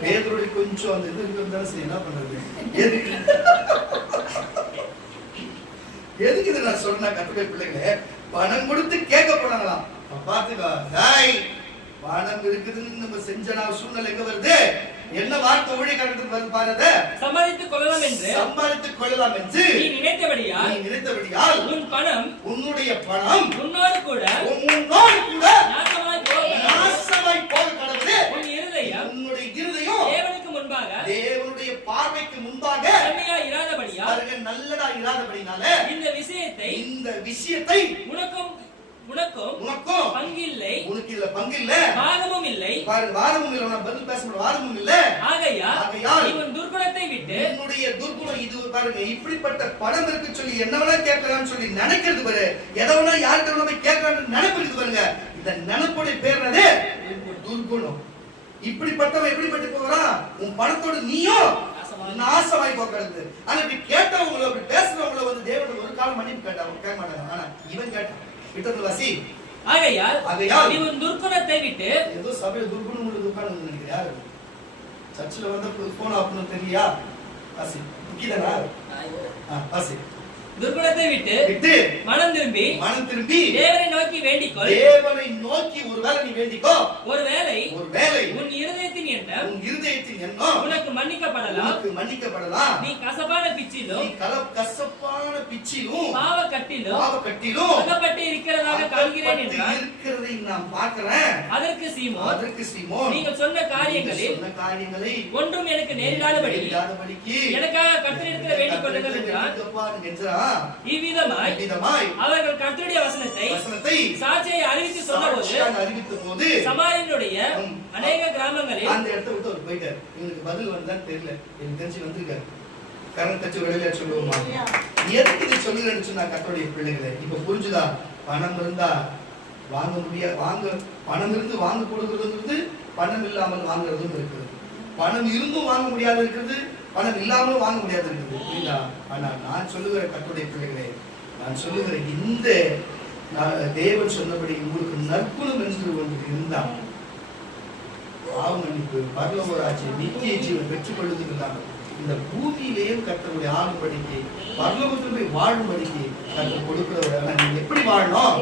பேதுருடைய கொஞ்சம் அந்த இது இருக்கிறது சரி, என்ன பண்றது? எதுக்கு இதை நான் சொன்னா கத்துக்கை பிள்ளைங்களே, பணம் கொடுத்து கேட்க போனாங்களாம். பாத்துக்கோ, பணம் இருக்குதுன்னு நம்ம செஞ்ச சூழ்நிலை எங்க வருது? என்ன வார்த்தை ஊழியக்காரத்துக்கு வருது பாருங்க. சம்பாதித்துக் கொள்ளலாம் என்று நீ நினைத்தபடியால் உன்னுடைய பணம் உன்னோடு கூட நாசமாய் போக கடவுளே. உன்னுடைய இருதயம் தேவனுடைய பார்வைக்கு முன்பாக நல்லதா இராதபடினால இந்த விஷயத்தை உனக்கும் பங்கில்லை. உனக்கு இல்ல பங்கில்லை, வாதமும் இல்லை. வாதமும் இல்லை. நான் பதில் பேச முடியும். வாதமும் இல்லை. ஆகையால் இவன் துர்குணத்தை விட்டு, என்னுடைய துர்குணம் இது பாருங்க. இப்படிப்பட்ட பணம் இருக்கு சொல்லி என்ன வேணா கேட்கலாம்னு சொல்லி நினைக்கிறது பாரு. எதை வேணா யார்கிட்ட வேணா போய் கேட்கலாம்னு நினைப்பு பாருங்க. இந்த நினைப்புடைய பேர்னது துர்குணம். இப்படிப்பட்டவன் எப்படிப்பட்டு போகிறான்? உன் பணத்தோட நீயும் நாசமாய் போகிறது. ஆனா இப்படி கேட்டவங்களை, அப்படி பேசுறவங்களை வந்து தேவன் ஒரு காலம் மன்னிப்பு கேட்டாங்க, கேட்க மாட்டாங்க. ஆனா இவன் கேட்டான். ஆகையால் இவன் துர்குணத்தை விட்டு, ஏதோ சபையில துர்குணம் உள்ள துர்காணம் நினைக்கிறேன். யாரு சர்ச்சில் வந்து போன் ஆஃப்னு தெரியா? வாசி முக்கியதானா? வாசி துர்குணத்தை விட்டு மனம் திரும்பி தேவனை நோக்கி வேண்டிக்கொள். தேவனை நோக்கி ஒருவேளை நீ வேண்டிக்கோ. ஒருவேளை உன் இருதயத்தின் எண்ணம் உனக்கு மன்னிக்கப்படலாம். நீ கசப்பான பிச்சிலும் பாவக்கட்டிலும் அகப்பட்டு இருக்கிறதாக காண்கிறேன் என்றார். இருக்கிறதை நான் பார்க்கிறேன். அதற்கு சீமோன் நீங்கள் சொன்ன காரியங்களை ஒன்றும் எனக்கு நேரிடாதபடிக்கு எனக்காக கர்த்தரிடத்தில் வேண்டிக் கொள்ளுங்கள் என்றார். இவ்விதமாய் அவர்கள் கர்த்தருடைய வசனத்தை சாட்சியை அறிவித்து சொன்னபோது சமாரியனுடைய அநேக கிராமங்களில் அந்த இடத்தை விட்டு அவர் போயிட்டார். இவனுக்கு பதில் வந்தான்னு தெரியல. எனக்கு தெரிஞ்சு வந்திருக்காரு. கரண் தச்சு வெளியில சொல்லுவோமா? எதுக்கு இதை சொல்லுறேன்னு சொன்னா கர்த்தருடைய பிள்ளைகளை இப்ப புரிஞ்சுதா? பணம் இருந்தா வாங்க முடியாது, பணம் இருந்து வாங்க கொடுக்கிறது, பணம் இல்லாமல் வாங்குறதும் இருக்குது. பணம் இருந்தும் வாங்க முடியாது இருக்குது, பணம் இல்லாமலும் வாங்க முடியாது இருக்குது. புரியுதா? ஆனா நான் சொல்லுகிற கர்த்தருடைய பிள்ளைகளே, நான் சொல்லுகிற இந்த தேவன் சொன்னபடி உங்களுக்கு நற்குணம் என்று ஒன்று இருந்தா பாவ மன்னிப்பு, பரலோக ராஜ்யம், நித்திய ஜீவன் பெற்றுக் கொள்வதற்கு இந்த பூமியிலேயும் கர்த்தருடைய ஆளும்படிக்கு பரலோகத்தில் போய் வாழும்படிக்கு கர்த்தர் கொடுக்கிறவர். நீங்க எப்படி வாழணும்?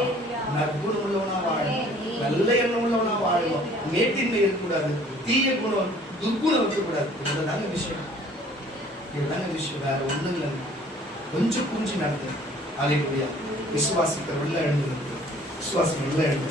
நற்குணம் உள்ளவனா வாழணும், நல்ல எண்ணம் உள்ளவனா வாழணும், மேட்டின்மை இருக்கக்கூடாது, தீய குணம் துர்குணம் இருக்கக்கூடாது. இதுதாங்க விஷயம். வேற ஒண்ணும் இல்லை. கொஞ்சம் பூஞ்சி நடத்து. அலைக்குடியா விசுவாசிக்கிற உள்ள எழுந்து, விசுவாசம் உள்ள எழுந்து